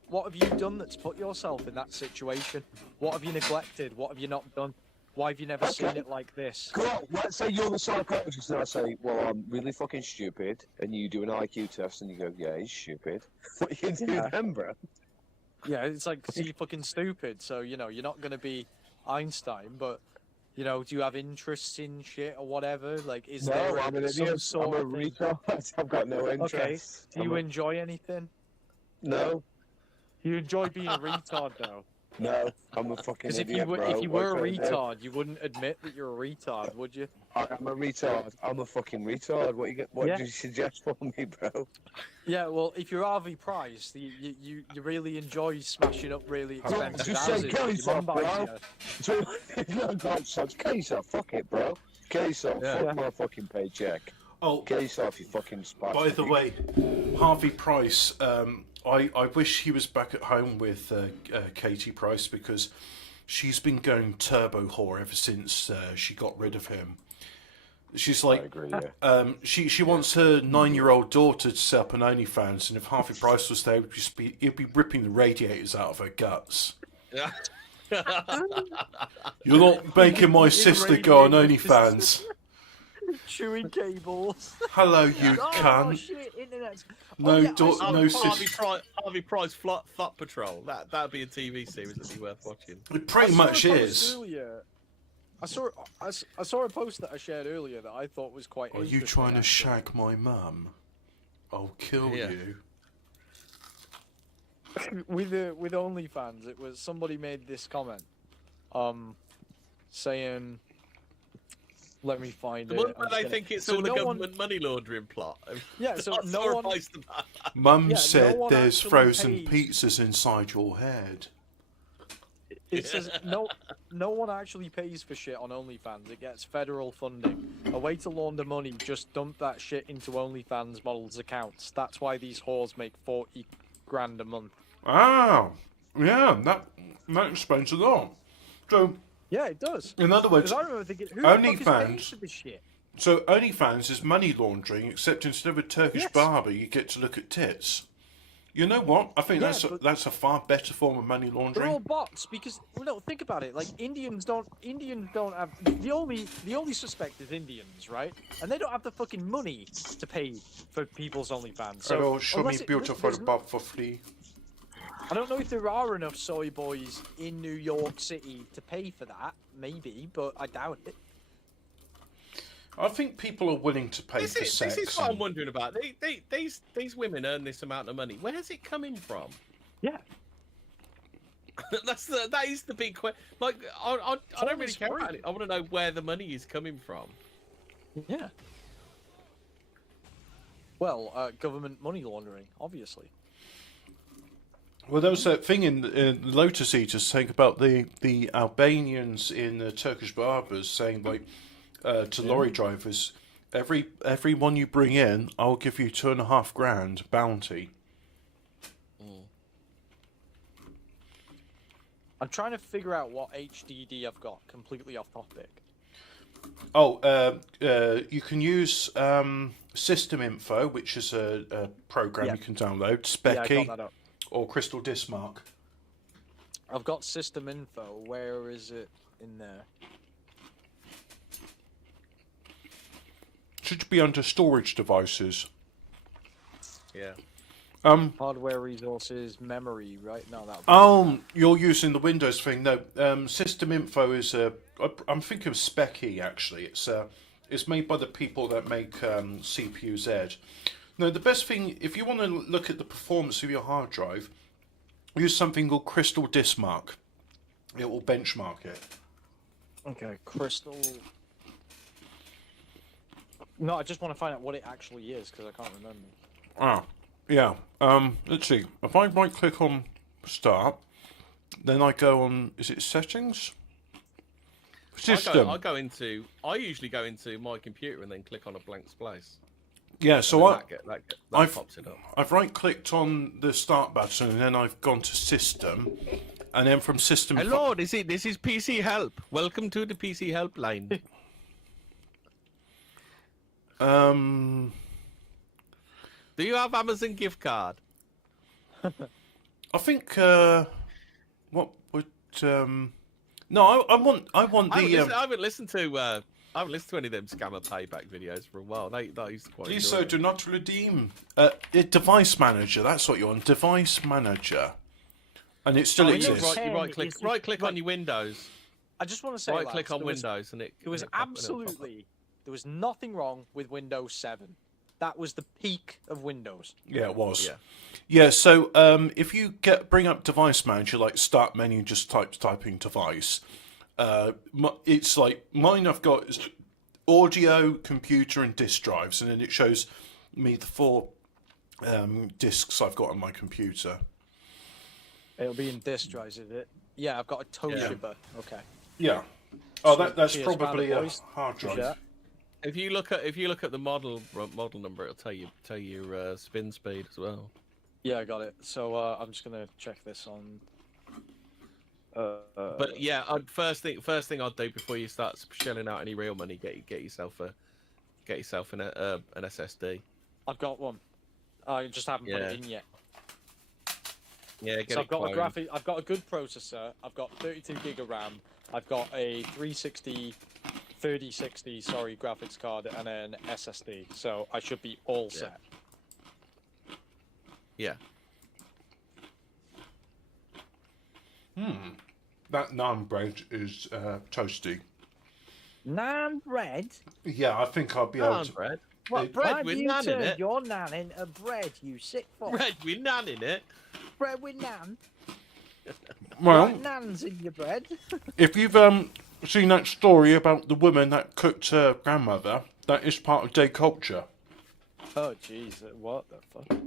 What have you done that's put yourself in that situation? What have you neglected? What have you not done? Why have you never seen it like this? Cool. Let's say you're the psychologist and I say, well, I'm really fucking stupid, and you do an IQ test and you go, yeah, he's stupid. What do you do then, bro? Yeah, it's like, see, you're fucking stupid, so, you're not going to be Einstein, but, do you have interests in shit or whatever? Like, is there I'm an some idiot. sort I'm a of thing? retard. I've got no interest. Okay, do you enjoy anything? No. You enjoy being a retard, though? No, I'm a fucking Because idiot, if you were a What can I do? retard, you wouldn't admit that you're a retard, would you? I'm a retard. I'm a fucking retard. What Yeah. do you suggest for me, bro? Yeah, well, if you're Harvey Price, you really enjoy smashing up really expensive Just say houses. kill that your yourself, mum buys bro. you. No, God, such kill yourself. Fuck it, bro. Kill yourself. Yeah. Fuck my fucking paycheck. Oh, Kill yourself, you fucking spaz. by the way, Harvey Price, I wish he was back at home with Katie Price, because she's been going turbo whore ever since she got rid of him. She's like, I agree, yeah. she wants her 9-year-old daughter to set up an OnlyFans, and if Harvey Price was there, he'd be ripping the radiators out of her guts. You're not making my sister go on OnlyFans. Chewing cables. Hello, you Oh, cunt. shit, internet. No, yeah, no Harvey Price Thought Patrol. That'd be a TV series that'd be worth watching. It pretty much is. I saw a post that I shared earlier that I thought was quite Are interesting. you trying to actually. shag my mum? I'll kill Yeah. you. with OnlyFans, it was somebody made this comment, saying, let me find The it. one I'm where just they gonna- think it's So all a no one- government money laundering plot. Yeah, so That's no what one- replies to that. Mum Yeah, no said one there's actually frozen pays. pizzas inside your head. It says no one actually pays for shit on OnlyFans. It gets federal funding. A way to launder money, just dump that shit into OnlyFans models' accounts. That's why these whores make 40 grand a month. Ah, yeah, that explains a lot. So, Yeah, it does. In other words, Because I remember thinking, who the fuck is paying OnlyFans. for this shit? So OnlyFans is money laundering, except instead of a Turkish Yes. barber, you get to look at tits. You know what? I think Yeah, that's a far better form of money They're all laundering. bots because think about it. Like Indians don't have the only suspect is Indians, right? And they don't have the fucking money to pay for people's OnlyFans. So Hello, show me unless beautiful there's bob for free. I don't know if there are enough soy boys in New York City to pay for that. Maybe, but I doubt it. I think people are willing to pay This for is, sex. this is what I'm and- wondering about. These women earn this amount of money. Where's it coming from? Yeah. That is the big question. Like, I don't really always care free. about it. I want to know where the money is coming from. Yeah. Well, government money laundering, obviously. Well, there was that thing in Lotus Eaters saying about the Albanians in Turkish barbers saying like to lorry drivers, every one you bring in, I'll give you $2,500 bounty. I'm trying to figure out what HDD I've got. Completely off topic. Oh, you can use System Info, which is a program Yeah. you can download, Yeah, I got Specky, that up. or Crystal Dismark. I've got system info. Where is it in there? Should be under storage devices. Yeah. Hardware resources, memory, right? No, that. Oh, you're using the Windows thing. No, System Info is I'm thinking of Specky actually. It's made by the people that make CPU Z. No, the best thing if you want to look at the performance of your hard drive, use something called Crystal Dismark. It will benchmark it. Okay, crystal. No, I just want to find out what it actually is because I can't remember. Ah, yeah. Let's see. If I right click on Start, then I go on. Is it Settings? System. I usually go into my computer and then click on a blank space. Yeah. So And that pops it up. I've right clicked on the Start button and then I've gone to System, and then from System. Hello, this is PC Help. Welcome to the PC Helpline. Do you have Amazon gift card? I think what would no, I want the I haven't listened to any of them scammer payback videos for a while. That used to quite. please enjoy so do not redeem device manager. That's what you're on, device manager, and it still Oh, exists. Windows You right click is- right on your Windows. I just want to say, Right lads, click on there was- Windows and it. There was and it pop- and it'll pop up. absolutely, there was nothing wrong with Windows 7. That was the peak of Windows. Yeah, it was. Yeah. Yeah. So if you bring up device manager, like start menu, just typing device. It's like mine. I've got is audio, computer, and disk drives, and then it shows me the 4 disks I've got on my computer. It'll be in disk drives, is it? Yeah, I've got a Toshiba. Okay. Yeah. Oh, Sweet. that's Cheers, probably man, a boys. hard drive. Yeah. If you look at the model number, it'll tell you spin speed as well. Yeah, I got it. So I'm just gonna check this on. But yeah, first thing I'd do before you start shelling out any real money, get yourself an SSD. I've got one. I just haven't put it in yet. Yeah, get So it I've got a cloned. graphic. I've got a good processor. I've got 32 gig of RAM. I've got a 3060 graphics card and an SSD. So I should be all set. Yeah. That naan bread is toasty. Naan bread. Yeah, I think I'll be able Naan to. bread. What It- bread with naan in it? your naan into bread, you sick fuck? Bread with naan in it. Bread with naan. Well, Naan's in your bread. if you've seen that story about the woman that cooked her grandmother, that is part of day culture. Oh jeez, what the fuck?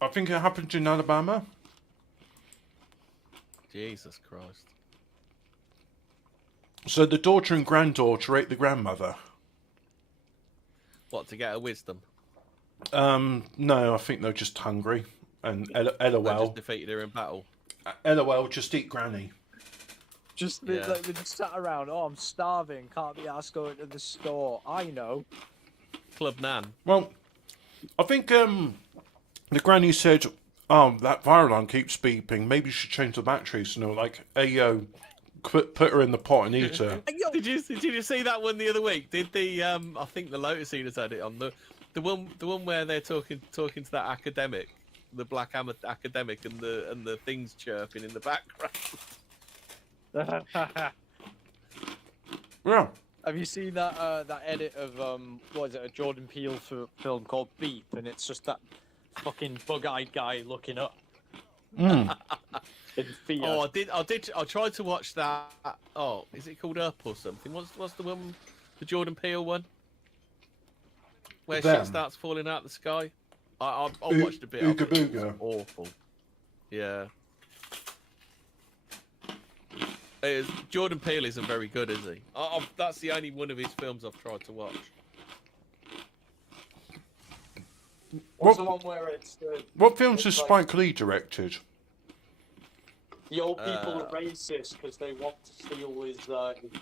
I think it happened in Alabama. Jesus Christ. So the daughter and granddaughter ate the grandmother. What, to get her wisdom? No, I think they're just hungry. And I LOL. just defeated her in battle. LOL, just eat granny. Just Yeah. like they just sat around. Oh, I'm starving. Can't be asked going to the store. I know. Club Nan. Well, I think the granny said, "Oh, that fire alarm keeps beeping. Maybe you should change the batteries." You know, like, "Hey, put her in the pot and eat her." Did you see that one the other week? Did the I think the Lotus Eaters had it on the one where they're talking to that academic, the black academic, and the things chirping in the background. Yeah. Have you seen that edit of what is it, a Jordan Peele film called Beep, and it's just that fucking bug-eyed guy looking up Mm. in fear. Oh, I tried to watch that. Oh, is it called Up or something? What's the one, the Jordan Peele one, where Them. shit starts falling out the sky? I Ooga watched a bit of it. It was Booga. awful. Yeah. Jordan Peele isn't very good, is he? That's the only one of his films I've tried to watch. What's What- the one where it's What films has It's like- Spike Lee directed? the old people are racist because they want to steal his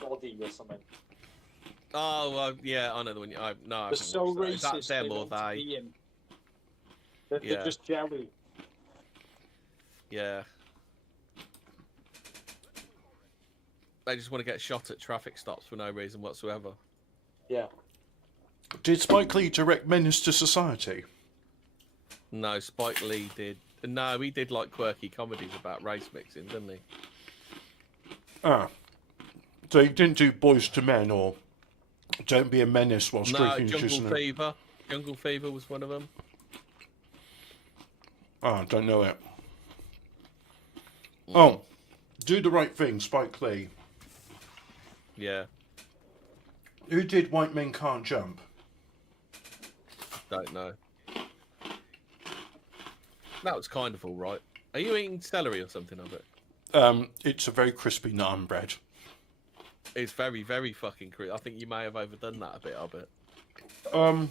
body or something? Oh, yeah, I know the one. No, I They're haven't so watched that. Is that racist. them They or want to they? be him. They're Yeah. just jelly. Yeah. They just want to get shot at traffic stops for no reason whatsoever. Yeah. Did Spike Lee direct Menace to Society? No, Spike Lee did. No, he did like quirky comedies about race mixing, didn't he? Ah. So he didn't do Boys to Men or Don't Be a Menace while No, streaking Jungle isn't it? Fever. Jungle Fever was one of them. Ah, don't know it. Oh, Do the Right Thing, Spike Lee. Yeah, Who did White Men Can't Jump? don't know. That was kind of all right. Are you eating celery or something of it? It's a very crispy naan bread. It's very, very fucking crisp. I think you may have overdone that a bit, I bet.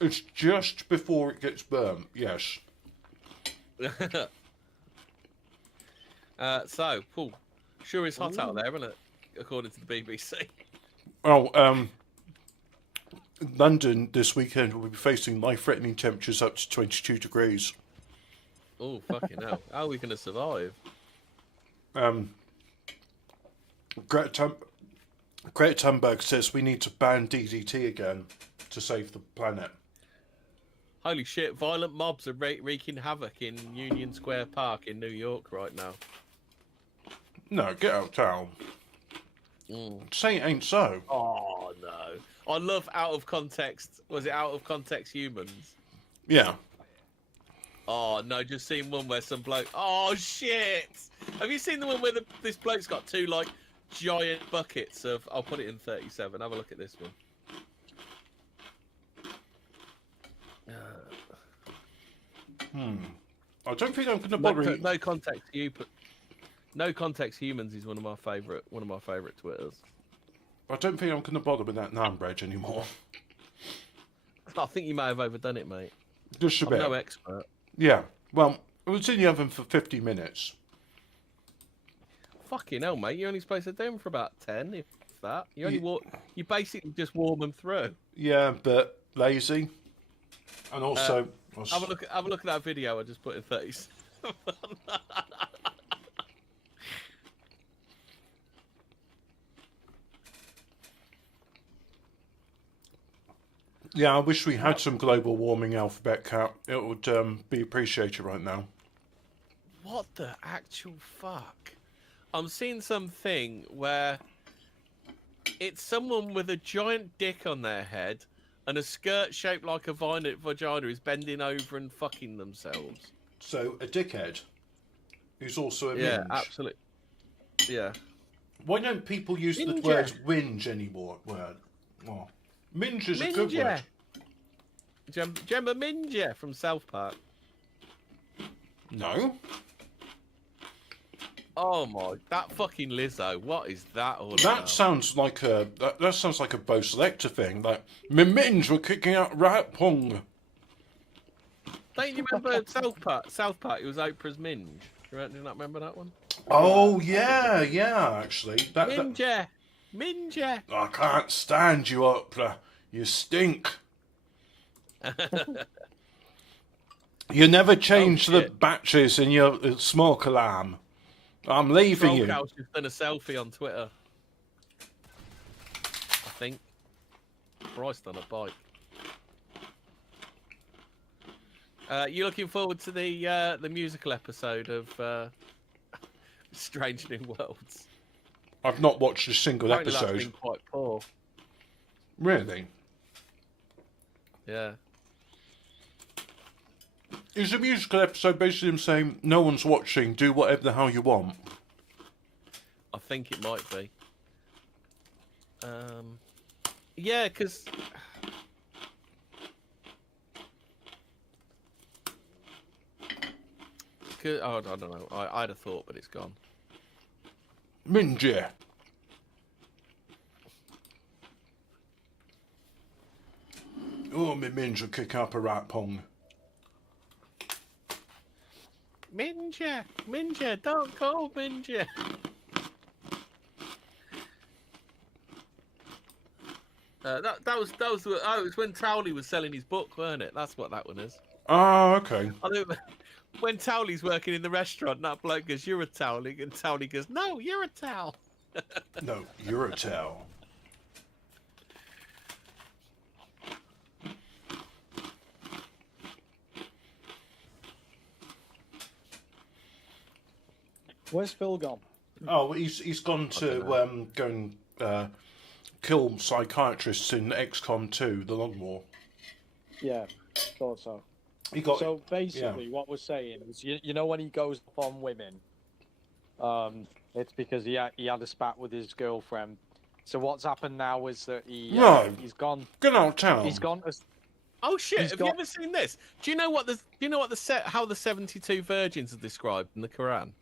It's just before it gets burnt, yes. So, Paul, sure is hot out there, isn't it? According to the BBC. Oh, London this weekend will be facing life-threatening temperatures up to 22 degrees. Oh, fucking hell. How are we going to survive? Greta Thunberg says we need to ban DDT again to save the planet. Holy shit, violent mobs are wreaking havoc in Union Square Park in New York right now. No, get out of town. Say it ain't so. Oh, no. I love out of context. Was it out of context humans? Yeah. Oh, no, just seen one where some bloke... Oh, shit! Have you seen the one where this bloke's got two, like, giant buckets of... I'll put it in 37. Have a look at this one. I don't think I'm going to bother you. No context. No context humans is one of my favourite Twitters. I don't think I'm going to bother with that naan bread anymore. I think you may have overdone it, mate. Just a I'm bit. no expert. Yeah. Well, it was in the oven for 50 minutes. Fucking hell, mate! You're only supposed to do them for about 10, if that. You only you basically just warm them through. Yeah, but lazy. And also... Have a look at that video I just put in 30. Yeah, I wish we had some global warming alphabet cat. It would be appreciated right now. What the actual fuck? I'm seeing something where it's someone with a giant dick on their head and a skirt shaped like a vagina is bending over and fucking themselves. So, a dickhead who's also a Yeah, minge. absolutely. Yeah. Why don't people use the Minge. word whinge anymore? Well, minge is a good Minge. word. Gemma Minge from South Park. No. Oh my, that fucking Lizzo. What is that all That about? sounds like a that sounds like a Bo Selector thing. Like, my minge were kicking out rat pong. Don't you remember South Park? South Park, it was Oprah's Minge. Do you not remember that one? Oh yeah, yeah. Actually, that Minja. I can't stand you up there. You stink. You never change the shit. batteries in your smoke alarm. I'm leaving you. Trollcouch has done a selfie on Twitter. I think. Christ on a bike. You looking forward to the musical episode of Strange New Worlds? I've not watched a single Apparently that's episode. been quite poor. Really? Yeah. Is the musical episode basically him saying, no one's watching, do whatever the hell you want? I think it might be. Yeah, because... Oh, I don't know. I'd have thought, but it's gone. Minja. Oh, my minge will kick up a rat pong. Minja, don't call Minja. That was it was when Towley was selling his book, weren't it? That's what that one is. Oh, okay. I think when Towley's working in the restaurant, that bloke goes, "You're a Towley," and Towley goes, "No, you're a towel." No, you're a towel. Where's Phil gone? Oh, he's gone to go and kill psychiatrists in XCOM 2, the Long War. Yeah, thought so. He got So basically, what we're saying is, you know, when he goes up on women, it's because he had a spat with his girlfriend. So what's happened now is that he's gone. Good old town. He's gone. Oh shit! He's Have got- you ever seen this? Do you know what how the 72 virgins are described in the Quran?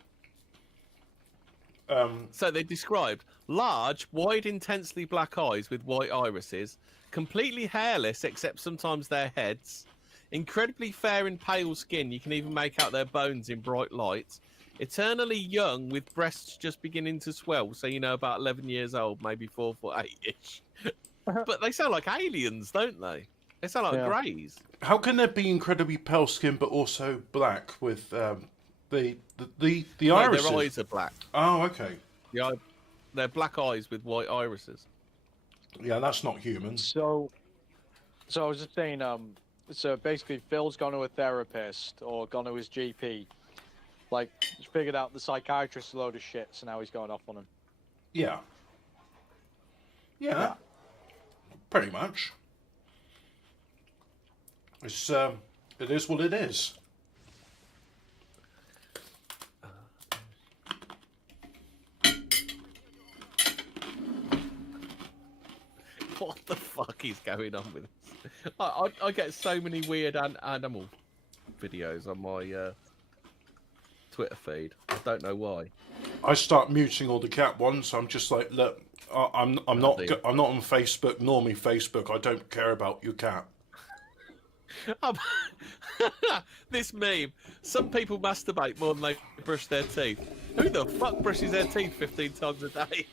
So they described large, wide, intensely black eyes with white irises, completely hairless except sometimes their heads, incredibly fair and pale skin, you can even make out their bones in bright light, eternally young with breasts just beginning to swell, so you know about 11 years old, maybe 4'8"-ish. But they sound like aliens, don't they? They sound like greys. How can there be incredibly pale skin but also black with the No, irises? their eyes are black. Oh, okay. They're black eyes with white irises. Yeah, that's not human. So I was just saying, so basically Phil's gone to a therapist or gone to his GP, like figured out the psychiatrist's a load of shit, so now he's going off on him. Yeah. Yeah. Pretty much. It's it is what it is. What the fuck is going on with this? I get so many weird animal videos on my Twitter feed. I don't know why. I start muting all the cat ones. I'm just like, look, I'm not on Facebook. Normally Facebook. I don't care about your cat. This meme. Some people masturbate more than they brush their teeth. Who the fuck brushes their teeth 15 times a day?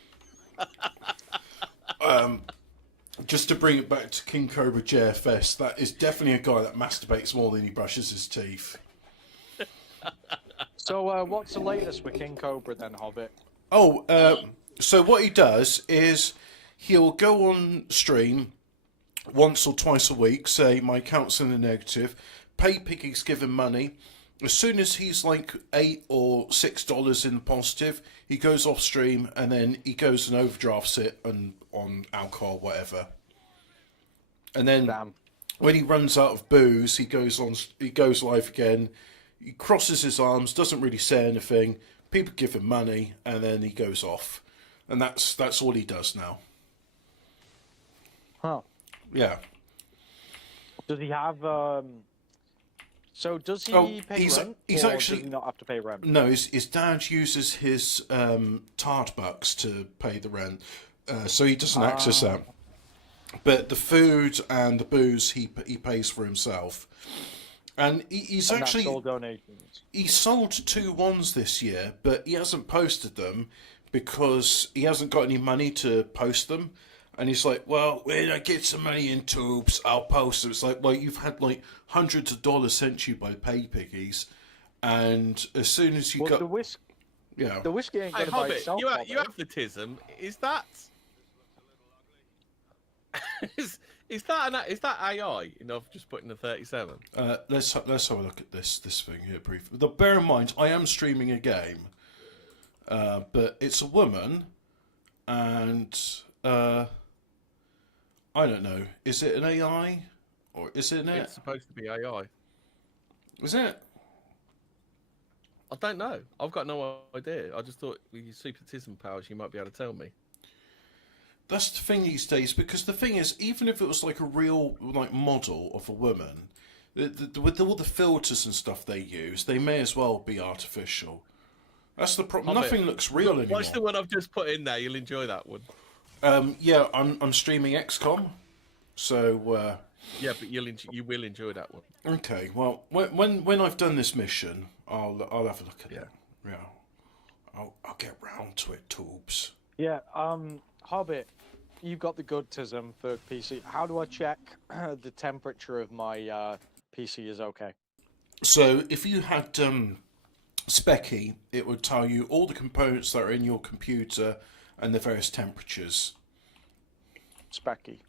Just to bring it back to King Cobra JFS, that is definitely a guy that masturbates more than he brushes his teeth. So what's the latest with King Cobra then, Hobbit? Oh, so what he does is he'll go on stream once or twice a week, say my account's in the negative, pay Piggy's given money. As soon as he's like $8 or $6 in the positive, he goes off stream and then he goes and overdrafts it on alcohol, whatever. And then when he runs out of booze, he goes live again. He crosses his arms, doesn't really say anything. People give him money, and then he goes off, and that's all he does now. Huh. Yeah. Does he have? So does he pay he's rent? he's or actually does he not have to pay rent? No, his dad uses his tard bucks to pay the rent, so he doesn't access that. But the food and the booze he pays for himself, And he's And actually that's all donations. he sold 2 ones this year, but he hasn't posted them because he hasn't got any money to post them. And he's like, well, when I get some money in tubes, I'll post them. It's like, well, you've had like hundreds of dollars sent you by pay piggies, and as soon as you Well, got, the whiskey ain't Hey, gonna buy Hobbit, itself. you Hobbit. advertism, is that is that AI? You know, I've just put in the 37. let's have a look at this thing here briefly. Bear in mind, I am streaming a game, but it's a woman, and I don't know. Is it an AI or is it an AI? It's supposed to be AI. Is it? I don't know. I've got no idea. I just thought with your supertism powers, you might be able to tell me. That's the thing these days, because the thing is, even if it was like a real like model of a woman, with all the filters and stuff they use, they may as well be artificial. That's the problem. Hobbit, Nothing looks real anymore. Watch the one I've just put in there. You'll enjoy that one. Yeah, I'm streaming XCOM, so Yeah, but you will enjoy that one. okay. Well, when I've done this mission, I'll have a look at it. Yeah, I'll get round to it, Toobs. Yeah, Hobbit, you've got the goodtism for PC. How do I check the temperature of my PC is okay? So if you had Specky, it would tell you all the components that are in your computer and the various temperatures. Specky,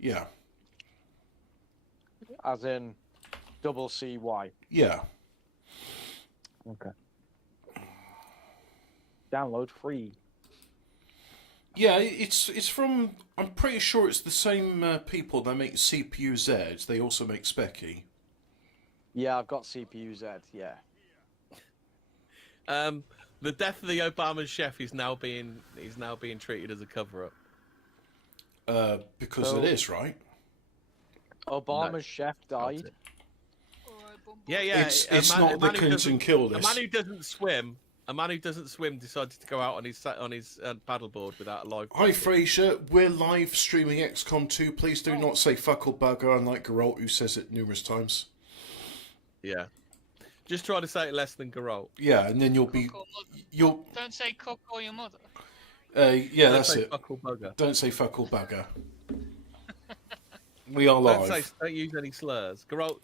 Yeah, as in double CY. yeah. Okay. Download free. Yeah, it's from. I'm pretty sure it's the same people that make CPU Z. They also make Specky. Yeah, I've got CPU Z. Yeah. The death of the Obama chef is now being treated as a cover-up. Because So- it is, right? Obama's chef died. Yeah, yeah. It's not the Clinton kill A list. man who doesn't swim. A man who doesn't swim decided to go out on his paddleboard without a life. Hi Fraser, we're live streaming XCOM 2. Please do not say fuck or bugger, unlike Geralt, who says it numerous times. Yeah. Just try to say it less than Geralt. Yeah, and then you'll be you'll Don't say cook or your mother. yeah, Don't that's say it. fuck or bugger. Don't say fuck or bugger. We are live. Don't use any slurs. Geralt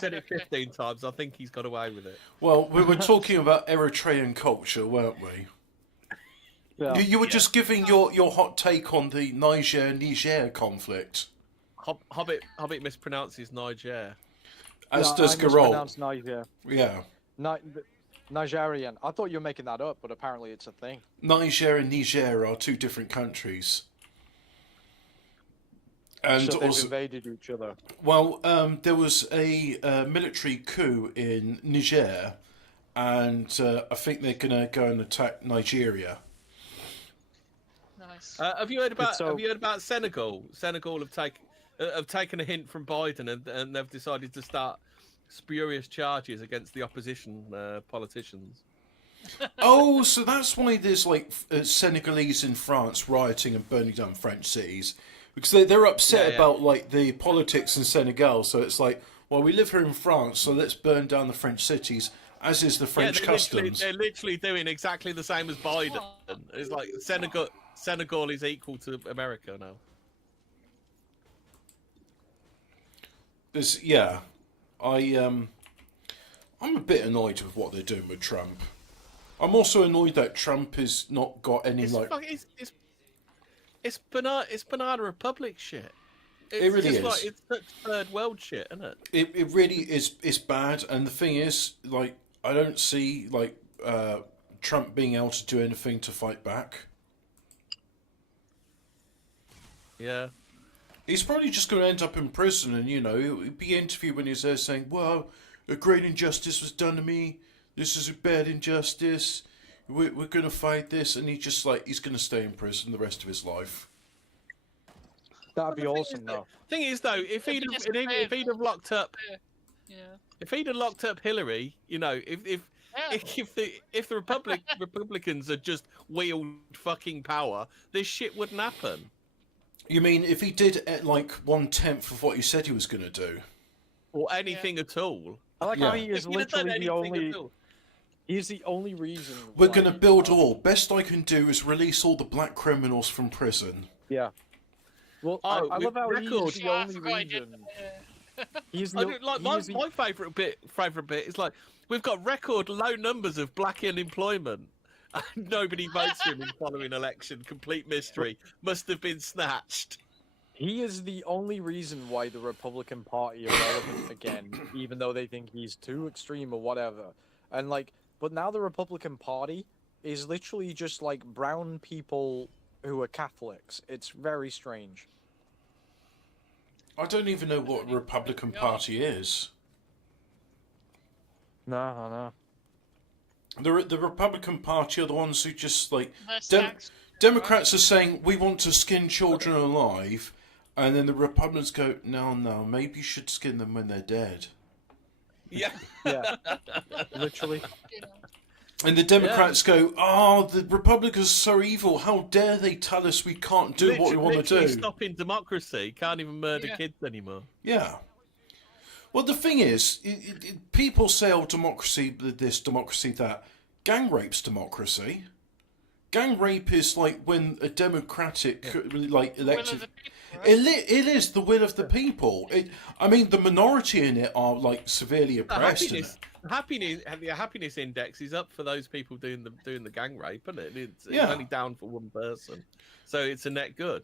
said it 15 times. I think he's got away with it. Well, we were talking about Eritrean culture, weren't we? Yeah. You were just giving your hot take on the Niger conflict. Hobbit mispronounces Niger. As No, does I Geralt. mispronounced Niger. Yeah. Nigerian. I thought you were making that up, but apparently it's a thing. Niger and Niger are two different countries. And So they've also, invaded each other. well, there was a military coup in Niger, and I think they're going to go and attack Nigeria. Nice. Have you heard about So- Have you heard about Senegal? Senegal have taken a hint from Biden and they've decided to start spurious charges against the opposition politicians. Oh, so that's why there's like Senegalese in France rioting and burning down French cities, because they're upset Yeah. about like the politics in Senegal. So it's like, well, we live here in France, so let's burn down the French cities, as is the French customs. They're literally doing exactly the same as Biden. It's like Senegal is equal to America now. Yeah, I'm a bit annoyed with what they're doing with Trump. I'm also annoyed that Trump has not got any It's banana republic shit. It really just is. Like, it's such third world shit, isn't it? It really is. It's bad, and the thing is, like, I don't see like Trump being able to do anything to fight back. Yeah. He's probably just going to end up in prison, and he'll be interviewed when he's there saying, "Well, a great injustice was done to me. This is a bad injustice. We're going to fight this," and he's going to stay in prison the rest of his life. That'd be awesome, though. Thing is, though, if he'd have locked up, Yeah. if he'd have locked up Hillary, if the Republicans had just wielded fucking power, this shit wouldn't happen. You mean if he did like 1/10 of what he said he was going to do? Or anything at all. I like Yeah. how he is He could have done literally the anything only. at all. He's the only reason. We're why, going to build all. Best I can do is release all the black criminals from prison. Yeah. Well, Oh, I love how record. he's the Oh, I only forgot he did reason. that, yeah. He's I the. do, like he is the- my favourite bit is like we've got record low numbers of black unemployment. And nobody votes for him in the following election. Complete mystery. Must have been snatched. He is the only reason why the Republican Party are relevant again, even though they think he's too extreme or whatever. And like, but now the Republican Party is literally just like brown people who are Catholics. It's very strange. I don't even know what Republican Party is. No. The Republican Party are the ones who just like Less Dem- tax, Democrats are saying we want to skin children alive, and then the Republicans go, no, maybe you should skin them when they're dead. Yeah. Yeah, literally. you know. And the Democrats go, oh, the Republicans are so evil. How dare they tell us we can't do what we want to Literally do? stopping democracy. Can't even murder Yeah. kids anymore. Yeah. Well, the thing is, people say, oh, democracy, this, democracy, that. Gang rape's democracy. Gang rape is like when a democratic, like, Will elected... of the people, right? It is the will of the people. I mean, the minority in it are, like, severely oppressed. The happiness index is up for those people doing the gang rape, isn't it? It's Yeah. only down for one person, so it's a net good.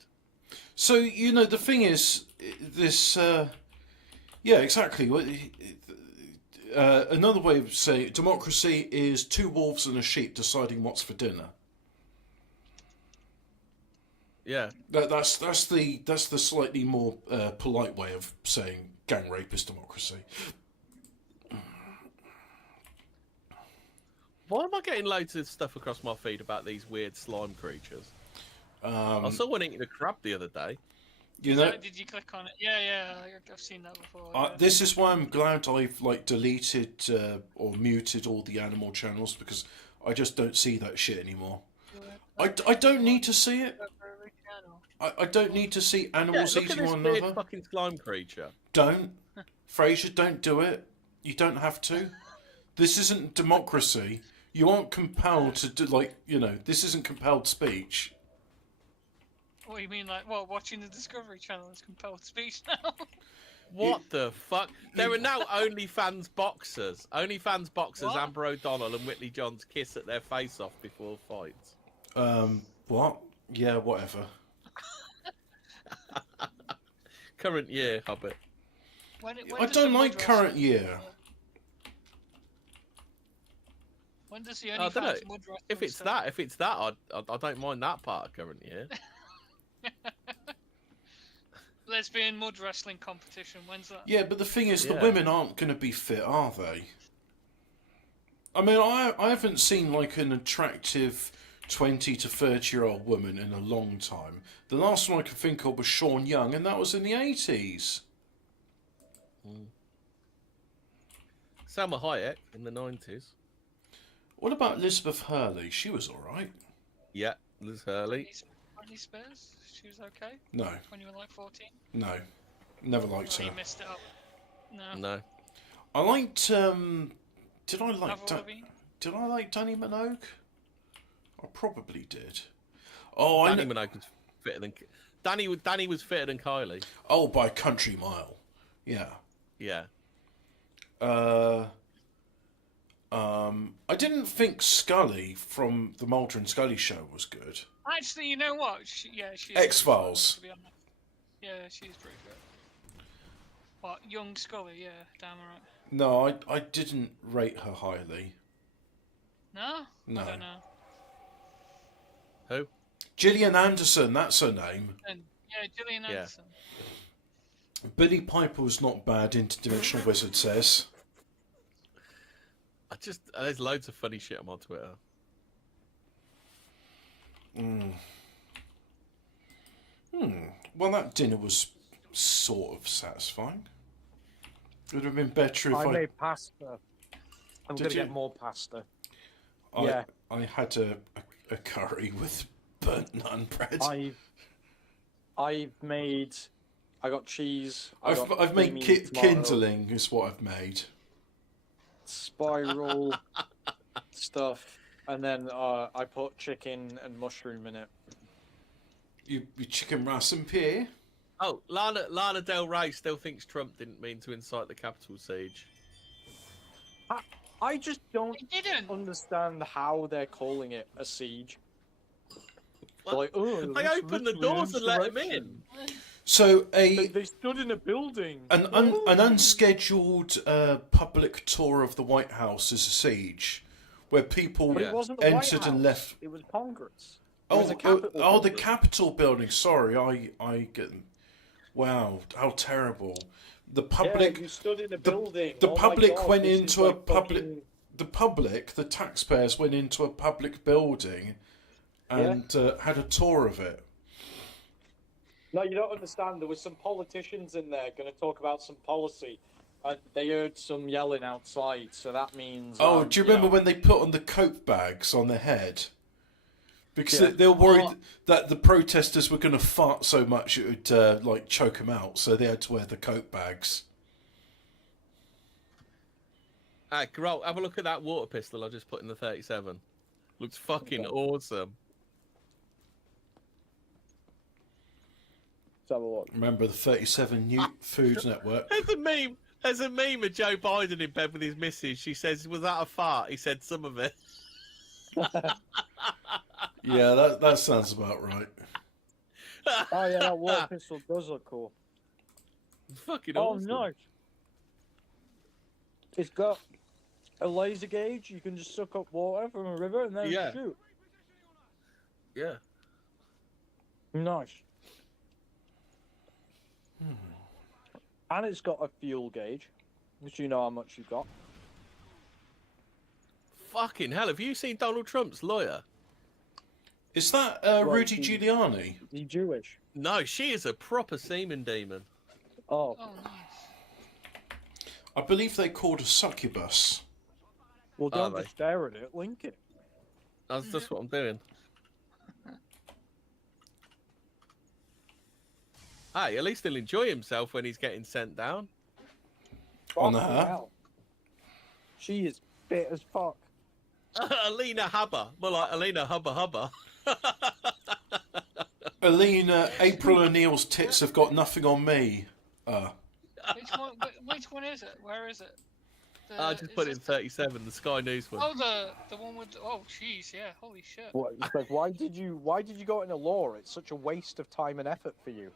So, you know, the thing is, this... yeah, exactly. Another way of saying it, democracy is two wolves and a sheep deciding what's for dinner. Yeah. That's the slightly more polite way of saying gang rape is democracy. Why am I getting loads of stuff across my feed about these weird slime creatures? I saw one eating a crab the other day. You know, Did you click on it? Yeah, I've seen that before. yeah. this is why I'm glad I've like deleted or muted all the animal channels, because I just don't see that shit anymore. I don't need to see it. I don't need to see animals Look at eating this one weird another. fucking slime creature. Don't. Fraser, don't do it. You don't have to. This isn't democracy. You aren't compelled to do, like, you know, this isn't compelled speech. What do you mean, like, what, watching the Discovery Channel is compelled speech now? What the fuck? There are now OnlyFans boxers. OnlyFans boxers, What? Amber O'Donnell and Whitley Johns kiss at their face-off before fights. What? Yeah, whatever. Current year, Hobbit. When I does don't the like mud current wrestling- year. When does the I don't know. OnlyFans mud wrestling If it's start? that, I don't mind that part of current year. Lesbian mud wrestling competition, when's that? Yeah, but the thing is, the Yeah. women aren't going to be fit, are they? I mean, I haven't seen like an attractive 20 to 30-year-old woman in a long time. The last one I could think of was Sean Young, and that was in the 80s. Salma Hayek in the 90s. What about Elizabeth Hurley? She was all right. Yeah, Liz Hurley. Britney Spears? She was okay No, when you were like 14? no, never liked Oh, her. you missed it up. No. No. I liked. Did I like? Avril Lavigne? Did I like Danny Minogue? I probably did. Oh, I Danny know. Minogue was fitter than... Danny was fitter than Kylie. Oh, by a country mile. Yeah. Yeah. I didn't think Scully from the Mulder and Scully show was good. Actually, you know what? She's X-Files. to be honest. Yeah, she's pretty good. What, young Scully? Yeah, damn right. No, I didn't rate her highly. No? No. I don't know. Who? Gillian Anderson, that's her name. And, yeah, Gillian Yeah. Anderson. Billy Piper was not bad, Interdimensional Wizard says. There's loads of funny shit on my Twitter. Well, that dinner was sort of satisfying. It would have been better if I I... made pasta. I'm Did gonna you? get more pasta. I, Yeah. I had a curry with burnt naan bread. I've made. I got cheese. I've made kindling is what I've made. spiral stuff, and then I put chicken and mushroom in it. You chicken rice and pear? Oh, Lana Del Rey still thinks Trump didn't mean to incite the Capitol siege. I just don't He didn't. understand how they're calling it a siege. They're like, oh, They that's opened the literally doors and let him insurrection. in. So They stood in a building. an unscheduled public tour of the White House is a siege, where people But it wasn't the White entered and House, left. It was Congress. It was Oh, a Capitol the building. Capitol building. Sorry, I get. Wow, how terrible! The public, Yeah, you stood in a building. the Oh my public God, went this is into a like public. fucking- The taxpayers went into a public building, and had a tour of it. No, you don't understand. There was some politicians in there going to talk about some policy, and they heard some yelling outside. So that means. Oh, do you remember know, when they put on the coke bags on their head? Because Yeah. they were worried that the protesters were going to fart so much it would like choke them out, so they had to wear the coke bags. Ah, Grol, have a look at that water pistol I just put in the 37. Looks fucking awesome. Let's have a look. Remember the 37 Newt Food Network? There's a meme of Joe Biden in bed with his missus. She says, "Was that a fart?" He said, "Some of it." Yeah, that sounds about right. Oh yeah, that water pistol does look cool. Fucking Oh awesome. nice. It's got a laser gauge. You can just suck up water from a river and then Yeah. shoot. Yeah. Nice. And it's got a fuel gauge, which you know how much you've got. Fucking hell, have you seen Donald Trump's lawyer? Is that Rudy Giuliani? Is he Jewish? No, she is a proper semen demon. Oh, Oh, nice. I believe they called a succubus. well, don't Are they? just stare at it. Link it. That's just what I'm doing. Hey, at least he'll enjoy himself when he's getting sent down. On Fucking her? hell. She is fit as fuck. Alina Hubba. More like Alina Hubba Hubba. Alina, April O'Neil's tits have got nothing on me. Which one is it? Where is it? I just put it in 37, the Sky News one. Oh, the one with. Oh, jeez, yeah. Holy shit. What? It's like, why did you go into law? It's such a waste of time and effort for you.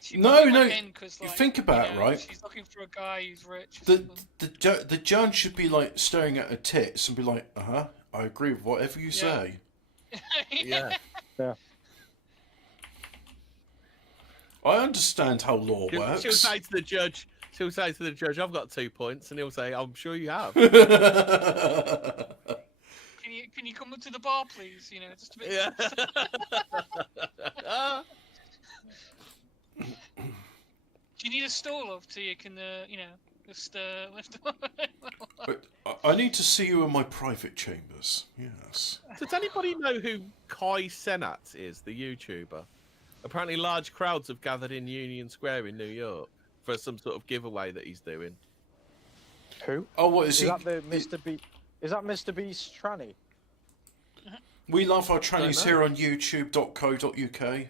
She No, probably no, went in 'cause, you like, think about it, right? She's looking for a guy who's rich. Or The something. the judge should be like staring at her tits and be like, I agree with whatever you say. Yeah. I understand how law She'll works. say to the judge, I've got 2 points, and he'll say, I'm sure you have. Can you come up to the bar, please? You know, just a bit. Yeah. Do you need a stool up so you can, just lift up? But I need to see you in my private chambers. Yes. Does anybody know who Kai Cenat is, the YouTuber? Apparently large crowds have gathered in Union Square in New York for some sort of giveaway that he's doing. Who? Oh, what is Is he? that the Mr. Beast? Is that Mr. Beast tranny? We love our trannies know. here on youtube.co.uk.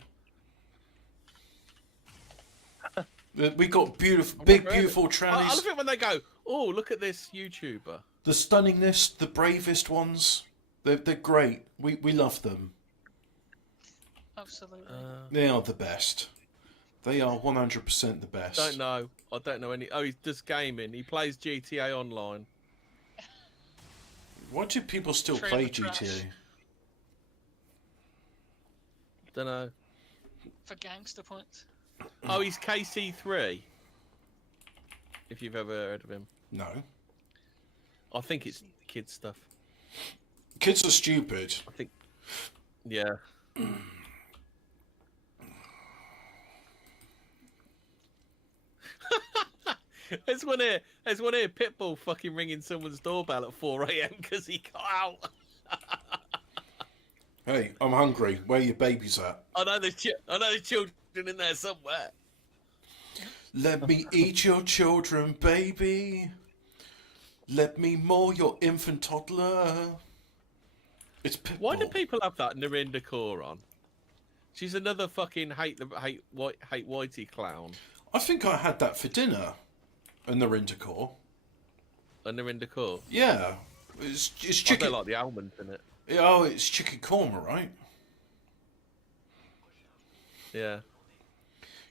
We got beautiful, big, heard it. beautiful I trannies. love it when they go, oh, look at this YouTuber. The stunningness, the bravest ones. They're great. We love them. Absolutely. They are the best. They are 100% the best. I don't know any. Oh, he does gaming. He plays GTA Online. Why do people still Trailer play trash. GTA? Don't know. For gangster points. Oh, he's KC3. If you've ever heard of him. No. I think it's kids stuff. Kids are stupid. I think. Yeah. There's one here. Pitbull fucking ringing someone's doorbell at 4 a.m. because he got out. Hey, I'm hungry. Where are your babies at? I know there's children in there somewhere. Let me eat your children, baby. Let me maul your infant toddler. It's Pitbull. Why do people have that Narinda Kaur on? She's another fucking hate whitey clown. I think I had that for dinner. A Narinda core. A Narinda Kaur. Yeah. It's I chicken. don't like the almonds in it. Oh, it's chicken korma, right? Yeah.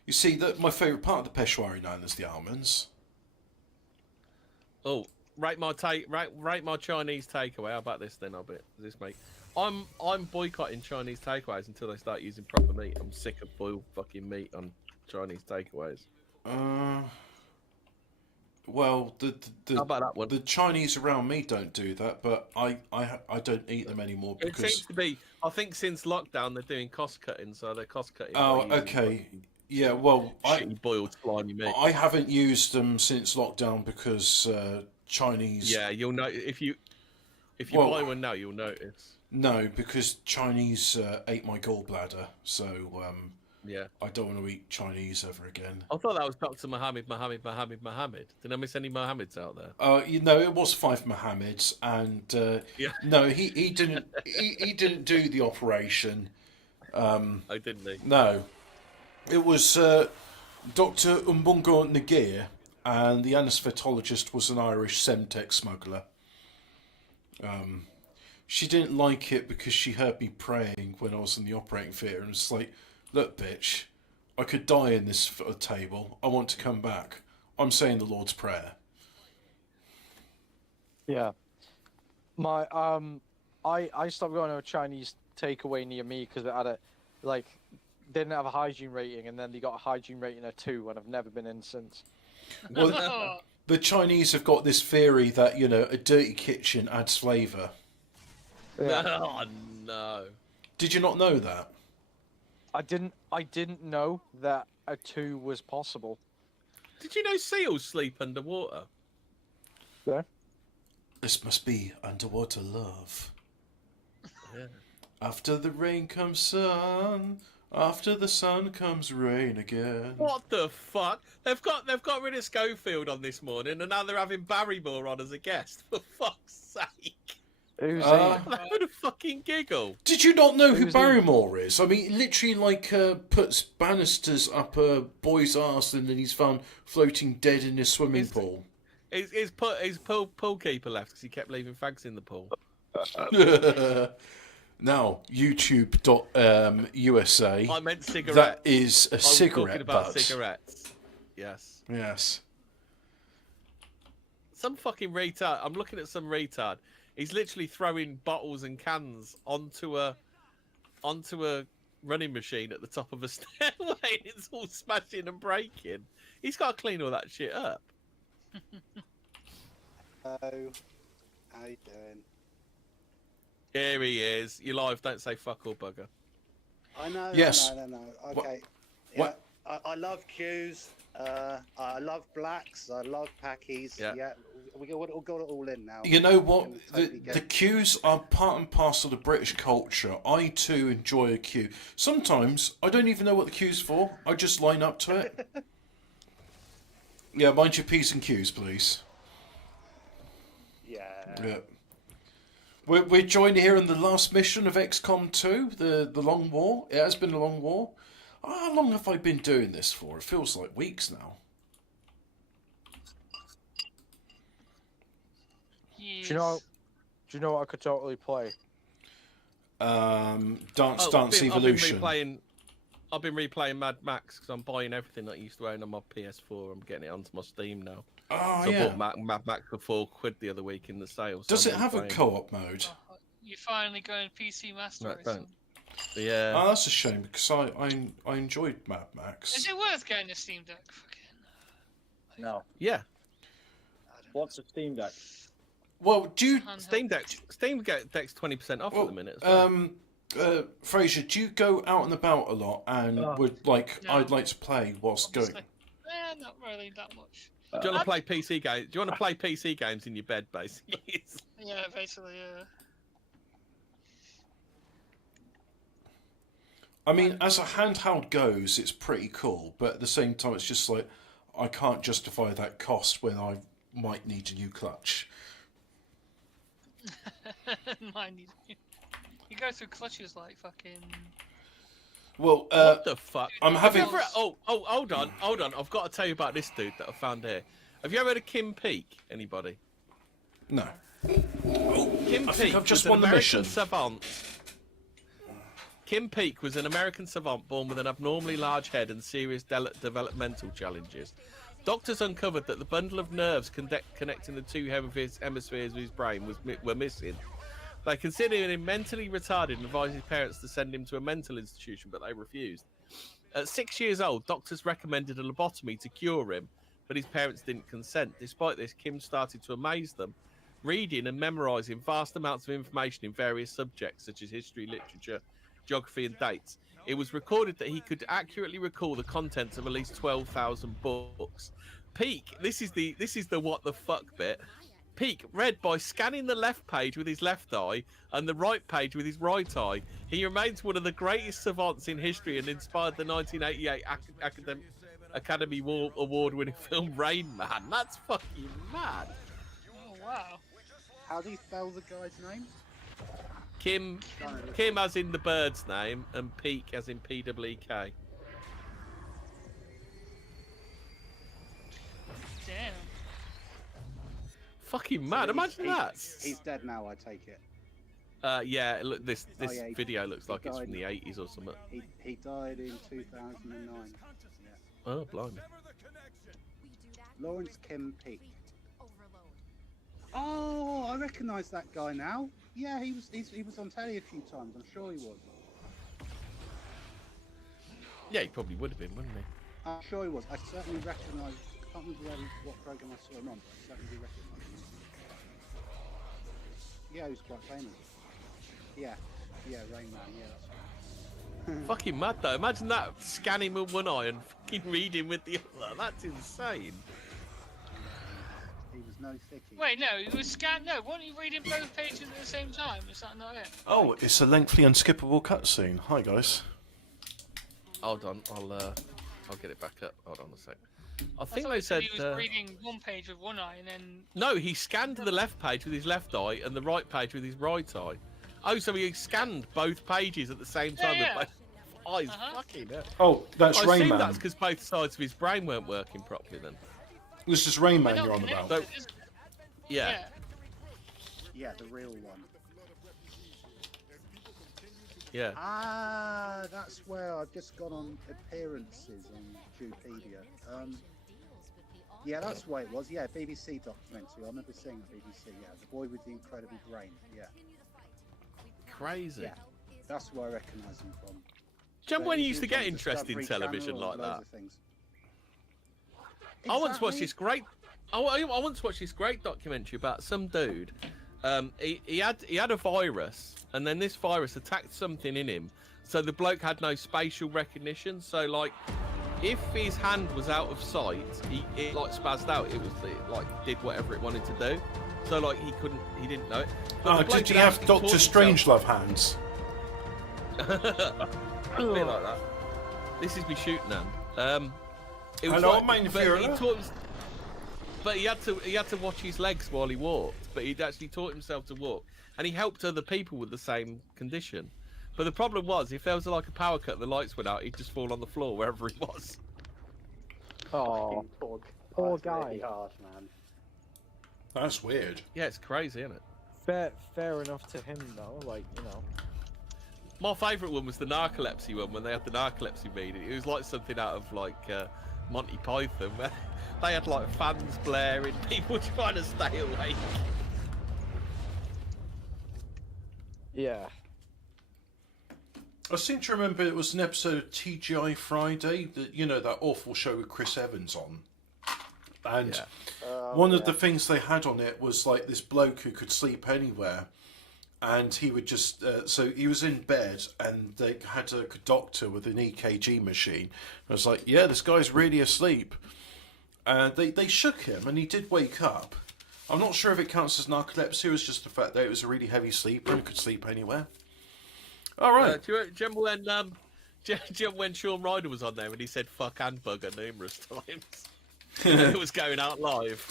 You see, that my favourite part of the Peshwari naan is the almonds. Oh, rate my Chinese takeaway. How about this then? I'll bet this, mate. I'm boycotting Chinese takeaways until they start using proper meat. I'm sick of boiled fucking meat on Chinese takeaways. Well, How about that one? the Chinese around me don't do that, but I don't eat them anymore It because. seems to be. I think since lockdown they're doing cost cutting, so they're cost cutting. by Oh, using okay. fucking Yeah, well, shitty boiled slimy meat. I haven't used them since lockdown because Chinese. Yeah, you'll know if you Well- buy one now, you'll notice. No, because Chinese ate my gallbladder, so Yeah, I don't want to eat Chinese ever again. I thought that was Dr. Mohammed. Did I miss any Mohammeds out there? It was 5 Mohammeds, and Yeah. no, he didn't he didn't do the operation. Oh, didn't he? No, it was Dr. Umbungo Nagir, and the anaesthetologist was an Irish Semtex smuggler. She didn't like it because she heard me praying when I was in the operating theatre, and it's like, look, bitch, I could die in this table. I want to come back. I'm saying the Lord's Prayer. Yeah. My I stopped going to a Chinese takeaway near me because it had didn't have a hygiene rating, and then they got a hygiene rating of 2, and I've never been in since. Well, Oh, the Chinese have got this theory that, a dirty kitchen adds flavour. Oh no! Did you not know that? I didn't know that a 2 was possible. Did you know seals sleep underwater? Yeah. This must be underwater love. Yeah. After the rain comes sun. After the sun comes rain again. What the fuck? They've got rid of Schofield on this morning, and now they're having Barrymore on as a guest. For fuck's sake! Who's Uh, he? What a fucking giggle! Did you not know who Who's he? Barrymore is? I mean, literally, puts banisters up a boy's arse and then he's found floating dead in his swimming Is- pool. His pool keeper left because he kept leaving fags in the pool. Now, YouTube.USA. I meant cigarettes. That is a I was cigarette talking about butt. cigarettes. Yes. Yes. Some fucking retard. I'm looking at some retard. He's literally throwing bottles and cans onto a running machine at the top of a stairway. It's all smashing and breaking. He's got to clean all that shit up. Hello. How you doing? Here he is. You live. Don't say fuck all, bugger. I know. Yes. No. What- Okay. what- Yeah, I love queues. I love blacks. I love packies. Yeah. Yeah. We got it all in now. You know what? We can The, totally get- the queues are part and parcel of British culture. I too enjoy a queue. Sometimes I don't even know what the queue's for. I just line up to it. Yeah, mind your P's and Q's, please. Yeah. Yeah. We're joined here in the last mission of XCOM 2, the long war. It has been a long war. How long have I been doing this for? It feels like weeks now. yes. Do you know what I could totally play? Dance Evolution. I've been replaying Mad Max because I'm buying everything that I used to own on my PS4. I'm getting it onto my Steam now. Oh, So I yeah. bought Mad Max for £4 the other week in the sale. So Does I'm it have a replaying. co-op mode? Oh, you're finally going PC Master Right, Race. don't. Yeah. Oh, that's a shame because I enjoyed Mad Max. Is it worth getting a Steam Deck? Fucking. No. Yeah. What's a Steam Deck? Well, do you, Handheld. Steam Deck's 20% off well, at the minute. As well. Fraser, do you go out and about a lot and would like? No. I'd like to play whilst Obviously. going. Not really that much. Do you want to play PC games? Do you want to play PC games in your bed, basically? Yeah, basically, yeah. I mean, as a handheld goes, it's pretty cool, but at the same time, it's just like I can't justify that cost when I might need a new clutch. Mine you go through clutches like fucking. Well, What the fuck? I'm Have you having. ever- hold on. I've got to tell you about this dude that I found here. Have you ever heard of Kim Peek? Anybody? No. Kim I Peek think I've just was an won the American mission. savant. Kim Peek was an American savant born with an abnormally large head and serious developmental challenges. Doctors uncovered that the bundle of nerves connecting the two hemispheres of his brain were missing. They considered him mentally retarded and advised his parents to send him to a mental institution, but they refused. At 6 years old, doctors recommended a lobotomy to cure him, but his parents didn't consent. Despite this, Kim started to amaze them, reading and memorizing vast amounts of information in various subjects such as history, literature, geography, and dates. It was recorded that he could accurately recall the contents of at least 12,000 books. Peak, this is the what the fuck bit. Peak read by scanning the left page with his left eye and the right page with his right eye. He remains one of the greatest savants in history and inspired the 1988 Academy Award-winning film Rain Man. That's fucking mad. Oh wow. How do you spell the guy's name? Kim as in the bird's name and Peak as in PWK. Damn. Fucking mad! So Imagine that. He's dead now, I take it. Yeah. Look, this yeah, video looks like it's died. from the 80s or something. He died in 2009. Yeah. Oh, blimey. Lawrence Kim Peak. Oh, I recognise that guy now. Yeah, he was on telly a few times. I'm sure he was. Yeah, he probably would have been, wouldn't he? I'm sure he was. I certainly recognise. I can't remember what program I saw him on, but I certainly do recognise him. Yeah, he was quite famous. Yeah, Rain Man. Yeah, that's right. Fucking mad though. Imagine that, scanning with one eye and fucking reading with the other. That's insane. He was no thickie. Wait, no, he was No, weren't you reading both pages at the same time? Is that not it? Oh, it's a lengthy, unskippable cutscene. Hi, guys. Hold on, I'll get it back up. Hold on a sec. I I think thought they you said he was reading one page with one eye and then. no. He scanned the left page with his left eye and the right page with his right eye. Oh, so he scanned both pages at the same time Yeah, with both eyes. Uh-huh. Fucking hell. Oh, that's I Rain assume Man. that's because both sides of his brain weren't working properly then. This is Rain Man They're you're not on about. connected, is it? Yeah. Yeah, the real one. Yeah. Ah, that's where I've just gone on appearances on Jupedia. Yeah, that's why it was. Yeah, BBC documentary. I remember seeing the BBC. Yeah, the boy with the incredible brain. Yeah, Crazy. yeah, that's where I recognise him from. Do you remember when But you he used to was get on interested in Discovery television Channel like and that? loads of things. I once watched Exactly. this great. I once watched this great documentary about some dude. He had a virus, and then this virus attacked something in him. So the bloke had no spatial recognition. So like, if his hand was out of sight, it like spazzed out. It like did whatever it wanted to do. So like he didn't know it. But Oh, the bloke did he had have actually Doctor taught Strangelove hands? himself- a bit like that. This is me shooting hand. It was Hello, like, mein but he Führer. taught him- But he had to watch his legs while he walked. But he'd actually taught himself to walk, and he helped other people with the same condition. But the problem was, if there was like a power cut, the lights went out, he'd just fall on the floor wherever he was. Oh, poor That's guy. really hard, man. That's weird. Yeah, it's crazy, isn't it? Fair enough to him though. Like, you know. My favourite one was the narcolepsy one, when they had the narcolepsy meeting. It was like something out of like Monty Python, where they had like fans blaring, people trying to stay awake. Yeah. I seem to remember it was an episode of TGI Friday, that awful show with Chris Evans on. And Yeah. one of the things they had on it was like this bloke who could sleep anywhere. And he would just, so he was in bed and they had a doctor with an EKG machine. I was like, yeah, this guy's really asleep. And they shook him and he did wake up. I'm not sure if it counts as narcolepsy or it's just the fact that it was a really heavy sleeper and could sleep anywhere. All right. Do you remember when do you remember when Sean Ryder was on there and he said "fuck and bugger" numerous times? It was going out live.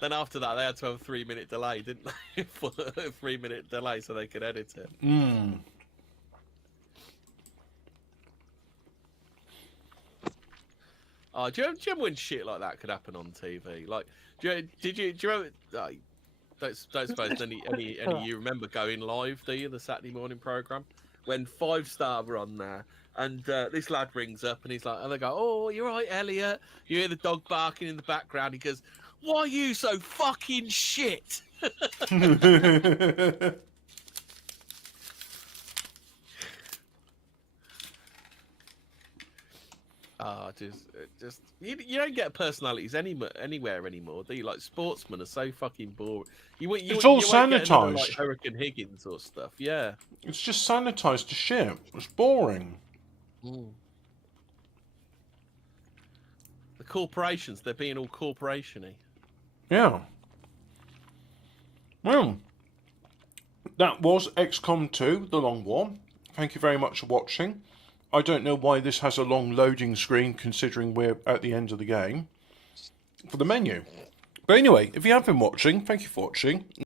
Then after that, they had to have a 3-minute delay, didn't they? For a 3-minute delay so they could edit it. Mm. Oh, do you remember when shit like that could happen on TV? Like, do you remember? Don't suppose any of you remember going live, do you? The Saturday morning program when 5 Star were on there, and this lad rings up and he's like, and they go, "Oh, you're right, Elliot." You hear the dog barking in the background. He goes, "Why are you so fucking shit?" Just you don't get personalities anywhere anymore, do you? Like sportsmen are so fucking boring. It's all won't get another, sanitised. like Hurricane Higgins or stuff. Yeah. It's just sanitised to shit. It's boring. The corporations, they're being all corporation-y. Yeah. Well, that was XCOM 2, The Long War. Thank you very much for watching. I don't know why this has a long loading screen considering we're at the end of the game for the menu. But anyway, if you have been watching, thank you for watching.